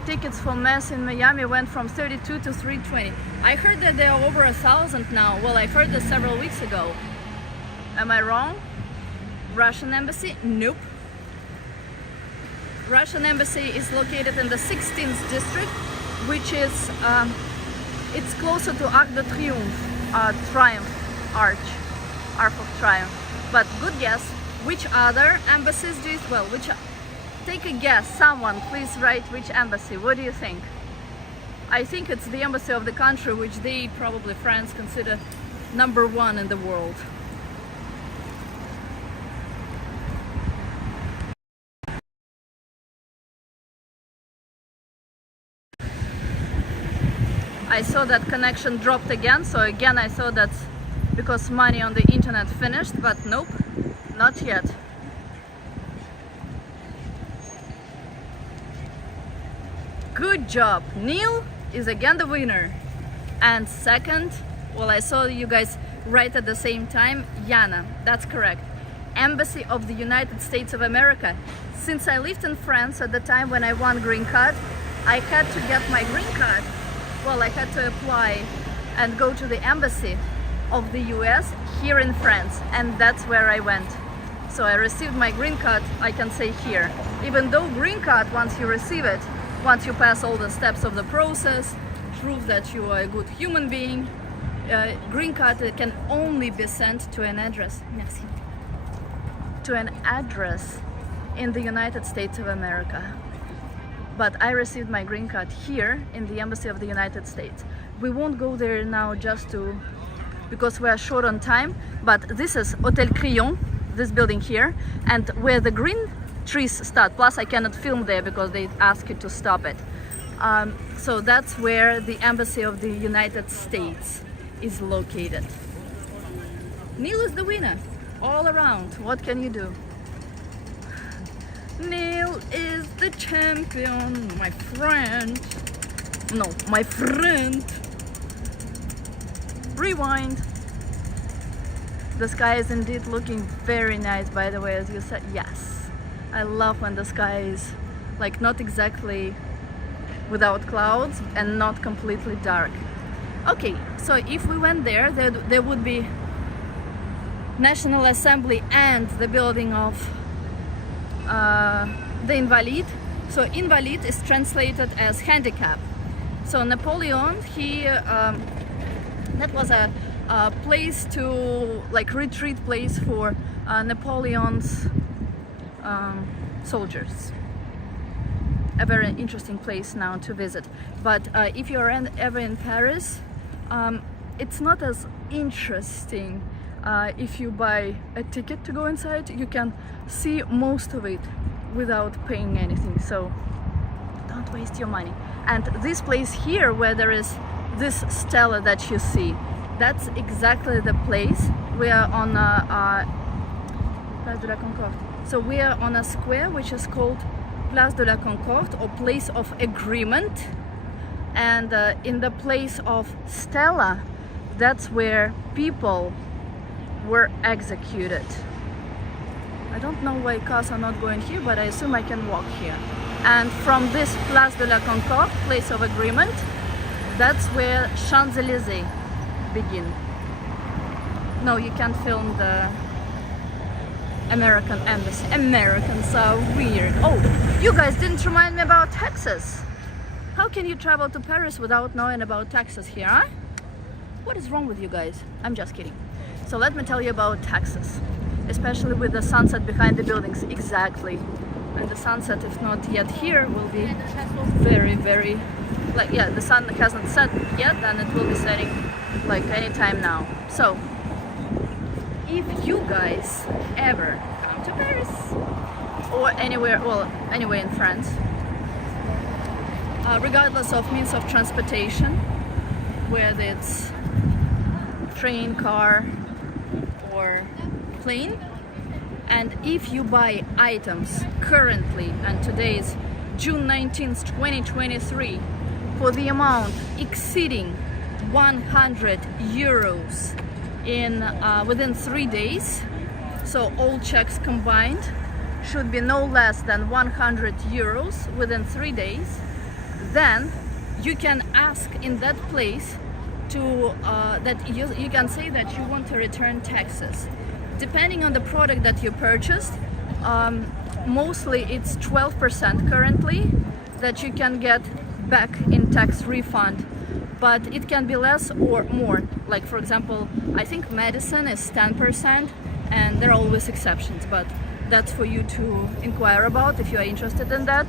Tickets for Mass in Miami went from 32 to 320. I heard that they are over 1,000 now. Well, I heard this several weeks ago. Am I wrong? Russian embassy? Nope. Russian embassy is located in the 16th district, which is it's closer to Arc de Triomphe, Triumph Arch of Triumph. But good guess. Which other embassies do you? Well, take a guess. Someone, please write which embassy. What do you think? I think it's the embassy of the country which they probably France consider #1 in the world. I saw that connection dropped again, so again I thought that's because money on the internet finished, but nope, not yet. Good job! Neil is again the winner. And second, well, I saw you guys right at the same time, Yana, that's correct. Embassy of the United States of America. Since I lived in France at the time when I won green card, I had to get my green card. Well, I had to apply and go to the embassy of the US here in France, and that's where I went. So I received my green card, I can say here. Even though green card, once you receive it, once you pass all the steps of the process, prove that you are a good human being, green card can only be sent to an address. Merci. To an address in the United States of America. But I received my green card here in the Embassy of the United States. We won't go there now because we are short on time, but this is Hotel Crillon, this building here, and where the green trees start. Plus I cannot film there because they ask you to stop it. So that's where the Embassy of the United States is located. Neil is the winner, all around. What can you do? Neil is the champion, my friend. No, my friend. Rewind. The sky is indeed looking very nice, by the way, as you said. Yes, I love when the sky is like not exactly without clouds and not completely dark. Okay, so if we went there would be National Assembly and the building of the Invalides. So Invalid is translated as handicap. So Napoleon, that was a place to, like, retreat place for Napoleon's soldiers. A very interesting place now to visit. But if you're ever in Paris, it's not as interesting. If you buy a ticket to go inside, you can see most of it without paying anything, so don't waste your money. And this place here where there is this stela that you see, that's exactly the place. We are on Place de la Concorde. So we are on a square which is called Place de la Concorde, or Place of Agreement. And in the place of stela, that's where people were executed. I don't know why cars are not going here, but I assume I can walk here. And from this Place de la Concorde, Place of Agreement, that's where Champs-Élysées begin. No, you can't film the American embassy. Americans are weird. Oh, you guys didn't remind me about taxes. How can you travel to Paris without knowing about taxes here, huh? What is wrong with you guys? I'm just kidding. So let me tell you about taxes, especially with the sunset behind the buildings. Exactly. And the sunset, if not yet here, will be very, very, like, yeah, the sun hasn't set yet, and it will be setting like any time now. So if you guys ever come to Paris or anywhere, well, anywhere in France, regardless of means of transportation, whether it's train, car, or plane, and if you buy items currently, and today is June 19th, 2023, for the amount exceeding 100 euros in within 3 days, so all checks combined, should be no less than 100 euros within 3 days, then you can ask in that place to that you can say that you want to return taxes. Depending on the product that you purchased, mostly it's 12% currently that you can get back in tax refund, but it can be less or more. Like for example, I think medicine is 10%, and there are always exceptions, but that's for you to inquire about if you are interested in that.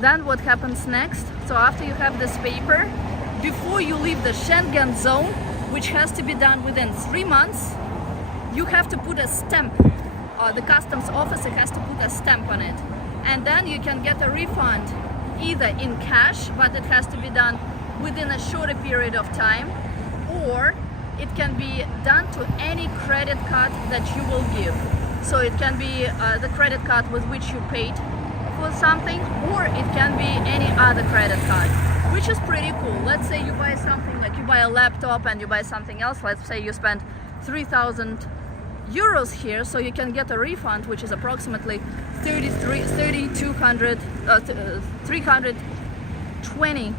Then what happens next? So after you have this paper, before you leave the Schengen zone, which has to be done within 3 months, you have to put a stamp. The customs officer has to put a stamp on it, and then you can get a refund either in cash, but it has to be done within a shorter period of time, or it can be done to any credit card that you will give. So it can be the credit card with which you paid for something, or it can be any other credit card, which is pretty cool. Let's say you buy something, like you buy a laptop and you buy something else. Let's say you spent 3,000 euros here, so you can get a refund, which is approximately 320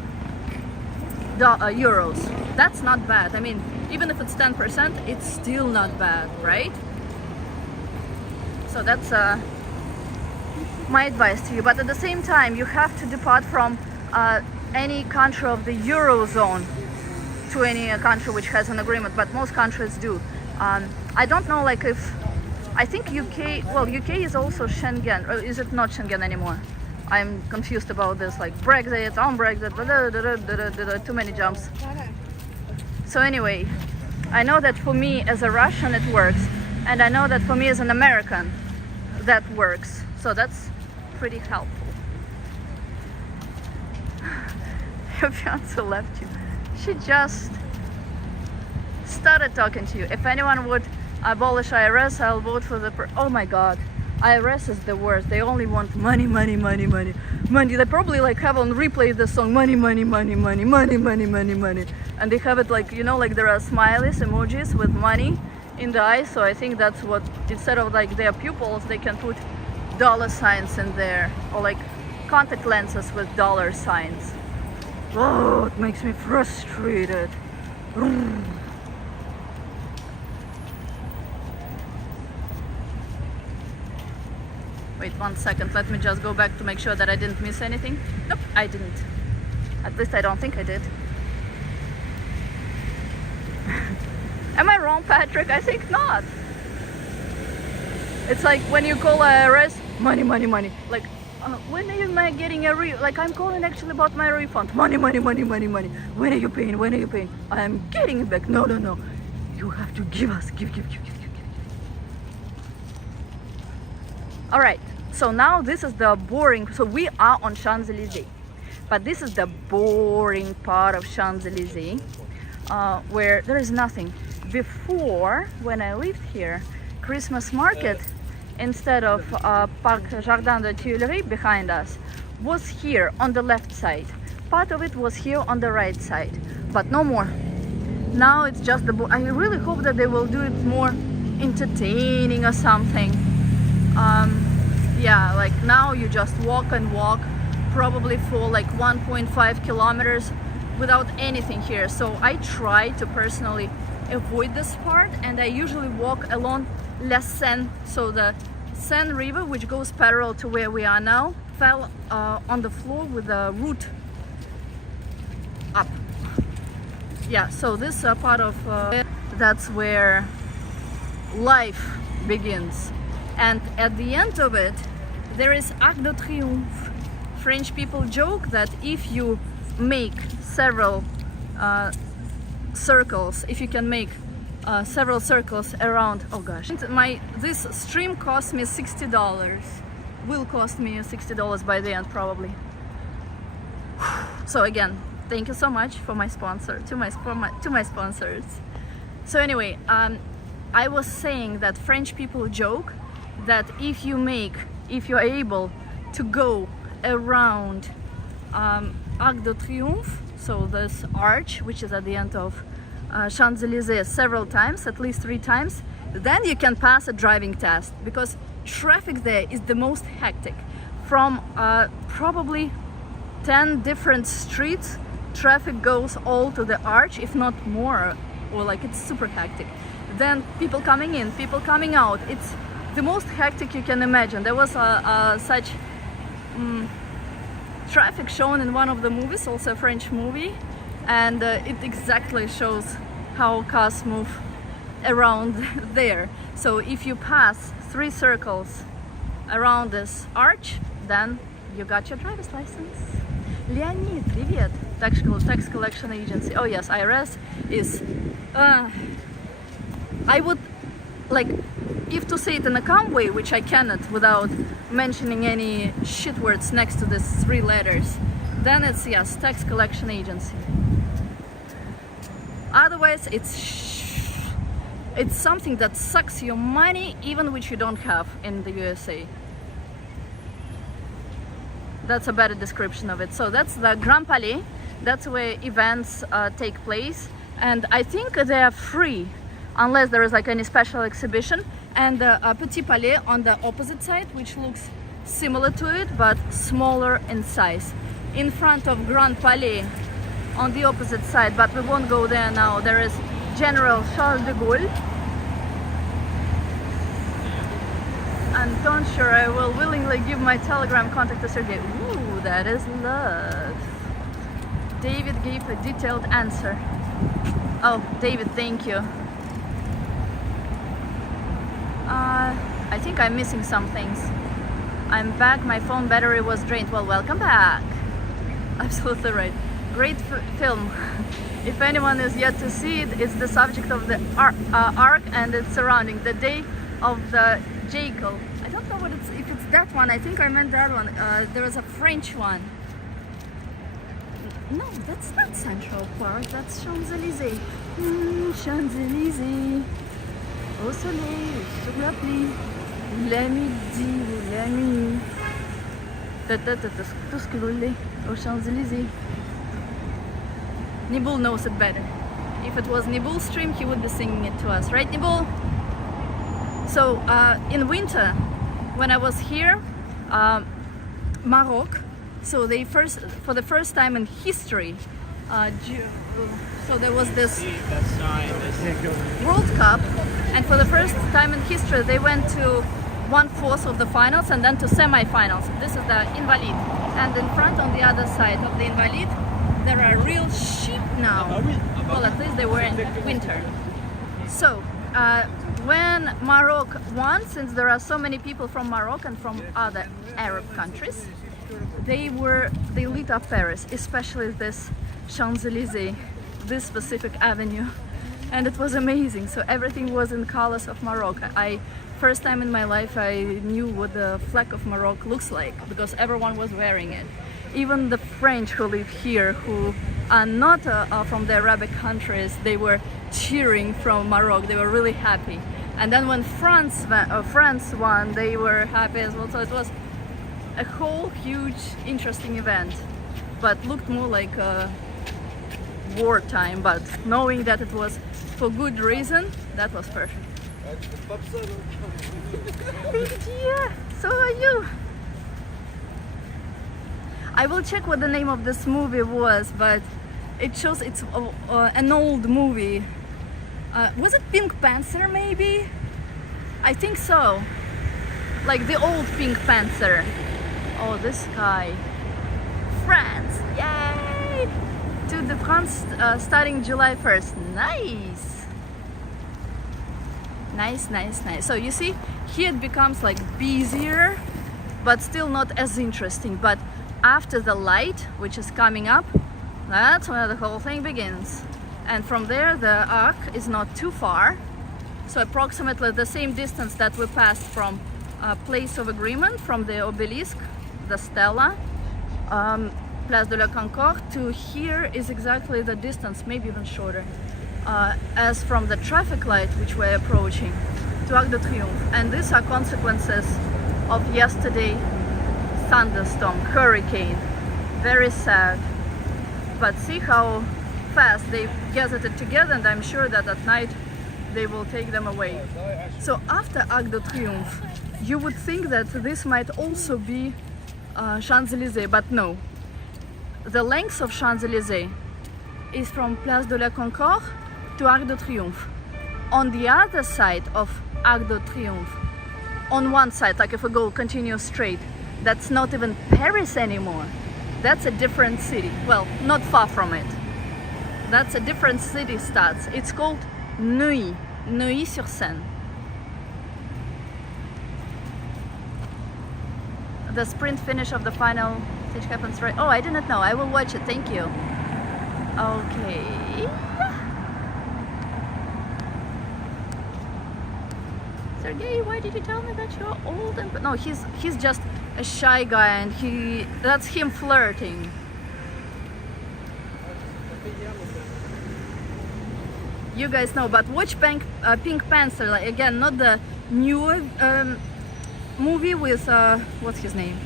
euros. That's not bad. I mean, even if it's 10%, it's still not bad, right? So that's my advice to you. But at the same time, you have to depart from any country of the Eurozone to any country which has an agreement, but most countries do. I don't know, like if, I think UK, well, UK is also Schengen, or is it not Schengen anymore? I'm confused about this, like Brexit, on Brexit, too many jumps. So anyway, I know that for me as a Russian it works, and I know that for me as an American that works. So that's pretty helpful. Your fiance left you. She just started talking to you. If anyone would abolish IRS, I'll vote for the oh my god, IRS is the worst. They only want money, money, money, money, money. They probably like have on replay the song money, money, money, money, money, money, money, money, and they have it like, you know, like there are smileys, emojis with money in the eyes. So I think that's what, instead of like their pupils, they can put dollar signs in there, or like contact lenses with dollar signs. Oh, it makes me frustrated. Wait 1 second, let me just go back to make sure that I didn't miss anything. Nope, I didn't. At least I don't think I did. Am I wrong, Patrick? I think not. It's like when you call IRS, money, money, money. Like, when am I getting a like I'm calling actually about my refund. Money, money, money, money, money. When are you paying? When are you paying? I'm getting it back. No, no, no. You have to give us. Give. All right. So now this is the boring. So we are on Champs-Élysées, but this is the boring part of Champs-Élysées, where there is nothing. Before, when I lived here, Christmas market, instead of Parc Jardin de Tuileries behind us, was here on the left side. Part of it was here on the right side, but no more. Now it's just the I really hope that they will do it more entertaining or something. Yeah, like now you just walk and walk, probably for like 1.5 kilometers without anything here. So I try to personally avoid this part, and I usually walk along La Seine. So the Seine River, which goes parallel to where we are now, fell on the floor with the root up. Yeah, so this part of that's where life begins, and at the end of it there is Arc de Triomphe. French people joke that if you make several circles, if you can make several circles around, oh gosh, this stream cost me $60, will cost me $60 by the end probably. So again, thank you so much for my sponsor, to my sponsors. So anyway, I was saying that French people joke that if you're able to go around Arc de Triomphe, so this arch which is at the end of Champs-Élysées, several times, at least 3 times, then you can pass a driving test, because traffic there is the most hectic. From probably 10 different streets, traffic goes all to the arch, if not more, or like it's super hectic. Then people coming in, people coming out. It's the most hectic you can imagine. There was such traffic shown in one of the movies, also a French movie, and it exactly shows how cars move around there. So if you pass 3 circles around this arch, then you got your driver's license. Leonid, привет! Tax collection agency. Oh yes, IRS is I would like, if to say it in a calm way, which I cannot without mentioning any shit words next to these 3 letters, then it's, yes, tax collection agency. Otherwise it's something that sucks your money, even which you don't have in the USA. That's a better description of it. So that's the Grand Palais. That's where events take place, and I think they are free unless there is like any special exhibition. And Petit Palais on the opposite side, which looks similar to it but smaller in size. In front of Grand Palais on the opposite side, but we won't go there now, there is General Charles de Gaulle. And don't sure I will willingly give my Telegram contact to Sergey. Ooh, that is love. David gave a detailed answer. Oh, David, thank you. I think I'm missing some things. I'm back, my phone battery was drained. Well, welcome back. Absolutely right. Great film. If anyone is yet to see it, it's the subject of the ark and its surrounding. The Day of the Jackal. I don't know what it's, if it's that one. I think I meant that one. There is a French one. No, that's not Central Park. That's Champs-Élysées. Champs-Élysées. Au soleil, sur la pluie. La midi ou la nuit. Tout ce que vous voulez. Aux Champs-Élysées. Nibul knows it better. If it was Nibul's stream, he would be singing it to us, right, Nibul? So in winter, when I was here, Morocco, so they for the first time in history, so there was this World Cup, and for the first time in history, they went to 1/4 of the finals and then to semi-finals. This is the Invalides, and in front, on the other side of the Invalides, there are real sheep now. Well, at least they were in winter. So when Morocco won, since there are so many people from Morocco and from other Arab countries, they lit up Paris, especially this Champs-Élysées, this specific avenue, and it was amazing. So everything was in colors of Morocco. First time in my life I knew what the flag of Morocco looks like, because everyone was wearing it. Even the French who live here, who are not from the Arabic countries, they were cheering from Morocco. They were really happy. And then when France won, they were happy as well. So it was a whole huge, interesting event, but looked more like a wartime. But knowing that it was for good reason, that was perfect. Yeah, so are you. I will check what the name of this movie was, but it shows it's an old movie. Was it Pink Panther, maybe? I think so. Like the old Pink Panther. Oh, this sky. France! Yay! Tour de France starting July 1st. Nice! Nice, nice, nice. So you see, here it becomes like busier, but still not as interesting. But after the light, which is coming up, that's where the whole thing begins. And from there, the arc is not too far. So approximately the same distance that we passed from Place of Agreement, from the obelisk, the Stella, Place de la Concorde, to here is exactly the distance, maybe even shorter, as from the traffic light which we're approaching to Arc de Triomphe. And these are consequences of yesterday thunderstorm, hurricane. Very sad. But see how fast they gathered it together, and I'm sure that at night they will take them away. So after Arc de Triomphe, you would think that this might also be Champs-Élysées, but no. The length of Champs-Élysées is from Place de la Concorde to Arc de Triomphe. On the other side of Arc de Triomphe, on one side, like if we go continue straight, that's not even Paris anymore. That's a different city. Well, not far from it. That's a different city starts. It's called Neuilly, Neuilly-sur-Seine. The sprint finish of the final stage happens right. Oh, I didn't know. I will watch it. Thank you. Okay. Sergey, why did you tell me that you're old? And no, he's just a shy guy, and that's him flirting. You guys know, but watch Pink Panther, like, again, not the new movie with what's his name,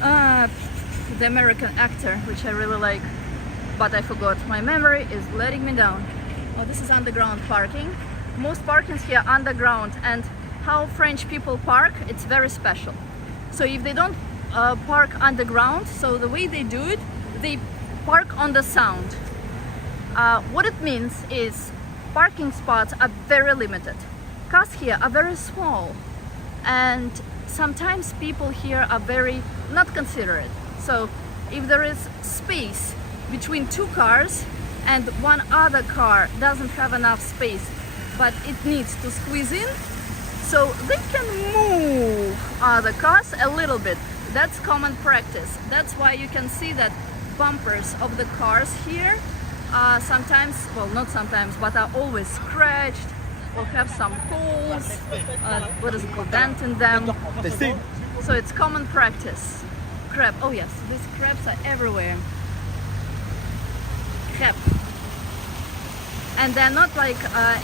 the American actor, which I really like, but I forgot. My memory is letting me down. Oh, this is underground parking. Most parkings here are underground, and how French people park, it's very special. So if they don't park underground, so the way they do it, they park on the sound. What it means is parking spots are very limited. Cars here are very small, and sometimes people here are very not considerate. So if there is space between two cars and one other car doesn't have enough space, but it needs to squeeze in, so they can move other cars a little bit. That's common practice. That's why you can see that bumpers of the cars here sometimes, well, not sometimes, but are always scratched or have some holes, what is it called, dent in them. So it's common practice. Crab, oh yes, these crabs are everywhere. Crab. And they're not like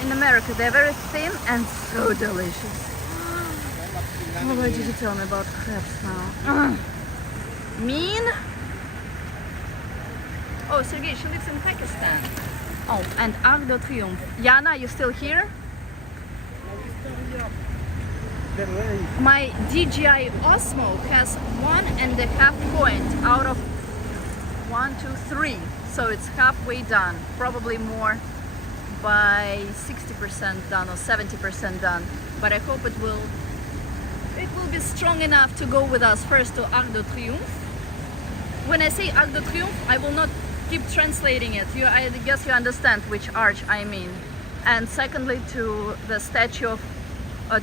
in America, they're very thin and so delicious. Oh, why did you tell me about crabs now? Mean? Oh, Sergey, she lives in Pakistan. Oh, and Arc de Triomphe. Yana, you still here? My DJI Osmo has 1.5 point out of 1, 2, 3. So it's halfway done, probably more by 60% done or 70% done. But I hope it will be strong enough to go with us first to Arc de Triomphe. When I say Arc de Triomphe, I will not keep translating it. I guess you understand which arch I mean. And secondly, to the statue of,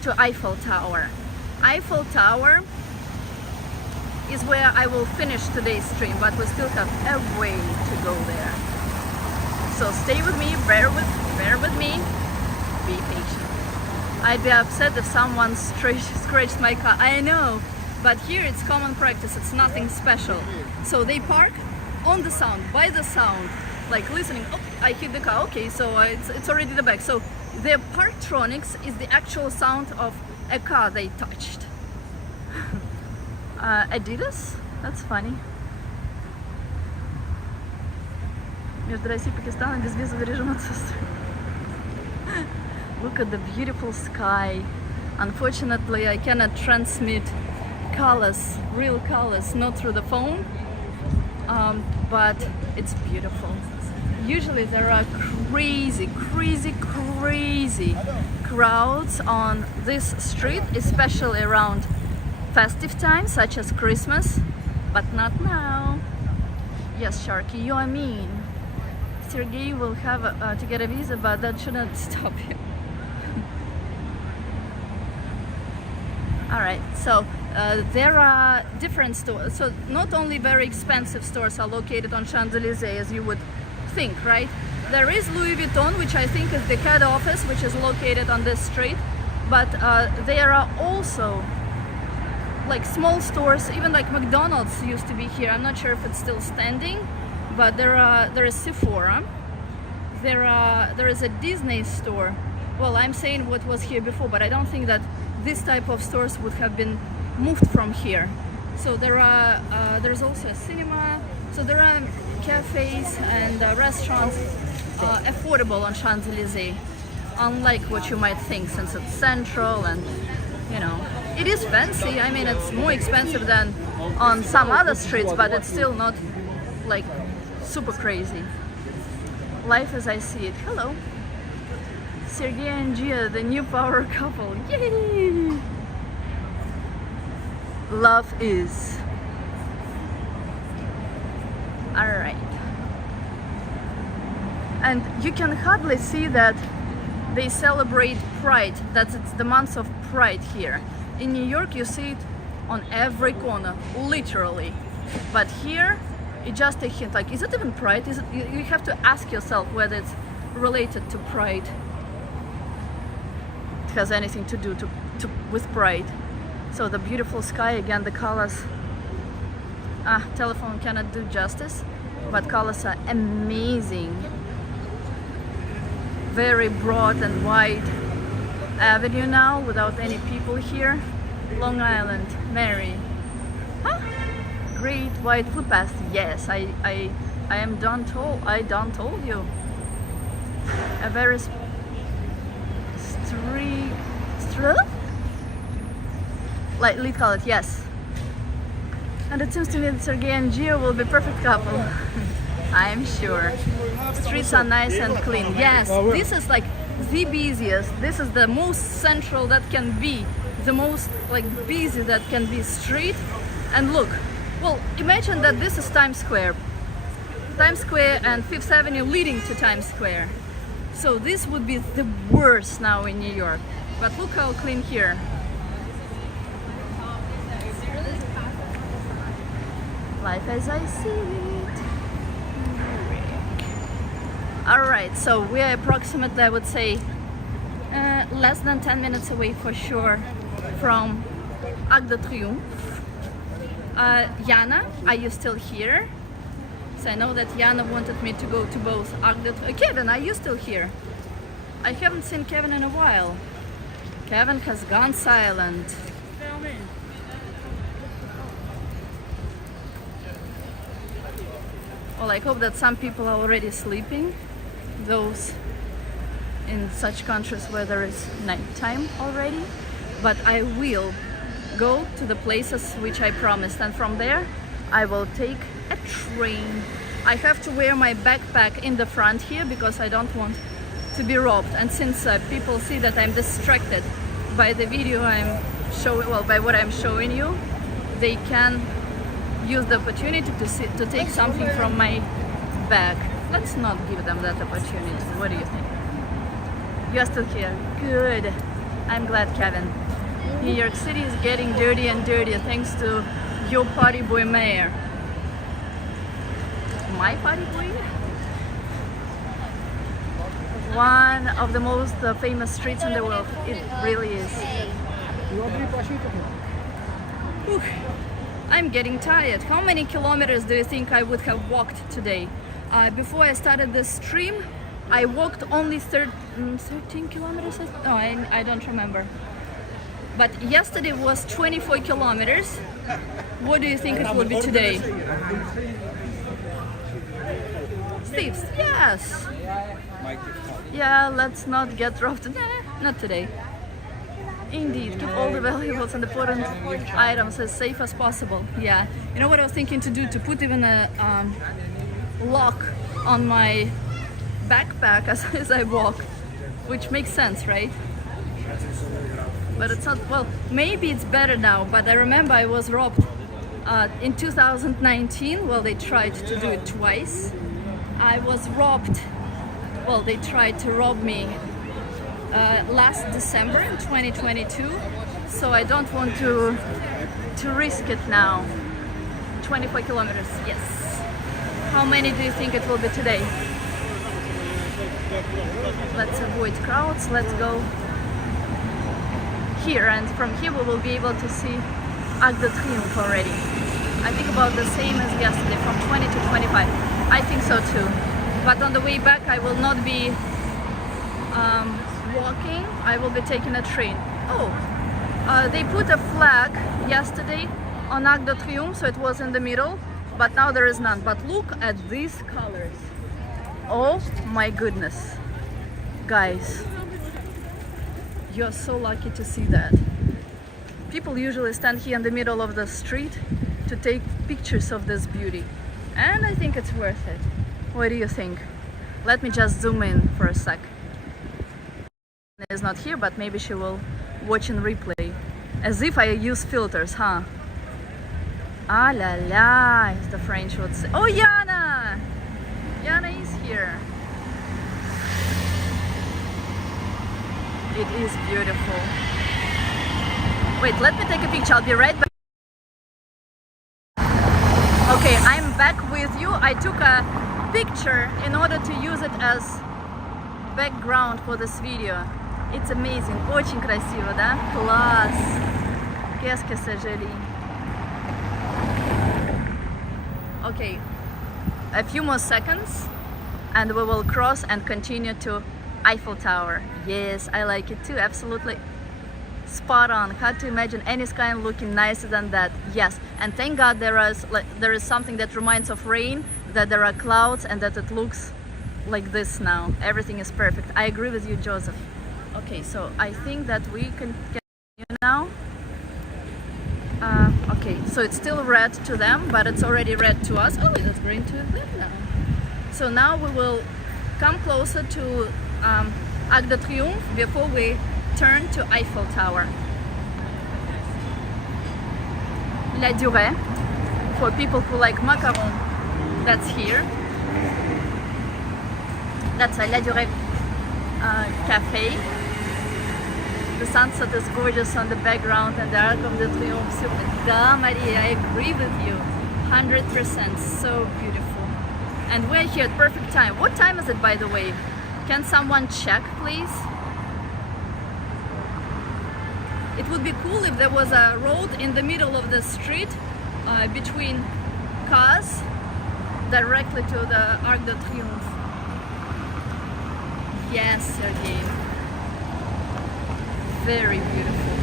to Eiffel Tower. Eiffel Tower is where I will finish today's stream, but we still have a way to go there. So stay with me, bear with me, be patient. I'd be upset if someone scratched my car. I know, but here it's common practice. It's nothing special. So they park on the sound, by the sound, like listening. Oh, I hit the car. Okay, so it's already the back. So their Parktronics is the actual sound of a car they touched. Adidas? That's funny. Между Россией и Пакистаном безвизовый режим отсутствует. Look at the beautiful sky. Unfortunately, I cannot transmit colors, real colors, not through the phone, but it's beautiful. Usually there are crazy crowds on this street, especially around festive times such as Christmas, but not now. Yes, Sharky, you are mean. Sergey will have to get a visa, but that shouldn't stop him. Alright, so there are different stores. So not only very expensive stores are located on Champs-Élysées as you would think, right? There is Louis Vuitton, which I think is the head office, which is located on this street. But there are also like small stores, even like McDonald's used to be here. I'm not sure if it's still standing, but there is Sephora. There is a Disney store. Well, I'm saying what was here before, but I don't think that this type of stores would have been moved from here. So there's also a cinema. So there are cafes and restaurants affordable on Champs-Élysées. unlike what you might think, since it's central and, you know, it is fancy. I mean, it's more expensive than on some other streets, but it's still not like super crazy. Life as I see it. Hello. Sergey and Gia, the new power couple. Yay! Love is. Alright. And you can hardly see that they celebrate Pride. It's the month of Pride here. In New York you see it on every corner, literally. But here, it's just a hint. Like, is it even Pride? Is it? You have to ask yourself whether it's related to Pride. It has anything to do with Pride. So the beautiful sky, again, the colors. Telephone cannot do justice, but colors are amazing. Very broad and wide avenue now, without any people here. Long Island, Mary. Great white footpath. Yes, I done told you. A very lightly colored, yes. And it seems to me that Sergey and Gio will be a perfect couple. I'm sure. Streets are nice and clean. Yes, this is like the busiest. This is the most central that can be. The most like busy that can be street. And look, well, imagine that this is Times Square. Times Square and Fifth Avenue leading to Times Square. So this would be the worst now in New York. But look how clean here. Life as I see it. Alright, so we are approximately, I would say, less than 10 minutes away for sure from Arc de Triomphe. Yana, are you still here? So I know that Yana wanted me to go to both Arc de Triomphe. Kevin, are you still here? I haven't seen Kevin in a while. Kevin has gone silent. Well, I hope that some people are already sleeping. Those in such countries where there is nighttime already. But I will go to the places which I promised, and from there I will take a train. I have to wear my backpack in the front here because I don't want to be robbed. And since people see that I'm distracted by the video I'm showing, well, by what I'm showing you, they can use the opportunity to take something from my bag. Let's not give them that opportunity. What do you think? You're still here. Good. I'm glad, Kevin. New York City is getting dirty and dirtier thanks to your party boy mayor. My party boy? One of the most famous streets in the world. It really is. Whew. I'm getting tired. How many kilometers do you think I would have walked today? Before I started this stream, I walked only 13 kilometers? No, I don't remember. But yesterday was 24 kilometers. What do you think it will be today? Steve, yes. Yeah, let's not get robbed. Nah, not today. Indeed, keep all the valuables and important items as safe as possible. Yeah, you know what I was thinking to do? To put even a lock on my backpack as I walk, which makes sense, right? But it's not, well, maybe it's better now, but I remember I was robbed in 2019. Well, they tried to do it twice. I was robbed, well, they tried to rob me last December in 2022, so I don't want to risk it now. 24 kilometers, yes. How many do you think it will be today? Let's avoid crowds, let's go here, and from here we will be able to see Arc de Triomphe already. I think about the same as yesterday, from 20 to 25. I think so too. But on the way back I will not be walking, I will be taking a train. Oh, they put a flag yesterday on Arc de Triomphe, so it was in the middle, but now there is none. But look at these colors. Oh my goodness. Guys, You're so lucky to see that. People usually stand here in the middle of the street to take pictures of this beauty. And I think it's worth it. What do you think? Let me just zoom in for a sec. Is not here, but maybe she will watch in replay. As if I use filters, huh? Ah la la, as the French would say. Oh, Yana! Yana is here. It is beautiful. Wait, let me take a picture. I'll be right back. Okay, I'm back with you. I took a picture in order to use it as background for this video. It's amazing. Очень красиво, да? Класс! Qu'est-ce que c'est joli. Okay, a few more seconds and we will cross and continue to Eiffel Tower. Yes, I like it too, absolutely. Spot on. Hard to imagine any sky looking nicer than that. Yes, and thank God there is something that reminds of rain, that there are clouds and that it looks like this now. Everything is perfect. I agree with you, Joseph. Okay, so I think that we can continue now. Okay, so it's still red to them, but it's already red to us. Oh, it's green to them now. So now we will come closer to Arc de Triomphe before we turn to Eiffel Tower. La Durée, for people who like macaron, that's here. That's a La Durée cafe. The sunset is gorgeous on the background and the Arc of the Triomphe. Super. Da, Maria, I agree with you. 100%. So beautiful. And we're here at perfect time. What time is it, by the way? Can someone check, please? It would be cool if there was a road in the middle of the street between cars directly to the Arc de Triomphe. Yes, Sergey. Very beautiful.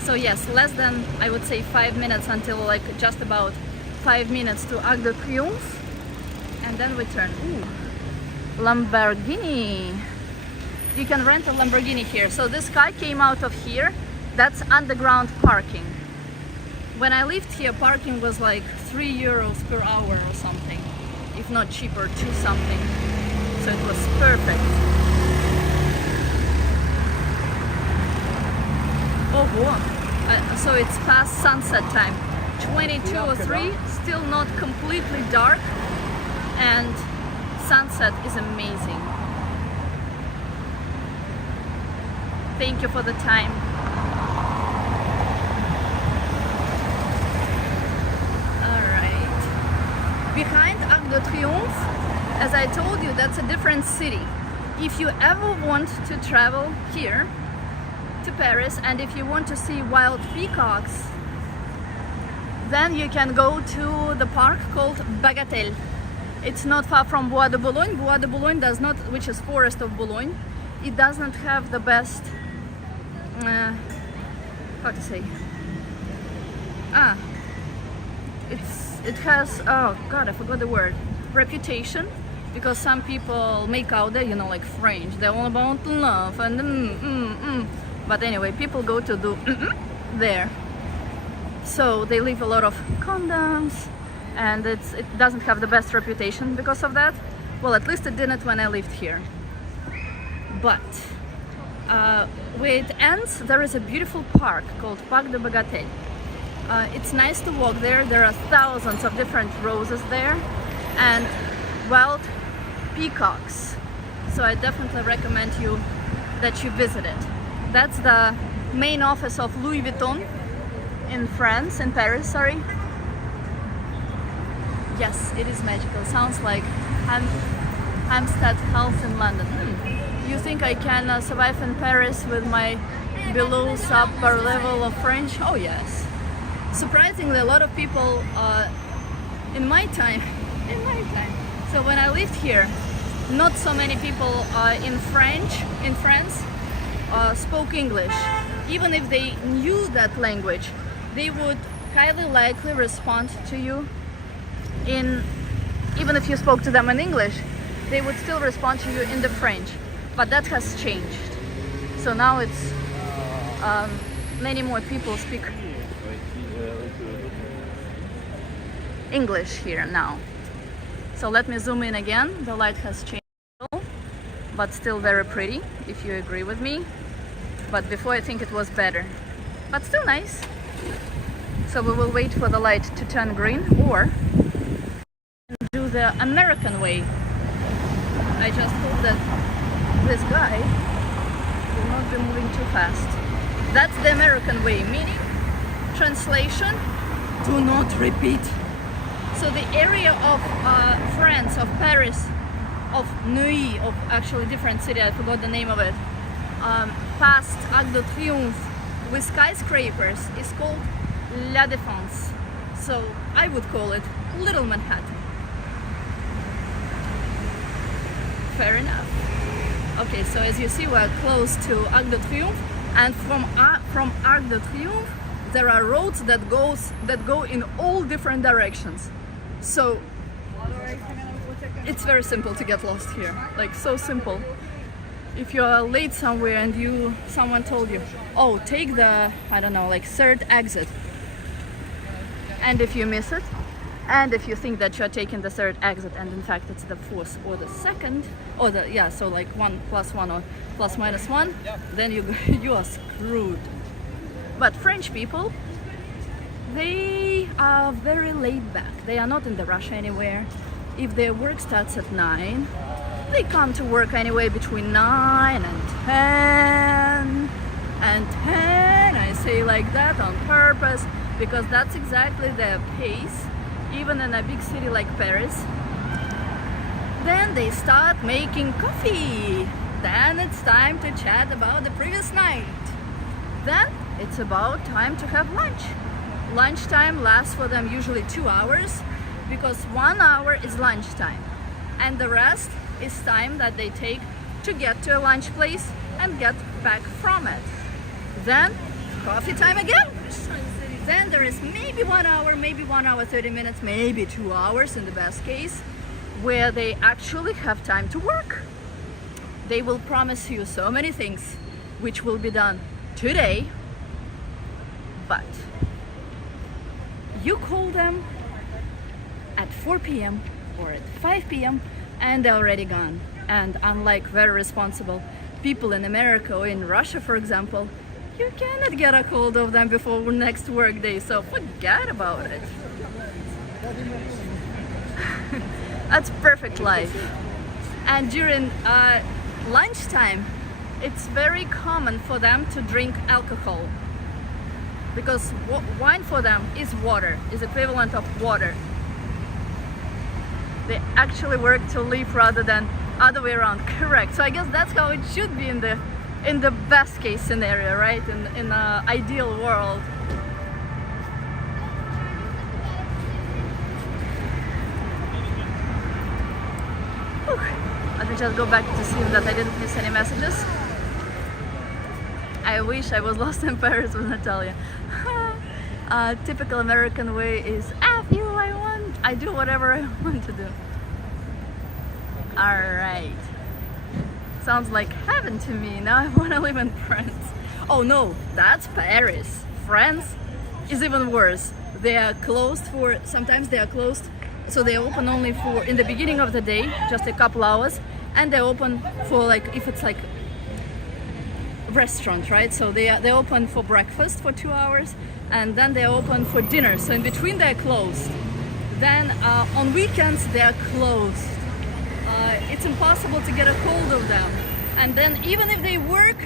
So yes, less than, I would say, 5 minutes until like just about 5 minutes to Arc de Triomphe. And then we turn. Ooh, Lamborghini. You can rent a Lamborghini here. So this car came out of here. That's underground parking. When I lived here, parking was like €3 per hour or something. If not cheaper, 2 something. So it was perfect. Oh, wow. So it's past sunset time. 22 or 3, still not completely dark. And sunset is amazing. Thank you for the time. Alright. Behind Arc de Triomphe, as I told you, that's a different city. If you ever want to travel here to Paris and if you want to see wild peacocks, then you can go to the park called Bagatelle. It's not far from Bois de Boulogne. Bois de Boulogne does not, which is Forest of Boulogne, it does not have the best, how to say, it has, oh god, I forgot the word, reputation, because some people make out there, you know, like French, they're all about love and but anyway, people go to do there, so they leave a lot of condoms, and it doesn't have the best reputation because of that. Well, at least it didn't when I lived here. But where it ends, there is a beautiful park called Parc de Bagatelle. It's nice to walk there. There are thousands of different roses there and wild peacocks. So I definitely recommend you that you visit it. That's the main office of Louis Vuitton in France, in Paris, sorry. Yes, it is magical. Sounds like Hampstead House in London. You think I can survive in Paris with my below upper level of French? Oh yes. Surprisingly, a lot of people in my time, so when I lived here, not so many people in France spoke English. Even if they knew that language, they would highly likely respond to you even if you spoke to them in English, they would still respond to you in the French, but that has changed. So now it's many more people speak English here now. So let me zoom in again. The light has changed, but still very pretty, if you agree with me. But before I think it was better, but still nice. So we will wait for the light to turn green, or do the American way. I just hope that this guy will not be moving too fast. That's the American way, meaning, translation, do not repeat. So the area of France, of Paris, of Neuilly, of actually different city, I forgot the name of it, past Arc de Triomphe with skyscrapers is called La Défense. So I would call it Little Manhattan. Fair enough. Okay, so as you see, we're close to Arc de Triomphe, and from Arc de Triomphe there are roads that go in all different directions. So it's very simple to get lost here, like so simple. If you are late somewhere and someone told you, oh, take the, I don't know, like third exit, and if you miss it, and if you think that you're taking the third exit and in fact it's the fourth or the second, or the, yeah, so like 1 + 1 or ±1, then you are screwed. But French people, they are very laid back. They are not in the rush anywhere. If their work starts at 9, they come to work anyway between 9 and 10. And 10, I say like that on purpose, because that's exactly their pace, even in a big city like Paris. Then they start making coffee. Then it's time to chat about the previous night. Then it's about time to have lunch. Lunchtime lasts for them usually 2 hours, because 1 hour is lunchtime, and the rest is time that they take to get to a lunch place and get back from it. Then coffee time again. Then there is maybe 1 hour, maybe 1 hour 30 minutes, maybe 2 hours in the best case, where they actually have time to work. They will promise you so many things which will be done today, but you call them at 4 p.m. or at 5 p.m. and they're already gone. And unlike very responsible people in America or in Russia, for example, you cannot get a hold of them before next work day, so forget about it. That's perfect life. And during lunchtime, it's very common for them to drink alcohol, because wine for them is water, is equivalent of water. They actually work to live rather than other way around. Correct. So I guess that's how it should be in the best case scenario, right? In an ideal world. Whew. Let me just go back to see that I didn't miss any messages. I wish I was lost in Paris with Natalia. Typical American way is F you, I do whatever I want to do. Alright. Sounds like heaven to me. Now I want to live in France. Oh no, that's Paris. France is even worse. They are closed for, sometimes they are closed, so they open only for, in the beginning of the day, just a couple hours, and they open for like, if it's like restaurant, right? So they open for breakfast for 2 hours, and then they open for dinner. So in between they're closed. Then on weekends they are closed. It's impossible to get a hold of them. And then even if they work,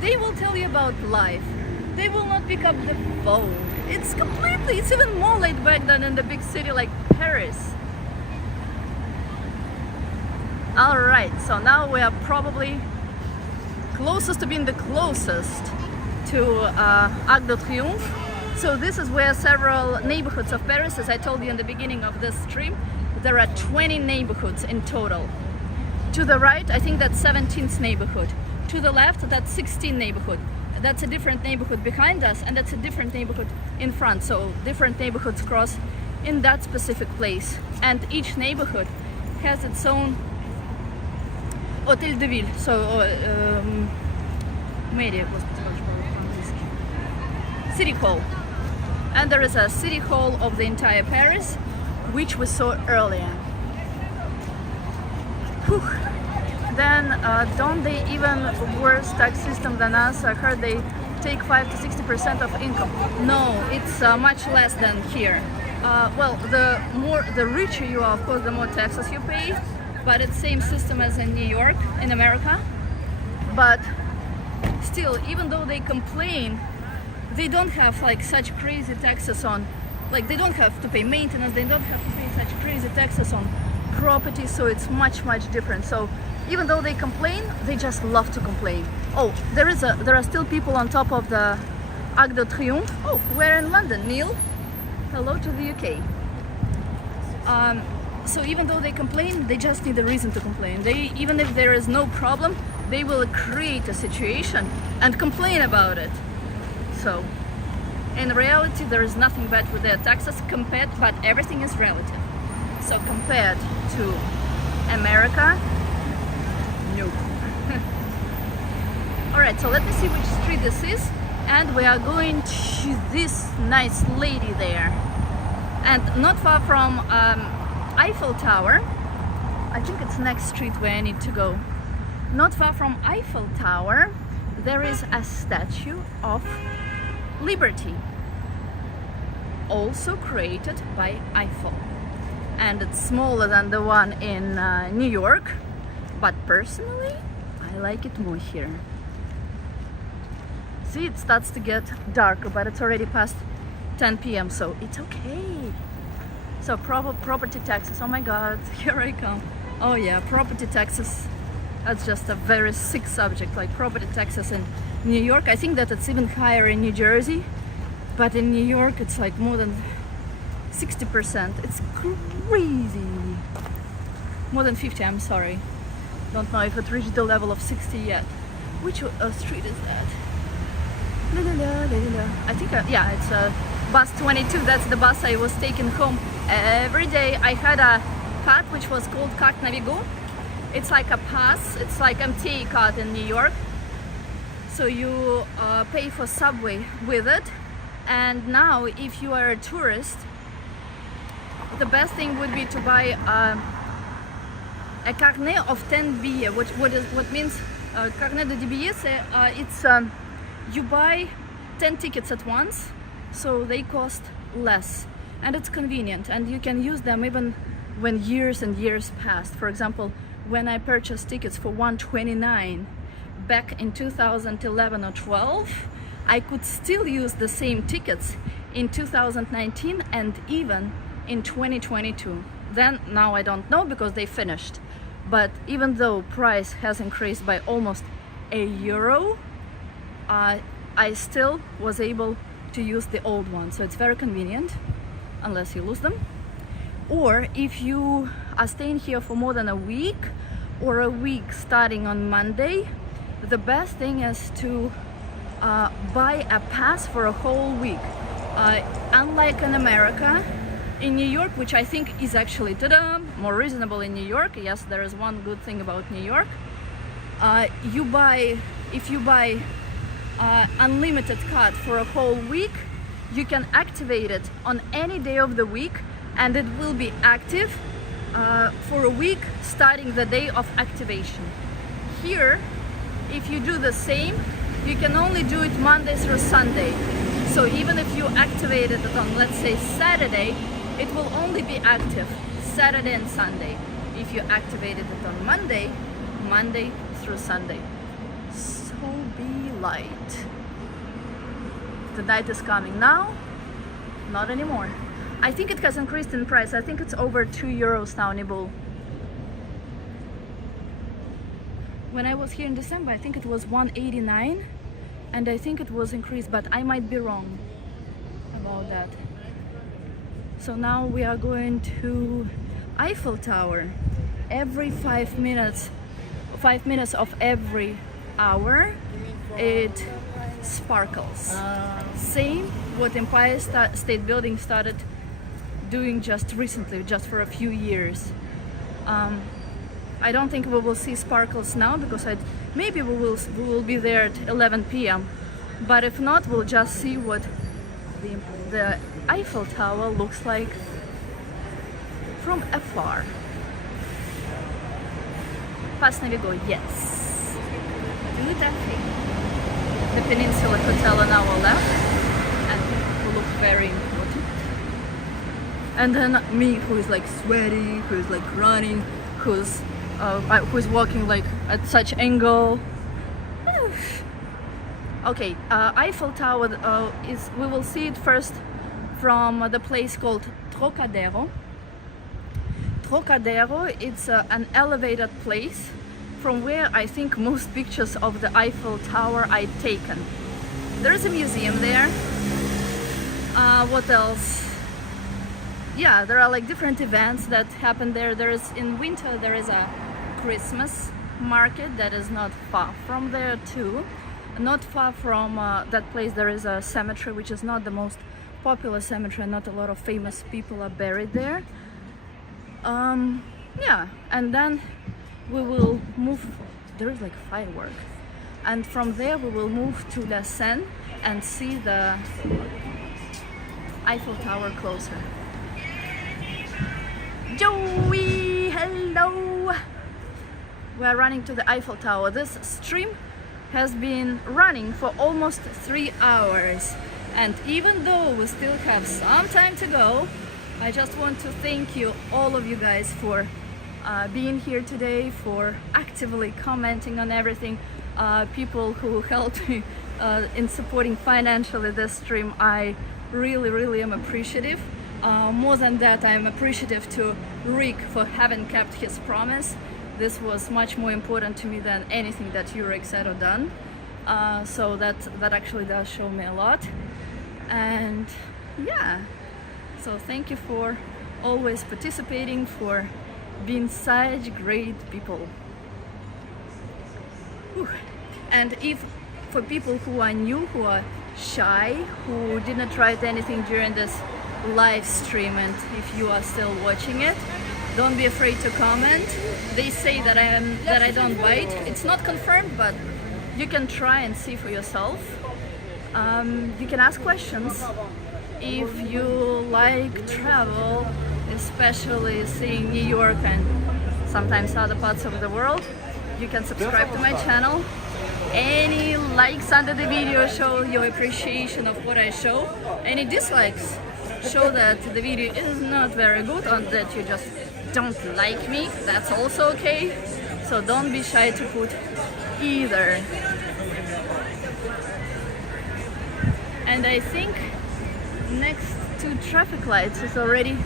they will tell you about life. They will not pick up the phone. It's even more laid back than in the big city like Paris. Alright, so now we are probably closest to being the closest to Arc de Triomphe. So this is where several neighborhoods of Paris, as I told you in the beginning of this stream, there are 20 neighborhoods in total. To the right, I think that's 17th neighborhood. To the left, that's 16th neighborhood. That's a different neighborhood behind us, and that's a different neighborhood in front. So different neighborhoods cross in that specific place. And each neighborhood has its own Hôtel de Ville, so мэрия, господи, как же по-английски. City Hall. And there is a City Hall of the entire Paris, which we saw earlier. Whew. Then don't they even worse tax system than us? I heard they take 5 to 60% of income. No, it's much less than here. Well, the richer you are, of course, the more taxes you pay. But it's same system as in New York, in America. But still, even though they complain, they don't have like such crazy taxes on, like they don't have to pay maintenance, they don't have to pay such crazy taxes on property, so it's much different. So even though they complain, they just love to complain. Oh, there are still people on top of the Arc de Triomphe. Oh, we're in London. Neil, hello to the UK. So even though they complain, they just need a reason to complain. They, even if there is no problem, they will create a situation and complain about it. So in reality, there is nothing bad with their taxes compared, but everything is relative. So compared to America, no. All right, so let me see which street this is. And we are going to this nice lady there. And not far from Eiffel Tower, I think it's next street where I need to go. Not far from Eiffel Tower, there is a statue of Liberty, also created by Eiffel. And it's smaller than the one in New York, but personally, I like it more here. See, it starts to get darker, but it's already past 10 p.m., so it's okay. So property taxes, oh my god, here I come. Oh yeah, property taxes, that's just a very sick subject, like property taxes in New York. I think that it's even higher in New Jersey, but in New York it's like more than 60%. It's crazy. More than 50, I'm sorry. Don't know if it reached the level of 60 yet. Which street is that? I think, yeah, it's bus 22. That's the bus I was taking home every day. I had a card which was called Carte Navigo. It's like a pass. It's like MTA card in New York. So you pay for subway with it. And now, if you are a tourist, the best thing would be to buy a carnet of 10 billets. What means carnet de 10 billets? It's you buy 10 tickets at once, so they cost less, and it's convenient, and you can use them even when years and years passed. For example, when I purchased tickets for 129 back in 2011 or 12, I could still use the same tickets in 2019 and even in 2022. Then, now I don't know because they finished. But even though price has increased by almost €1, I still was able to use the old one. So it's very convenient, unless you lose them. Or if you are staying here for more than a week, or a week starting on Monday, the best thing is to buy a pass for a whole week. Unlike in America, in New York, which I think is actually more reasonable in New York. Yes, there is one good thing about New York. If you buy unlimited card for a whole week, you can activate it on any day of the week, and it will be active for a week starting the day of activation. Here, if you do the same, you can only do it Monday through Sunday. So even if you activated it on, let's say, Saturday, it will only be active Saturday and Sunday. If you activated it on Monday through Sunday. So be light. The night is coming now, not anymore. I think it has increased in price. I think it's over €2 now, Nibul. When I was here in December, I think it was 189, and I think it was increased, but I might be wrong about that. So now we are going to Eiffel Tower. Every 5 minutes of every hour, it sparkles. Same what Empire State Building started doing just recently, just for a few years. I don't think we will see sparkles now because maybe we will be there at 11 p.m. But if not, we'll just see what the Eiffel Tower looks like from afar. Pass Navigo, yes. Do that thing. The Peninsula Hotel on our left, and will look very important. And then me, who is like sweaty, who is like running, who's walking like at such angle. Okay, Eiffel Tower we will see it first from the place called Trocadero. Trocadero, it's an elevated place from where I think most pictures of the Eiffel Tower are taken. There is a museum there. What else? Yeah, there are like different events that happen there. In winter there is a Christmas market that is not far from there too. Not far from that place there is a cemetery, which is not the most popular cemetery. Not a lot of famous people are buried there. Yeah, and then we will move. There is like fireworks, and from there we will move to La Seine and see the Eiffel Tower closer. Joey, hello! We are running to the Eiffel Tower. This stream has been running for almost 3 hours, and even though we still have some time to go, I just want to thank you, all of you guys, for being here today, for actively commenting on everything. People who helped me in supporting financially this stream, I really am appreciative. More than that, I am appreciative to Rick for having kept his promise. This was much more important to me than anything that Eurek said or done. So that actually does show me a lot. And yeah, so thank you for always participating, for being such great people. Whew. And if for people who are new, who are shy, who didn't try anything during this live stream, and if you are still watching it, don't be afraid to comment. They say that I don't bite. It's not confirmed, but you can try and see for yourself. You can ask questions. If you like travel, especially seeing New York and sometimes other parts of the world, you can subscribe to my channel. Any likes under the video show your appreciation of what I show. Any dislikes show that the video is not very good, or that you just don't like me. That's also okay. So don't be shy to put either. And I think next to traffic lights is already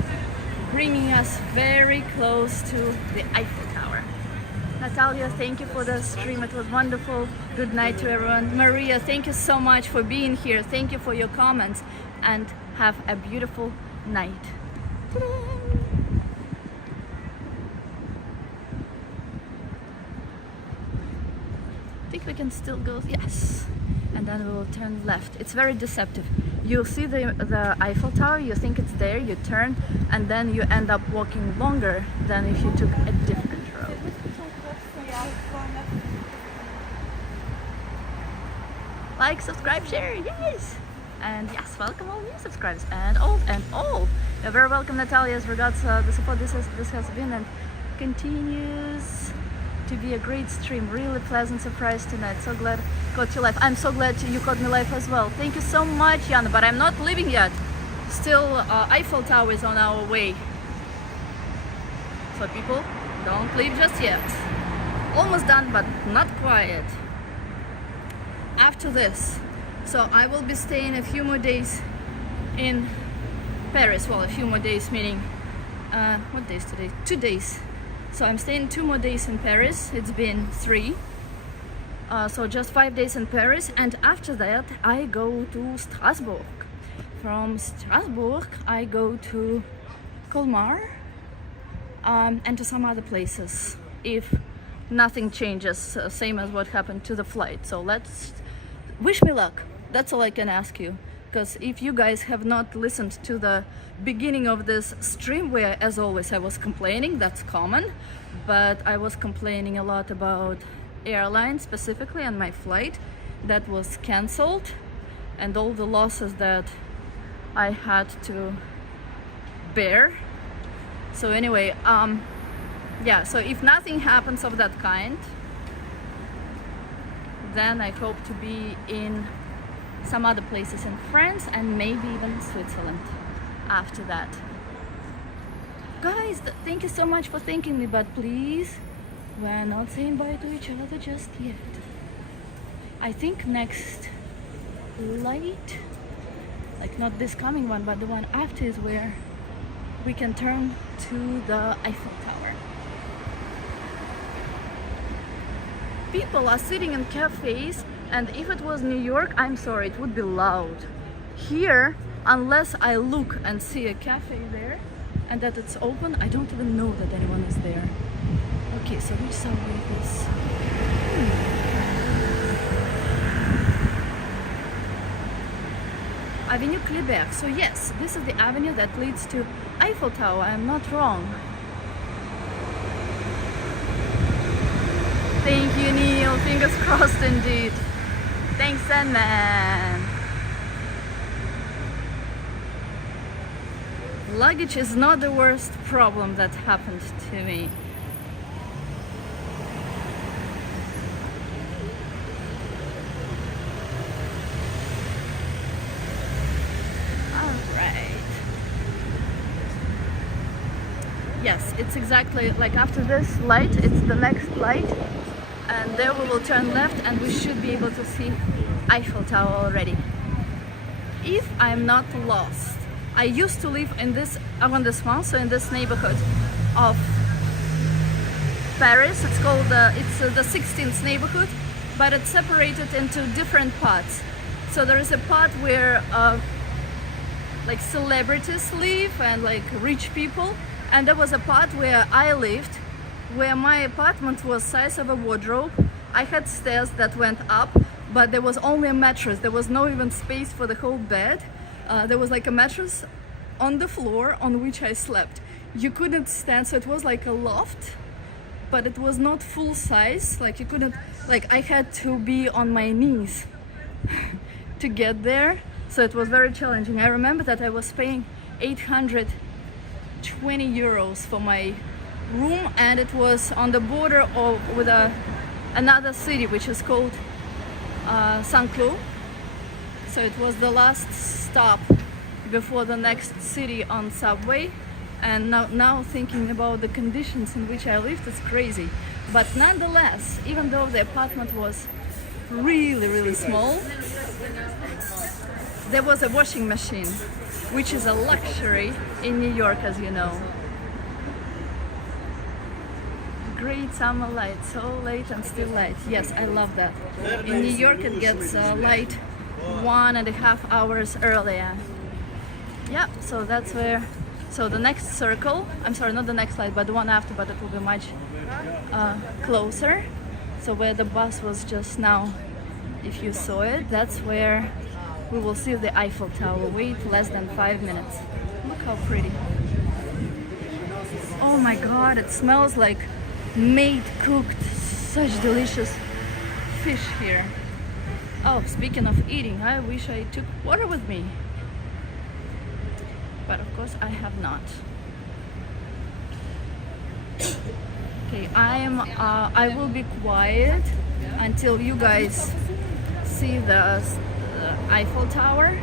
bringing us very close to the Eiffel Tower. Natalia, thank you for the stream. It was wonderful. Good night to everyone. Maria, thank you so much for being here. Thank you for your comments, and have a beautiful night. I think we can still go, yes. And then we will turn left. It's very deceptive. You'll see the Eiffel Tower, you think it's there, you turn, and then you end up walking longer than if you took a different road. Like, subscribe, share, yes! And yes, welcome all new subscribers, and old and all. You're very welcome, Natalia, as regards the support this has been and continues to be a great stream. Really pleasant surprise tonight. So glad caught you live. I'm so glad you caught me live as well. Thank you so much, Yana, but I'm not leaving yet. Still, Eiffel Tower is on our way. So people, don't leave just yet. Almost done, but not quite. After this, so I will be staying a few more days in Paris. Well, a few more days meaning, what day is today? 2 days. So I'm staying 2 more days in Paris. It's been 3. So just 5 days in Paris, and after that I go to Strasbourg. From Strasbourg I go to Colmar and to some other places if nothing changes, same as what happened to the flight. So let's wish me luck. That's all I can ask you. because if you guys have not listened to the beginning of this stream, where as always I was complaining, that's common, but I was complaining a lot about airlines specifically and my flight that was cancelled and all the losses that I had to bear. So anyway, yeah, so if nothing happens of that kind, then I hope to be in some other places in France and maybe even Switzerland after that. Guys, thank you so much for thanking me, but please, we're not saying bye to each other just yet. I think next light, like not this coming one, but the one after, is where we can turn to the Eiffel Tower. People are sitting in cafes, and if it was New York, I'm sorry, it would be loud. Here, unless I look and see a cafe there and that it's open, I don't even know that anyone is there. Okay, so which subway is this? Avenue Kléber. So yes, this is the avenue that leads to Eiffel Tower. I'm not wrong. Thank you, Neil. Fingers crossed indeed. Thanks, Sandman. Luggage is not the worst problem that happened to me. Yes, it's exactly like after this light, it's the next light, and there we will turn left and we should be able to see Eiffel Tower already. If I'm not lost, I used to live in this arrondissement, so in this neighborhood of Paris. It's called it's the 16th neighborhood, but it's separated into different parts. So there is a part where like celebrities live and like rich people. And there was a part where I lived, where my apartment was size of a wardrobe. I had stairs that went up, but there was only a mattress. There was no even space for the whole bed. There was like a mattress on the floor on which I slept. You couldn't stand, so it was like a loft, but it was not full size. Like you couldn't, like I had to be on my knees to get there. So it was very challenging. I remember that I was paying 820 euros for my room, and it was on the border of with another city which is called Saint-Cloud. So it was the last stop before the next city on subway. And now thinking about the conditions in which I lived, it's crazy. But nonetheless, even though the apartment was really small, there was a washing machine, which is a luxury in New York, as you know. Great summer light, so late and still light. Yes, I love that. In New York it gets light 1.5 hours earlier. Yeah, so that's where, so the next circle, I'm sorry, not the next light, but the one after, but it will be much closer. So where the bus was just now, if you saw it, that's where we will see the Eiffel Tower. Wait less than 5 minutes. Look how pretty. Oh my god, it smells like made cooked, such delicious fish here. Oh, speaking of eating, I wish I took water with me, but of course I have not. Okay, I will be quiet until you guys see the Eiffel Tower.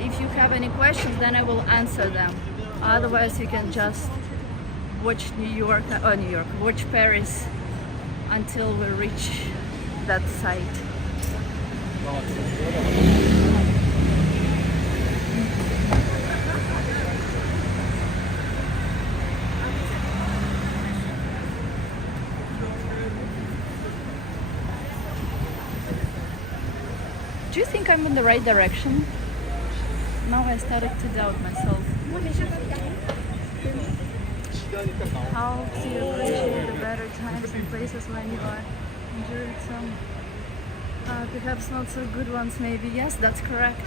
If you have any questions, then I will answer them. Otherwise, you can just watch watch Paris until we reach that site. Do you think I'm in the right direction? Now I started to doubt myself. How to appreciate the better times and places when you are endured some perhaps not so good ones maybe. Yes, that's correct.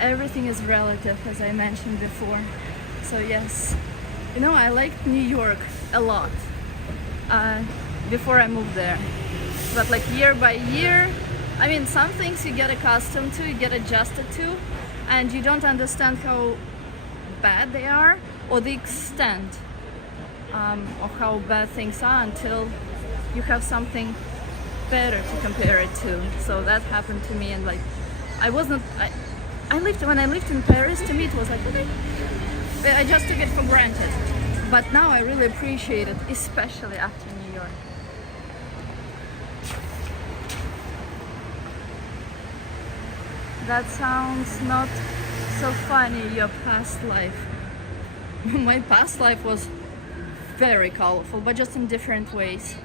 everything is relative, as I mentioned before. So yes, you know, I liked New York a lot before I moved there. But like year by year, I mean, some things you get accustomed to, you get adjusted to, and you don't understand how bad they are or the extent of how bad things are until you have something better to compare it to. So that happened to me, and like when I lived in Paris, to me it was like, okay, I just took it for granted. But now I really appreciate it, especially after New York. That sounds not so funny, your past life. My past life was very colorful, but just in different ways.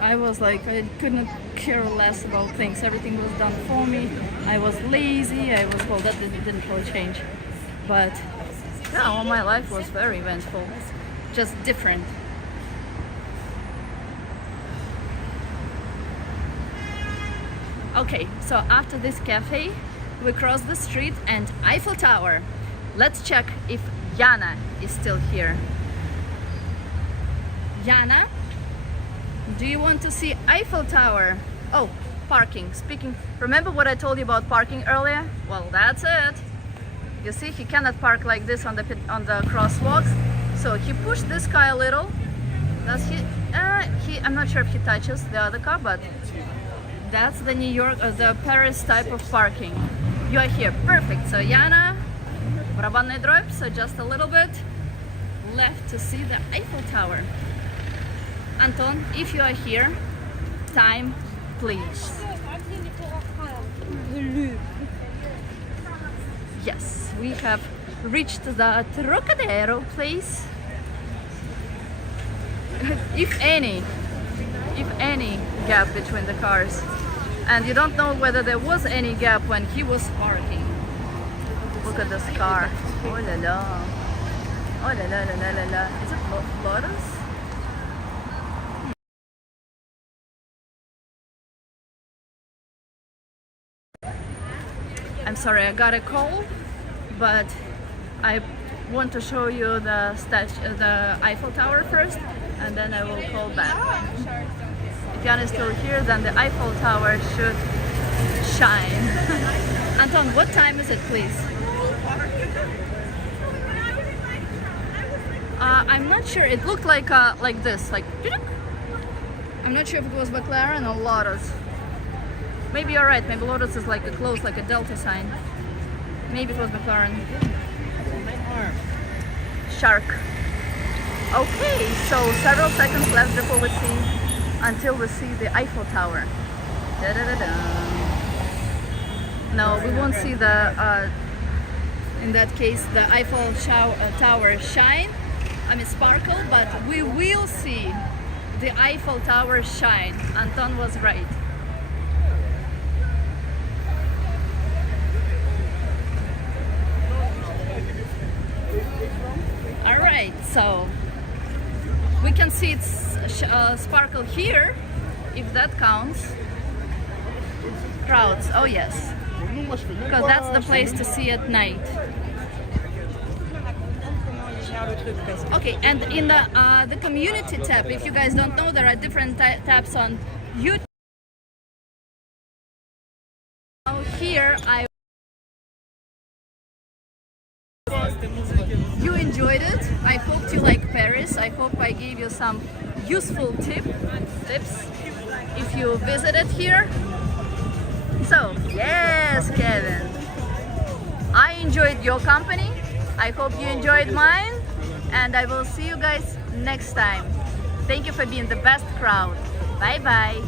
I was like, I couldn't care less about things. Everything was done for me. I was lazy. Well, that didn't really change. But no, my life was very eventful, just different. Okay, so after this cafe, we cross the street and Eiffel Tower. Let's check if Jana is still here. Jana, do you want to see Eiffel Tower? Oh, parking. Remember what I told you about parking earlier? Well, that's it. You see, he cannot park like this on the crosswalks. So he pushed this car a little. Does he? I'm not sure if he touches the other car, but that's the the Paris type of parking. You are here, perfect. So Jana, барабанная дробь, so just a little bit left to see the Eiffel Tower. Anton, if you are here, time, please. Yes, we have reached the Trocadero place. if any gap between the cars. And you don't know whether there was any gap when he was parking. Look at this car. Oh la la. Oh la la la la la la. Is it Lotus? I'm sorry, I got a call, but I want to show you the Eiffel Tower first, and then I will call back. If Jan is still here, then the Eiffel Tower should shine. Anton, what time is it, please? I'm not sure. It looked like this, like. I'm not sure if it was McLaren or Lotus. Maybe you're right. Maybe Lotus is like close, like a delta sign. Maybe it was McLaren. Shark. Okay, so several seconds left before we until we see the Eiffel Tower. Da -da -da -da. No, we won't see in that case, the Eiffel Tower shine. I mean sparkle, but we will see the Eiffel Tower shine. Anton was right. All right, so we can see its sparkle here, if that counts. Crowds, oh yes, because that's the place to see at night. Okay, and in the community tab, if you guys don't know, there are different tabs on YouTube. Here you enjoyed it. I hope you like Paris. I hope I gave you some useful tips if you visited here. So yes, Kevin, I enjoyed your company. I hope you enjoyed mine, and I will see you guys next time. Thank you for being the best crowd. Bye bye.